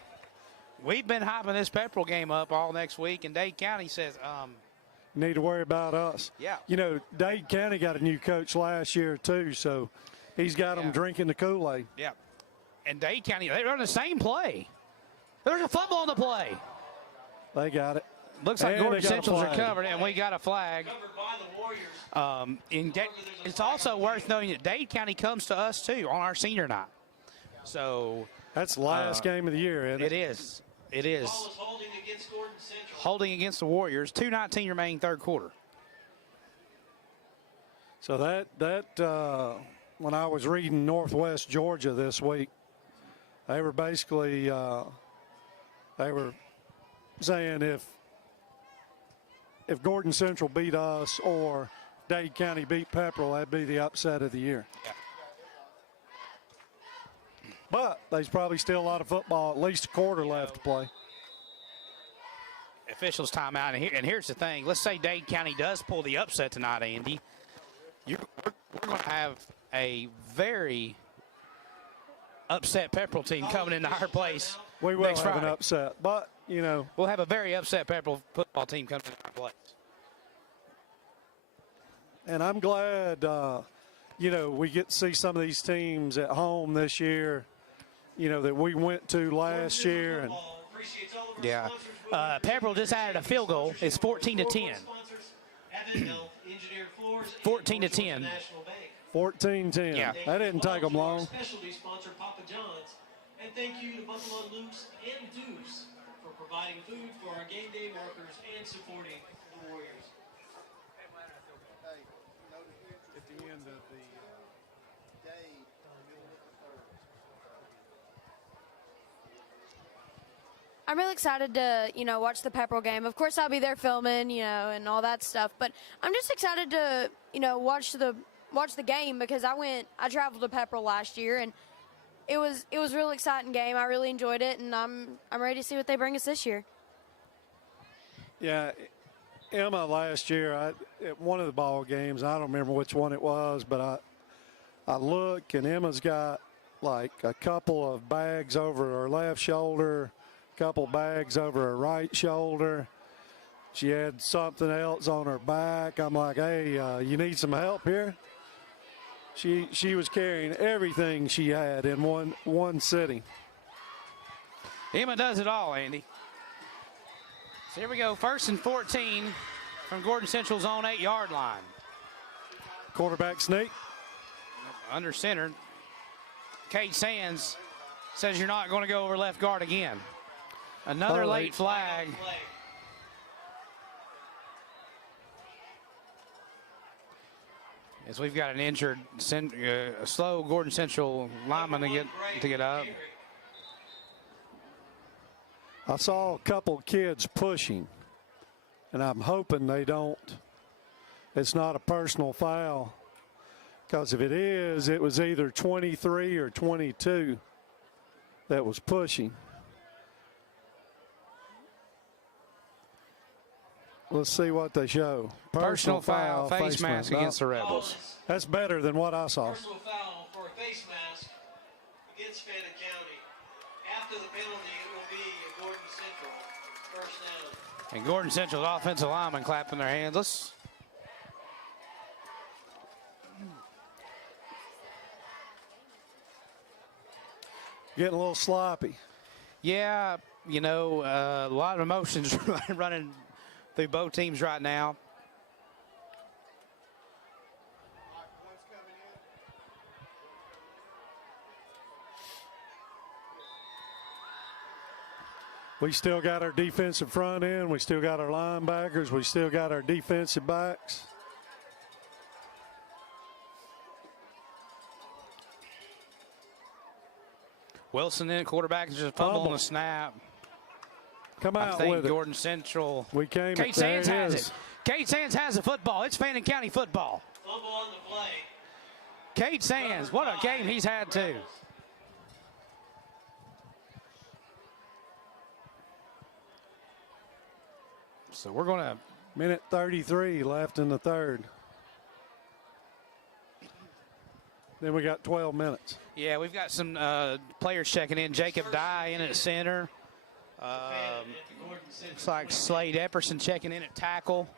We've been hyping this Pepperell game up all next week, and Dade County says, Need to worry about us. Yeah. You know, Dade County got a new coach last year, too, so he's got them Yeah. drinking the Kool-Aid. yeah. And Dade County, they run the same play. There's a football on the play. They got it. Looks like And Gordon they got a Central's flag. recovered, and we got a flag. Covered by the Warriors. It's also worth noting that Dade County comes to us, too, on our senior night. So That's the last game of the year, isn't it? it is. It is. Ball is holding against Gordon Central. Holding against the Warriors. 2:19 remaining third quarter. So that when I was reading Northwest Georgia this week, They were basically they were saying if Gordon Central beat us or Dade County beat Pepperell, that'd be the upset of the year. Yeah. But there's probably still a lot of football, at least a quarter left to play. Officials timeout, and here's the thing. Let's say Dade County does pull the upset tonight, Andy. We're going to have a very upset Pepperell team coming into our place We will next have Friday. an upset, but, you know. We'll have a very upset Pepperell football team coming into our place. And I'm glad, you know, we get to see some of these teams at home this year, you know, that we went to last year. And Yeah. Pepperell just added a field goal. It's 14-10. 14-10. 14-10. Yeah. That didn't take them long. Specialty sponsor Papa John's, and thank you to Buffalo Loose and Deuce for providing food for our game day workers and supporting the Warriors. At the end of the I'm really excited to, you know, watch the Pepperell game. Of course, I'll be there filming, you know, and all that stuff. But I'm just excited to, you know, watch the game because I traveled to Pepperell last year, and it was a real exciting game. I really enjoyed it, and I'm ready to see what they bring us this year. Yeah, Emma last year at one of the ball games, I don't remember which one it was, but I look and Emma's got like a couple of bags over her left shoulder, a couple bags over her right shoulder. She had something else on her back. I'm like, hey, you need some help here? She was carrying everything she had in one sitting. Emma does it all, Andy. So here we go, 1st and 14 from Gordon Central's own 8-yard line. Quarterback sneak. Under center, Cade Sands says you're not going to go over left guard again. Another late flag. As we've got an injured, a slow Gordon Central lineman to get up. I saw a couple kids pushing, and I'm hoping they don't. It's not a personal foul, because if it is, it was either 23 or 22 that was pushing. Let's see what they show. Personal foul, face mask against the Rebels. That's better than what I saw. Personal foul for a face mask against Fannin County. After the penalty, it will be a Gordon Central first down. And Gordon Central's offensive linemen clapping their hands. Let's Getting a little sloppy. Yeah, you know, a lot of emotions running through both teams right now. We still got our defensive front end. We still got our linebackers. We still got our defensive backs. Wilson in quarterback is just fumble on the snap. Come I out think with it. Gordon Central. We came. Cade Sands has it. Cade Sands has the football. It's Fannin County football. Fumble on the play. Cade Sands, what a game he's had too. So we're going to. Minute 33 left in the third. Then we got 12 minutes. Yeah, we've got some players checking in. Jacob Dye in at center. Looks like Slade Epperson checking in at tackle.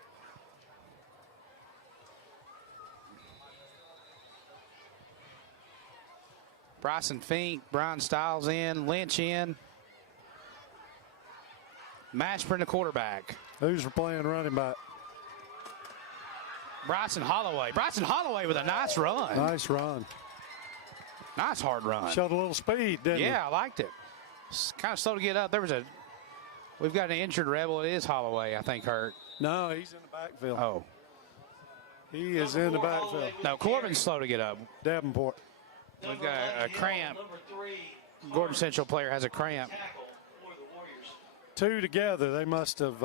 Bryson Fink, Brian Stiles in, Lynch in. Mashburn the quarterback. Who's playing running back? Bryson Holloway. Bryson Holloway with a nice run. Nice run. Nice hard run. Showed a little speed, didn't he? Yeah, I liked it. It's kind of slow to get up. We've got an injured Rebel. It is Holloway, I think, hurt. No, he's in the backfield. Oh. He is in the backfield. No, Corbin's slow to get up. Davenport. We've got a cramp. Number 3, Gordon Central player has a cramp. Tackle for the Warriors. Two together, they must have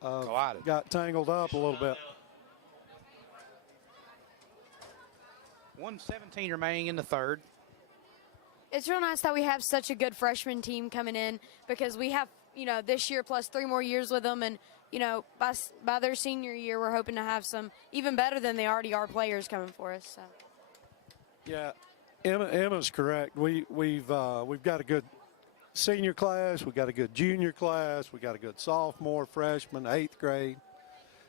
Collided. got tangled up a little bit. 1:17 remaining in the third. It's real nice that we have such a good freshman team coming in because we have, this year plus 3 more years with them. And, by their senior year, we're hoping to have some even better than they already are players coming for us. So. Yeah, Emma's correct. We've got a good senior class. We got a good junior class. We got a good sophomore, freshman, 8th grade,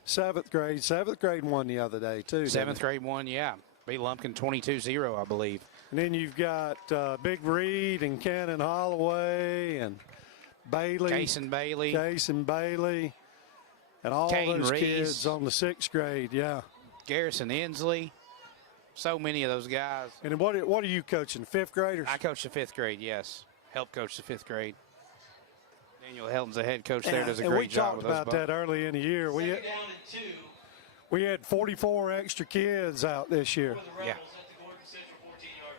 7th grade. 7th grade won the other day too. 7th grade won, yeah. Beat Lumpkin 22-0, I believe. And then you've got Big Reed and Cannon Holloway and Bailey. Cason Bailey. And all Caden those Reese. kids on the 6th grade, yeah. Garrison Inslee. So many of those guys. And what are you coaching, 5th graders? I coach the 5th grade, yes. Help coach the 5th grade. Daniel Helton's the head coach there, does a great job with we those talked about that early in the year. Second down and 2 We had 44 extra kids out this year. for the Rebels Yeah. at the Gordon Central 14-yard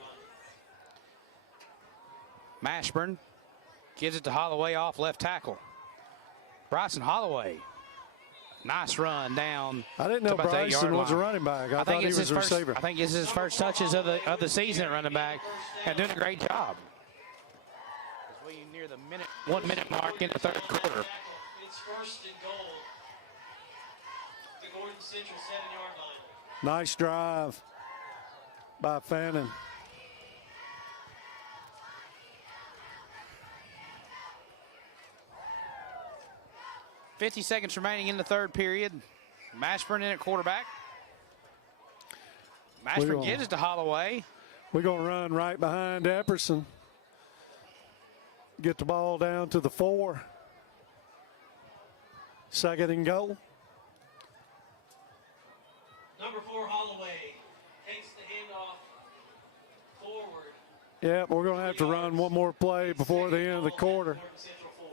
line. Mashburn gives it to Holloway off left tackle. Bryson Holloway. Nice run down. I didn't know to about the 8-yard Bryson was a line. running back. I think thought he it's was his a first. receiver. I think it's his first touches of the season at running back, and doing a great job. As we near the 1 minute mark in the third quarter. It's first and goal. The Gordon Central 7-yard line. Nice drive by Fannin. .50 seconds remaining in the third period. Mashburn in at quarterback. Mashburn gives it to Holloway. We're going to run right behind Epperson. Get the ball down to the 4. 2nd and goal. Number 4, Holloway, takes the handoff forward. Yeah, we're going to have to run one more play before the end of the quarter. Gordon Central 4.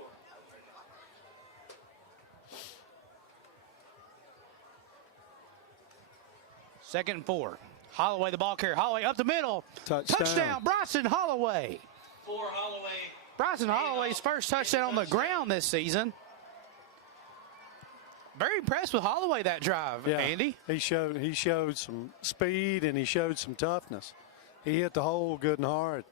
Second and 4. Holloway, the ball carrier. Holloway up the middle. Touchdown. Bryson Holloway. 4, Holloway. Bryson Holloway's first touchdown on the ground this season. Very impressed with Holloway that drive, Yeah, Andy. he showed some speed and he showed some toughness. He hit the hole good and hard.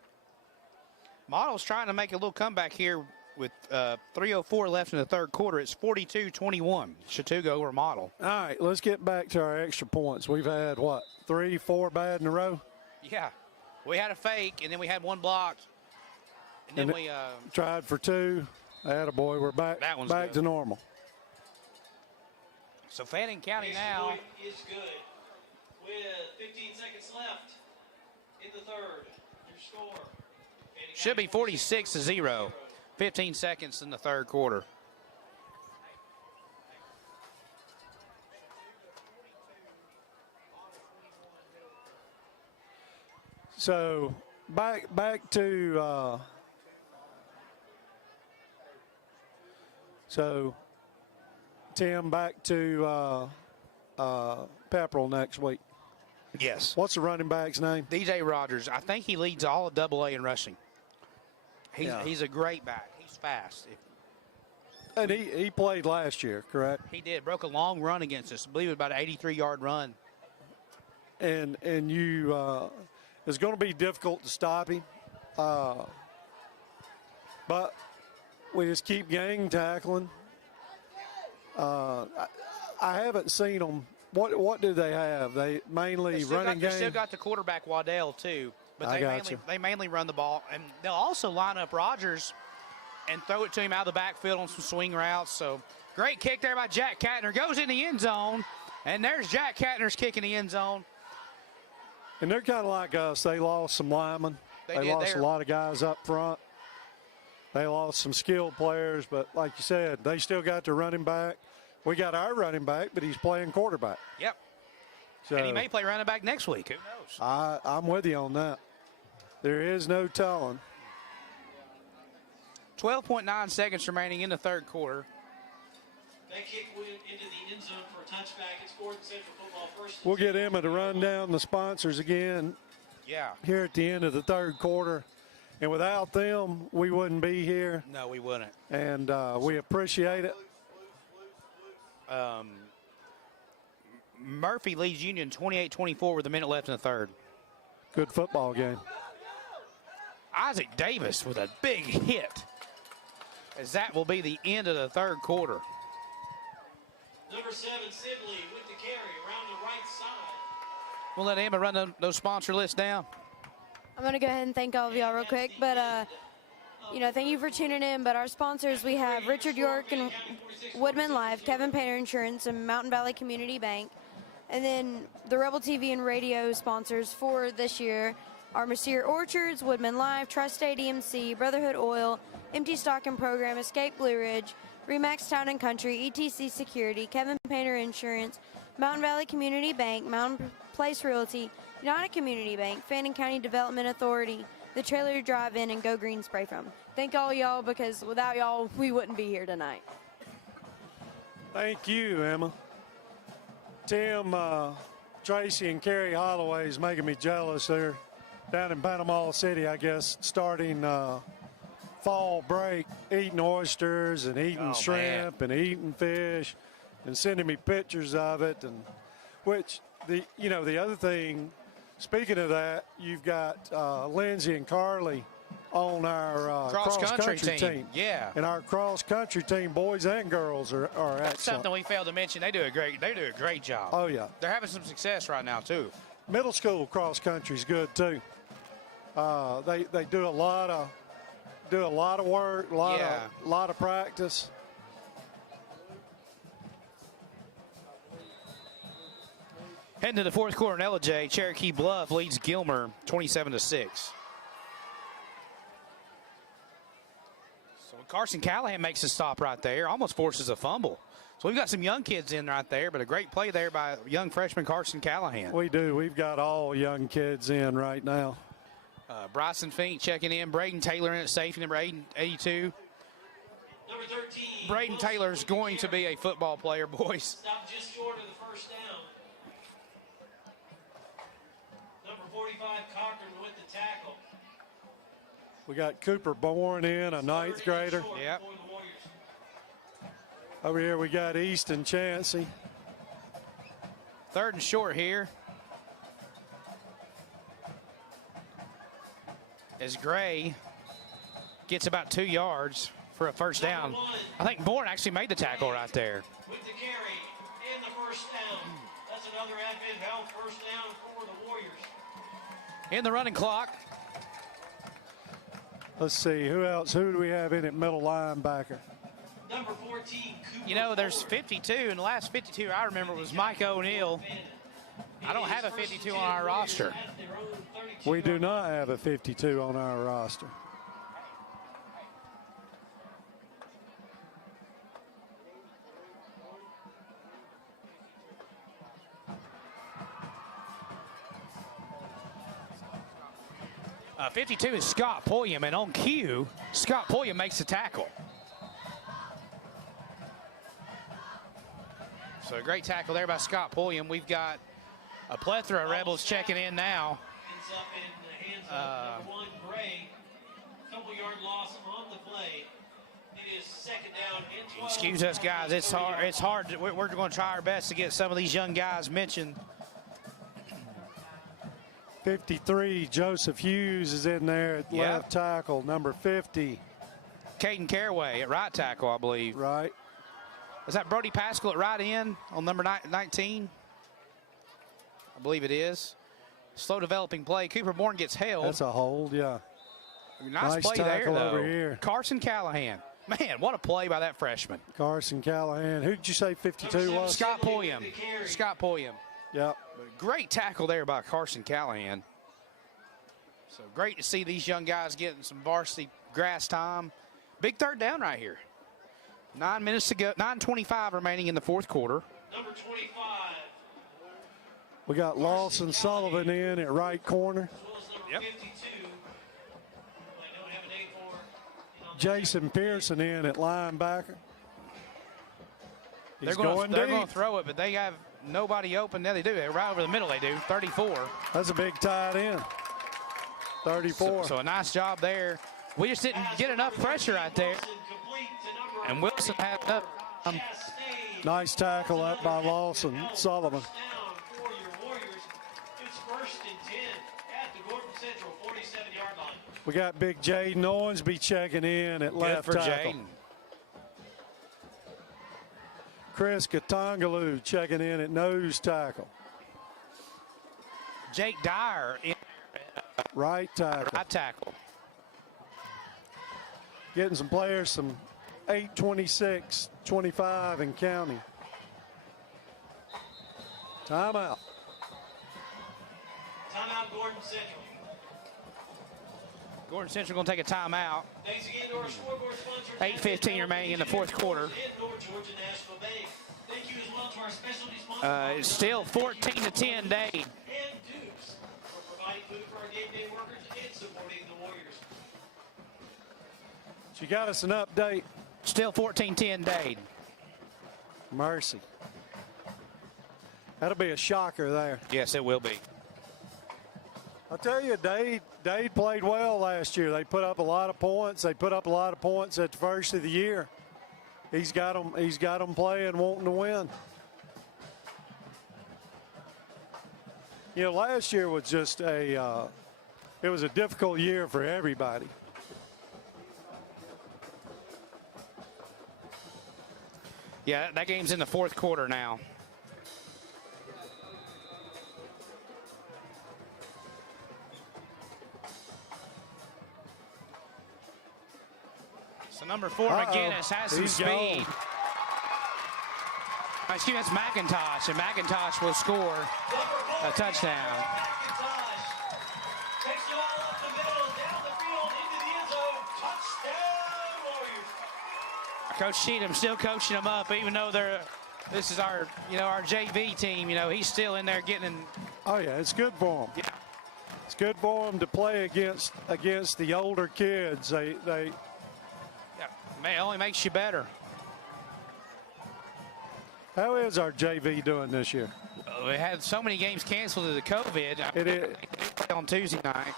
Model's trying to make a little comeback here with 3:04 left in the third quarter. It's 42-21. Chattooga over Model. All right, let's get back to our extra points. We've had, 3, 4 bad in a row? Yeah. We had a fake, and then we had one blocked. And then we tried for 2. Attaboy, we're back good. to normal. So Fannin County Extra now. point is good. With 15 seconds left in the third. Your score. Should be 46-0. 15 seconds in the third quarter. So back to Tim, back to Pepperell next week. Yes. What's the running back's name? DJ Rogers. I think he leads all of AA in rushing. He's a great back. He's fast. And he played last year, correct? He did. Broke a long run against us. I believe it was about an 83-yard run. And you it's going to be difficult to stop him. But we just keep gang tackling. I haven't seen them. What do they have? They mainly running game. They still got the quarterback Waddell too, but they mainly run the ball, and they'll also line up Rogers and throw it to him out of the backfield on some swing routes. So great kick there by Jack Katner, goes in the end zone, and there's Jack Katner's kick in the end zone. And they're kind of like us. They lost some linemen. They lost a lot of guys up front. They lost some skilled players, but like you said, they still got their running back. We got our running back, but he's playing quarterback. Yep. So And he may play running back next week. Who knows? I'm with you on that. There is no telling. 12.9 seconds remaining in the third quarter. That kick went into the end zone for a touchback. It's Gordon Central football first. We'll get Emma to run down the sponsors again Yeah. here at the end of the third quarter. And without them, we wouldn't be here. No, we wouldn't. And we appreciate it. Murphy leads Union 28-24 with a minute left in the third. Good football game. Isaac Davis with a big hit, as that will be the end of the third quarter. Number 7, Sibley with the carry around the right side. We'll let Emma run those sponsor lists down. I'm going to go ahead and thank all of y'all real quick. But, thank you for tuning in. But our sponsors, we have Richard York and Woodman Life, Kevin Painter Insurance, and Mountain Valley Community Bank. And then the Rebel TV and radio sponsors for this year are Messier Orchards, Woodman Life, Tri-State EMC, Brotherhood Oil, Empty Stocking Program, Escape Blue Ridge, Remax Town and Country, ETC Security, Kevin Painter Insurance, Mountain Valley Community Bank, Mountain Place Realty, United Community Bank, Fannin County Development Authority, the Trailer Drive-In, and Go Green Spray Foam. Thank all y'all, because without y'all, we wouldn't be here tonight. Thank you, Emma. Tim, Tracy, and Carrie Holloway is making me jealous. They're down in Panama City, I guess, starting fall break, eating oysters and eating shrimp and eating fish and sending me pictures of it. And which, the other thing, speaking of that, you've got Lindsay and Carly on our cross-country team. Yeah. And our cross-country team, boys and girls, are excellent. That's something we failed to mention. They do a great job. Oh, yeah. They're having some success right now, too. Middle school cross-country is good, too. They do a lot of work, a lot of practice. Heading to the fourth quarter in LJ, Cherokee Bluff leads Gilmer 27-6. So Carson Callahan makes a stop right there, almost forces a fumble. So we've got some young kids in right there, but a great play there by young freshman Carson Callahan. We do. We've got all young kids in right now. Bryson Fink checking in. Braden Taylor in at safety, number 82. Number 13. Braden Taylor is going to be a football player, boys. Stopped just short of the first down. Number 45, Cochran with the tackle. We got Cooper Bourne in, a ninth grader. Yep. Over here we got Easton Chansey. Third and short here. As Gray gets about 2 yards for a first down. I think Bourne actually made the tackle right there. With the carry and the first down. That's another Advent Health first down for the Warriors. In the running clock. Let's see, who else? Who do we have in at middle linebacker? Number 14, Cooper There's 52, and the last 52 I remember was Mike O'Neill. I don't have a 52 on our roster. We do not have a 52 on our roster. Uh, 52 is Scott Pulliam, and on cue, Scott Pulliam makes the tackle. So a great tackle there by Scott Pulliam. We've got a plethora of Rebels checking in now. ends up in the hands of number 1, Gray. Couple-yard loss on the play. It is second down and 12. Excuse us, guys. It's hard. It's hard. We're going to try our best to get some of these young guys mentioned. 53, Joseph Hughes is in there at left tackle. Number 50. Caden Caraway at right tackle, I believe. Right. Is that Brody Pascal at right end on number 19? I believe it is. Slow developing play. Cooper Bourne gets held. That's a hold, yeah. Nice play there, tackle though. over here. Carson Callahan. Man, what a play by that freshman. Carson Callahan. Who did you say 52 was? Scott Pulliam. Scott Pulliam. Yep. Great tackle there by Carson Callahan. So great to see these young guys getting some varsity grass time. Big third down right here. 9 minutes to go. 9:25 remaining in the fourth quarter. Number 25. We got Lawson Sullivan in at right corner. As well as number Yep. 52. I don't have a name for. Jason Pearson in at linebacker. He's They're going to throw it, but they have nobody open. There they do. Right over the middle they do. 34. That's a big tight end. 34. So a nice job there. We just didn't get enough pressure out there. And Wilson had enough. Nice tackle up by Lawson Sullivan. Down for your Warriors. It's 1st and 10 at the Gordon Central 47-yard line. We got big Jaden Owensby checking in at left for tackle. Jaden. Chris Katongaloo checking in at nose tackle. Jake Dyer in Right tackle. right tackle. Getting some players, some 8:26, 25 and counting. Timeout. Timeout, Gordon Central. Gordon Central going to take a timeout. Thanks again to our scoreboard sponsors. 8:15 remaining in the fourth quarter. And North Georgia National Bank. Thank you as well to our specialty sponsors. It's still 14-10 Dade. And Dukes for providing food for our game day workers and supporting the Warriors. She got us an update. Still 14-10 Dade. Mercy. That'll be a shocker there. Yes, it will be. I'll tell you, Dade played well last year. They put up a lot of points. They put up a lot of points at the first of the year. He's got them playing, wanting to win. You know, last year was just it was a difficult year for everybody. Yeah, that game's in the fourth quarter now. So number 4, McGinnis, has some He's speed. gone. Excuse me, that's McIntosh, and McIntosh will score a touchdown. Takes it all up the middle, down the field, into the end zone. Touchdown, Warriors. Coach Cheatham still coaching them up, even though this is our JV team. You know, he's still in there getting. Oh yeah, it's good for them. Yeah. It's good for them to play against the older kids. They Yeah, it only makes you better. How is our JV doing this year? We had so many games canceled due to COVID. It is. On Tuesday night.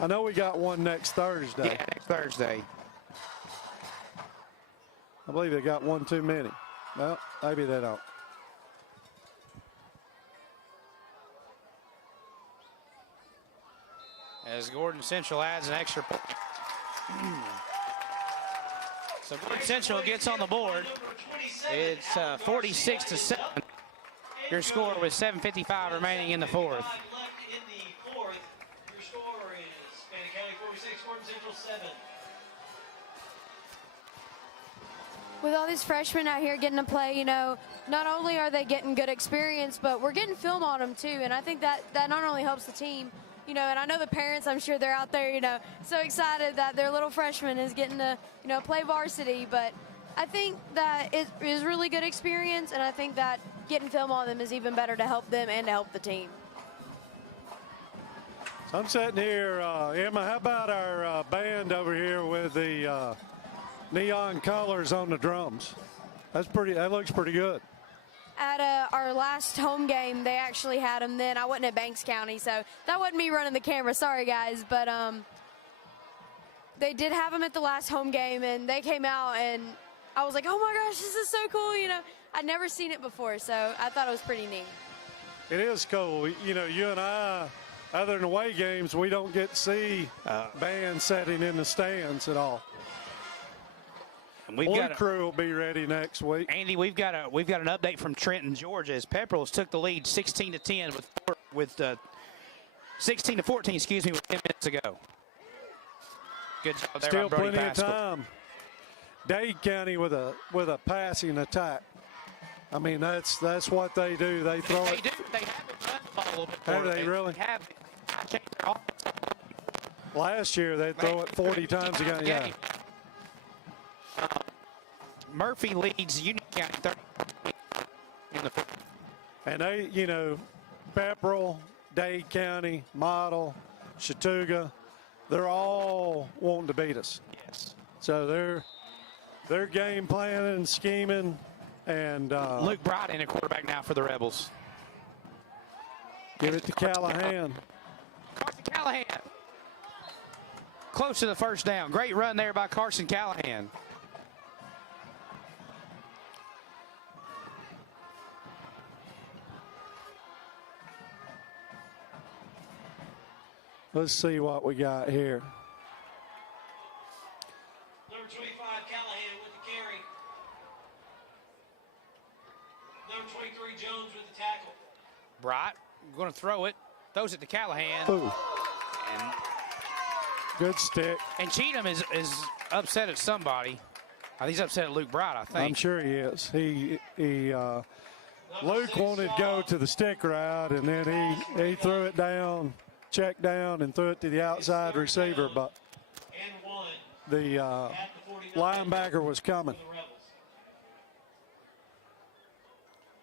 I know we got one next Thursday. Yeah, next Thursday. I believe they got one too many. Well, maybe they don't. As Gordon Central adds an extra point. So Gordon Central gets on the board. It's 46-7. Your score with 7:55 remaining in the fourth. Left in the fourth. Your score is Fannin County 46, Gordon Central 7. With all these freshmen out here getting to play, you know, not only are they getting good experience, but we're getting film on them too. And I think that not only helps the team, you know, and I know the parents, I'm sure they're out there, you know, so excited that their little freshman is getting to, you know, play varsity. But I think that it is really good experience, and I think that getting film on them is even better to help them and to help the team. So I'm sitting here, Emma, how about our band over here with the neon colors on the drums? That looks pretty good. At our last home game, they actually had them then. I wasn't at Banks County, so that wasn't me running the camera. Sorry, guys. But they did have them at the last home game, and they came out, and I was like, oh, my gosh, this is so cool. You know, I'd never seen it before, so I thought it was pretty neat. It is cool. You know, you and I, other than away games, we don't get to see bands setting in the stands at all. And we've Blue got Crew will be ready next week. Andy, we've got an update from Trenton, Georgia, as Pepperell's took the lead 16-10 with 16-14, excuse me, with 10 minutes to go. Good job there. Still by Brody plenty of Pascal. time. Dade County with a passing attack. I mean, that's what they do. They throw They it. do. They have it run the ball a little bit Have more. they really? Have changed their offense. Last year they throw it 40 times a game. Yeah. Murphy leads Union County 30 in the fourth. And they, you know, Pepperell, Dade County, Model, Chattooga, they're all wanting to beat us. Yes. So they're game planning and scheming. And Luke Bright in a quarterback now for the Rebels. give it to Callahan. close to the first down. Great run there by Carson Callahan. Let's see what we got here. Number 25, Callahan with the carry. Number 23, Jones with the tackle. Bright going to throw it. Throws it to Callahan. Ooh. And, Good stick. and Cheatham is upset at somebody. I think he's upset at Luke Bright, I think. I'm sure he is. Luke wanted to go to the stick route, and then he threw it down, checked down, and threw it to the outside receiver. But the linebacker was coming.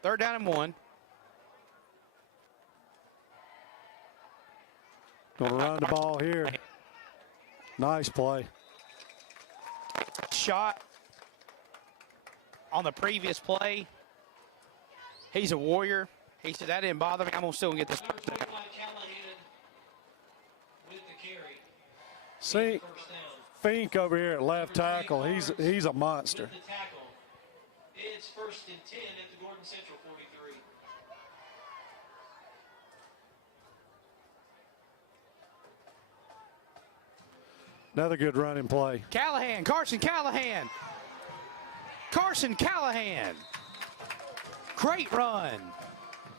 Third down and 1. Going to run the ball here. Nice play. Shot on the previous play. He's a warrior. He said, that didn't bother me. I'm going to still get this. Number 25, Callahan with the carry. See, First down. Fink over here at left tackle. He's a monster. With the tackle. It's 1st and 10 at the Gordon Central 43. Another good running play. Callahan, Carson Callahan. Carson Callahan. Great run.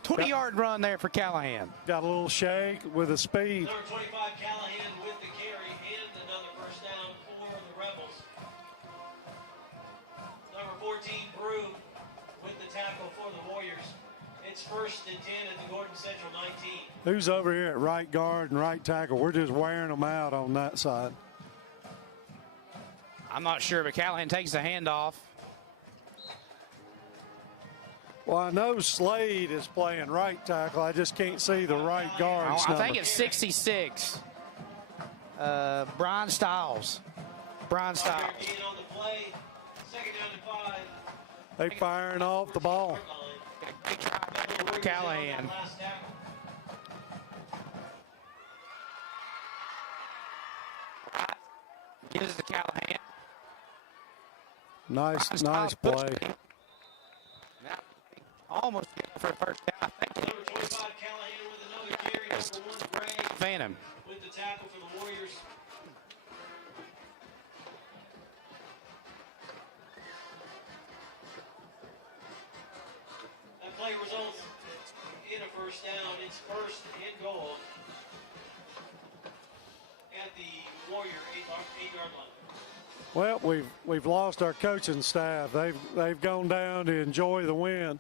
20-yard run there for Callahan. Got a little shake with the speed. Number 25, Callahan with the carry and another first down for the Rebels. Number 14, Brew with the tackle for the Warriors. It's 1st and 10 at the Gordon Central 19. Who's over here at right guard and right tackle? We're just wearing them out on that side. I'm not sure, but Callahan takes the handoff. Well, I know Slade is playing right tackle. I just can't see the right guard's I number. think it's 66. Brian Stiles. Brian Stiles. Again on the play. 2nd down and 5. They firing off the ball. Callahan. Last tackle. Gives it to Callahan. Nice Stiles play. pushed him. Now, almost for the first down. I think Number 25, Callahan with another carry. Number 1, Gray Fannin. with the tackle for the Warriors. That play results in a first down. It's 1st and goal at the Warrior 8-yard line. Well, we've lost our coaching staff. They've gone down to enjoy the win.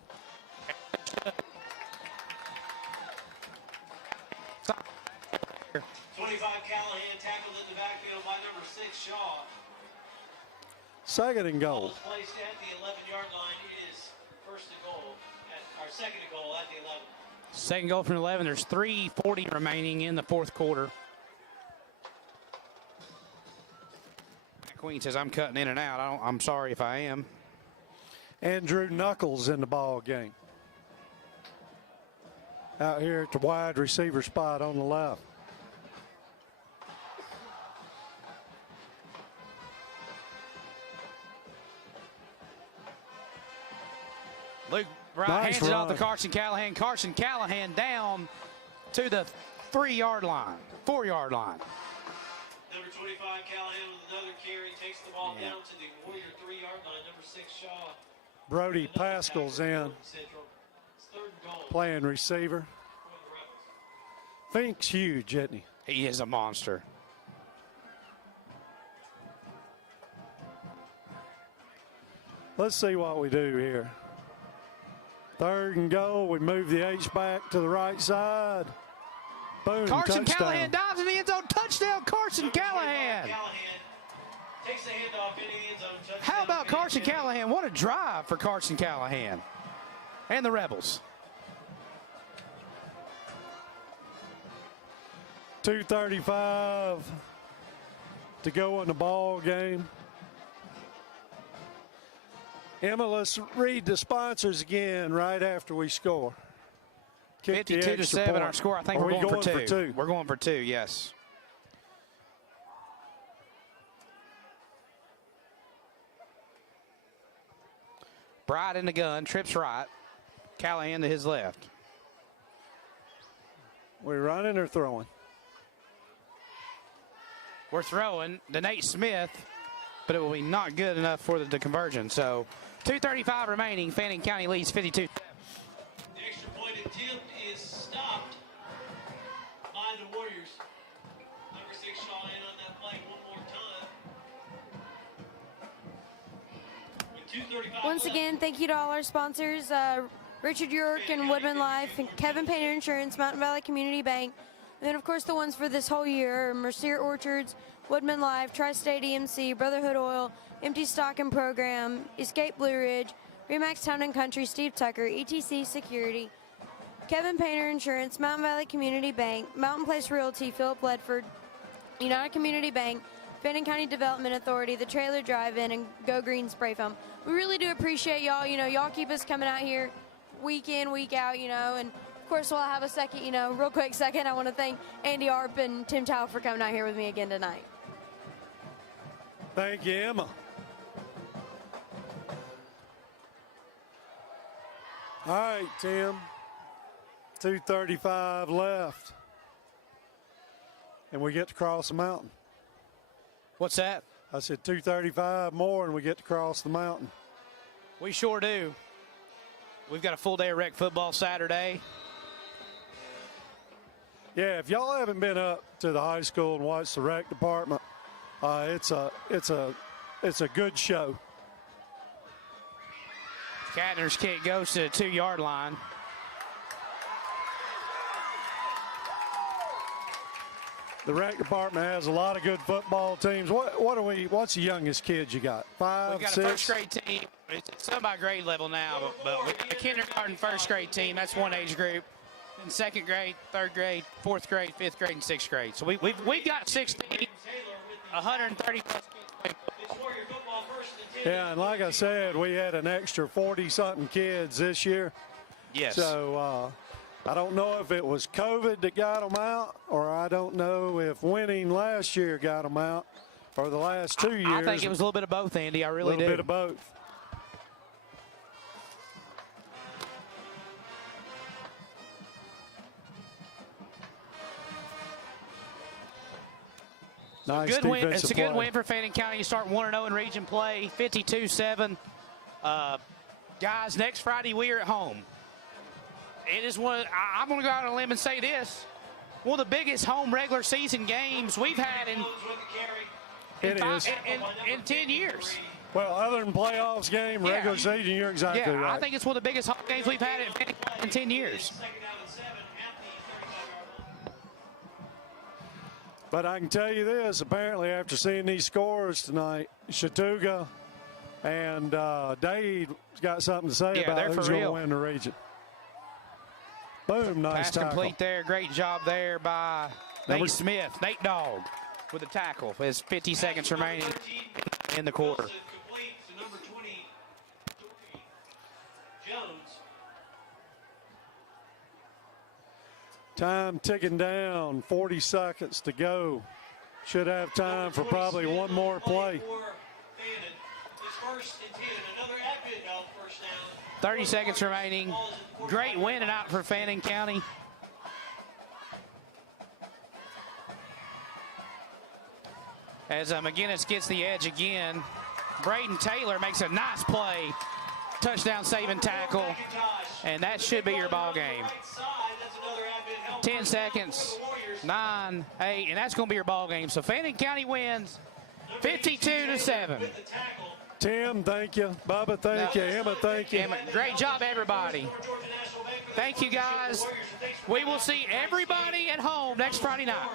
Callahan tackled in the backfield by number 6, Shaw. 2nd and Ball goal. is placed at the 11-yard line. It is 1st and goal, or 2nd and goal at the 11. Second goal from 11. There's 3:40 remaining in the 4th quarter. Queen says, I'm cutting in and out. I'm sorry if I am. Andrew Knuckles in the ball game. Out here at the wide receiver spot on the left. Luke Bright Nice hands it off to run. Carson Callahan. Carson Callahan down to the 3-yard line, 4-yard line. Number 25, Callahan with another carry, takes the ball down to the Warrior 3-yard line. Number 6, Shaw. Brody Pascal's in, Central. It's 3rd and goal playing receiver. for the Rebels. Fink's huge, isn't he? He is a monster. Let's see what we do here. 3rd and goal. We move the H back to the right side. Boom, Carson touchdown. Callahan dives in the end zone. Touchdown, Carson Callahan. Callahan takes the handoff into the end zone. Touchdown, How about Carson Fannin. Callahan? What a drive for Carson Callahan and the Rebels. 2:35 to go in the ball game. Emma, let's read the sponsors again right after we score. Kick the 52 to extra 7 point. our score. I think Are we're we going for two. for two? We're going for two, yes. Bright in the gun, trips right. Callahan to his left. We're running or throwing? We're throwing to Nate Smith, but it will be not good enough for the conversion. So 2:35 remaining. Fannin County leads 52. The extra point attempt is stopped by the Warriors. Number 6 shot in on that play one more time. With 2:35 Once left. again, thank you to all our sponsors, Richard York and Woodman Life, and Kevin Painter Insurance, Mountain Valley Community Bank. And then, of course, the ones for this whole year, Mercier Orchards, Woodman Life, Tri-State EMC, Brotherhood Oil, Empty Stocking Program, Escape Blue Ridge, Remax Town and Country, Steve Tucker, ETC Security, Kevin Painter Insurance, Mountain Valley Community Bank, Mountain Place Realty, Philip Ledford, United Community Bank, Fannin County Development Authority, the Trailer Drive-In, and Go Green Spray Foam. We really do appreciate y'all. You know, y'all keep us coming out here week in, week out, you know, and of course, while I have a second, you know, real quick second, I want to thank Andy Arp and Tim Towle for coming out here with me again tonight. Thank you, Emma. All right, Tim. 2:35 left. And we get to cross the mountain. What's that? I said 2:35 more and we get to cross the mountain. We sure do. We've got a full day of rec football Saturday. Yeah, if y'all haven't been up to the high school and watched the rec department, it's a good show. Cadner's kick goes to the 2-yard line. The rec department has a lot of good football teams. What's the youngest kids you got? 5, We've got 6? a first grade team. It's some by grade level now, but we got a kindergarten first grade team. That's one age group. In second grade, third grade, fourth grade, fifth grade, and sixth grade. So we've got 16, 130 plus kids. Yeah, and like I said, we had an extra 40-something kids this year. Yes. So I don't know if it was COVID that got them out, or I don't know if winning last year got them out, or the last 2 years. I think it was a little bit of both, Andy. I really do. A little bit of both. Nice Good win. defensive It's a good play. win for Fannin County. You start 1-0 in region play, 52-7. Guys, next Friday we are at home. It is I'm going to go out on a limb and say this: one of the biggest home regular season games we've had in 10 years. Well, other than playoffs game, regular season, you're exactly right. I think it's one of the biggest home games we've had in 10 years. But I can tell you this, apparently after seeing these scores tonight, Chattooga and Dade's got something to say about who's going to win the region. Boom, nice Pass tackle. complete there. Great job there by Nate Smith. Nate Dogg with the tackle. There's 50 seconds remaining in the quarter. Number 20, Jones. Time ticking down, 40 seconds to go. Should have time for probably one more play. 30 seconds remaining. Great win and out for Fannin County. As McGinnis gets the edge again. Braden Taylor makes a nice play. Touchdown saving tackle. And that should be your ball game. 10 seconds. 9, 8, and that's going to be your ball game. So Fannin County wins 52-7. Tim, thank you. Bubba, thank you. Emma, thank you. Emma, great job, everybody. Thank you, guys. We will see everybody at home next Friday night.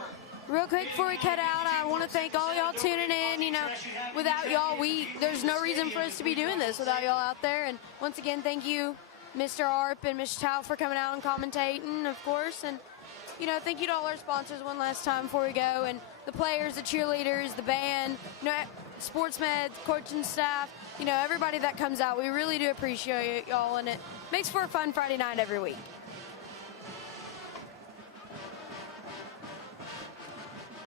Real quick before we cut out, I want to thank all y'all tuning in. You know, without y'all, there's no reason for us to be doing this without y'all out there. And once again, thank you, Mr. Arp and Mr. Towle, for coming out and commentating, of course. And, you know, thank you to all our sponsors one last time before we go. And the players, the cheerleaders, the band, you know, sports meds, coaching staff, you know, everybody that comes out. We really do appreciate y'all, and it makes for a fun Friday night every week.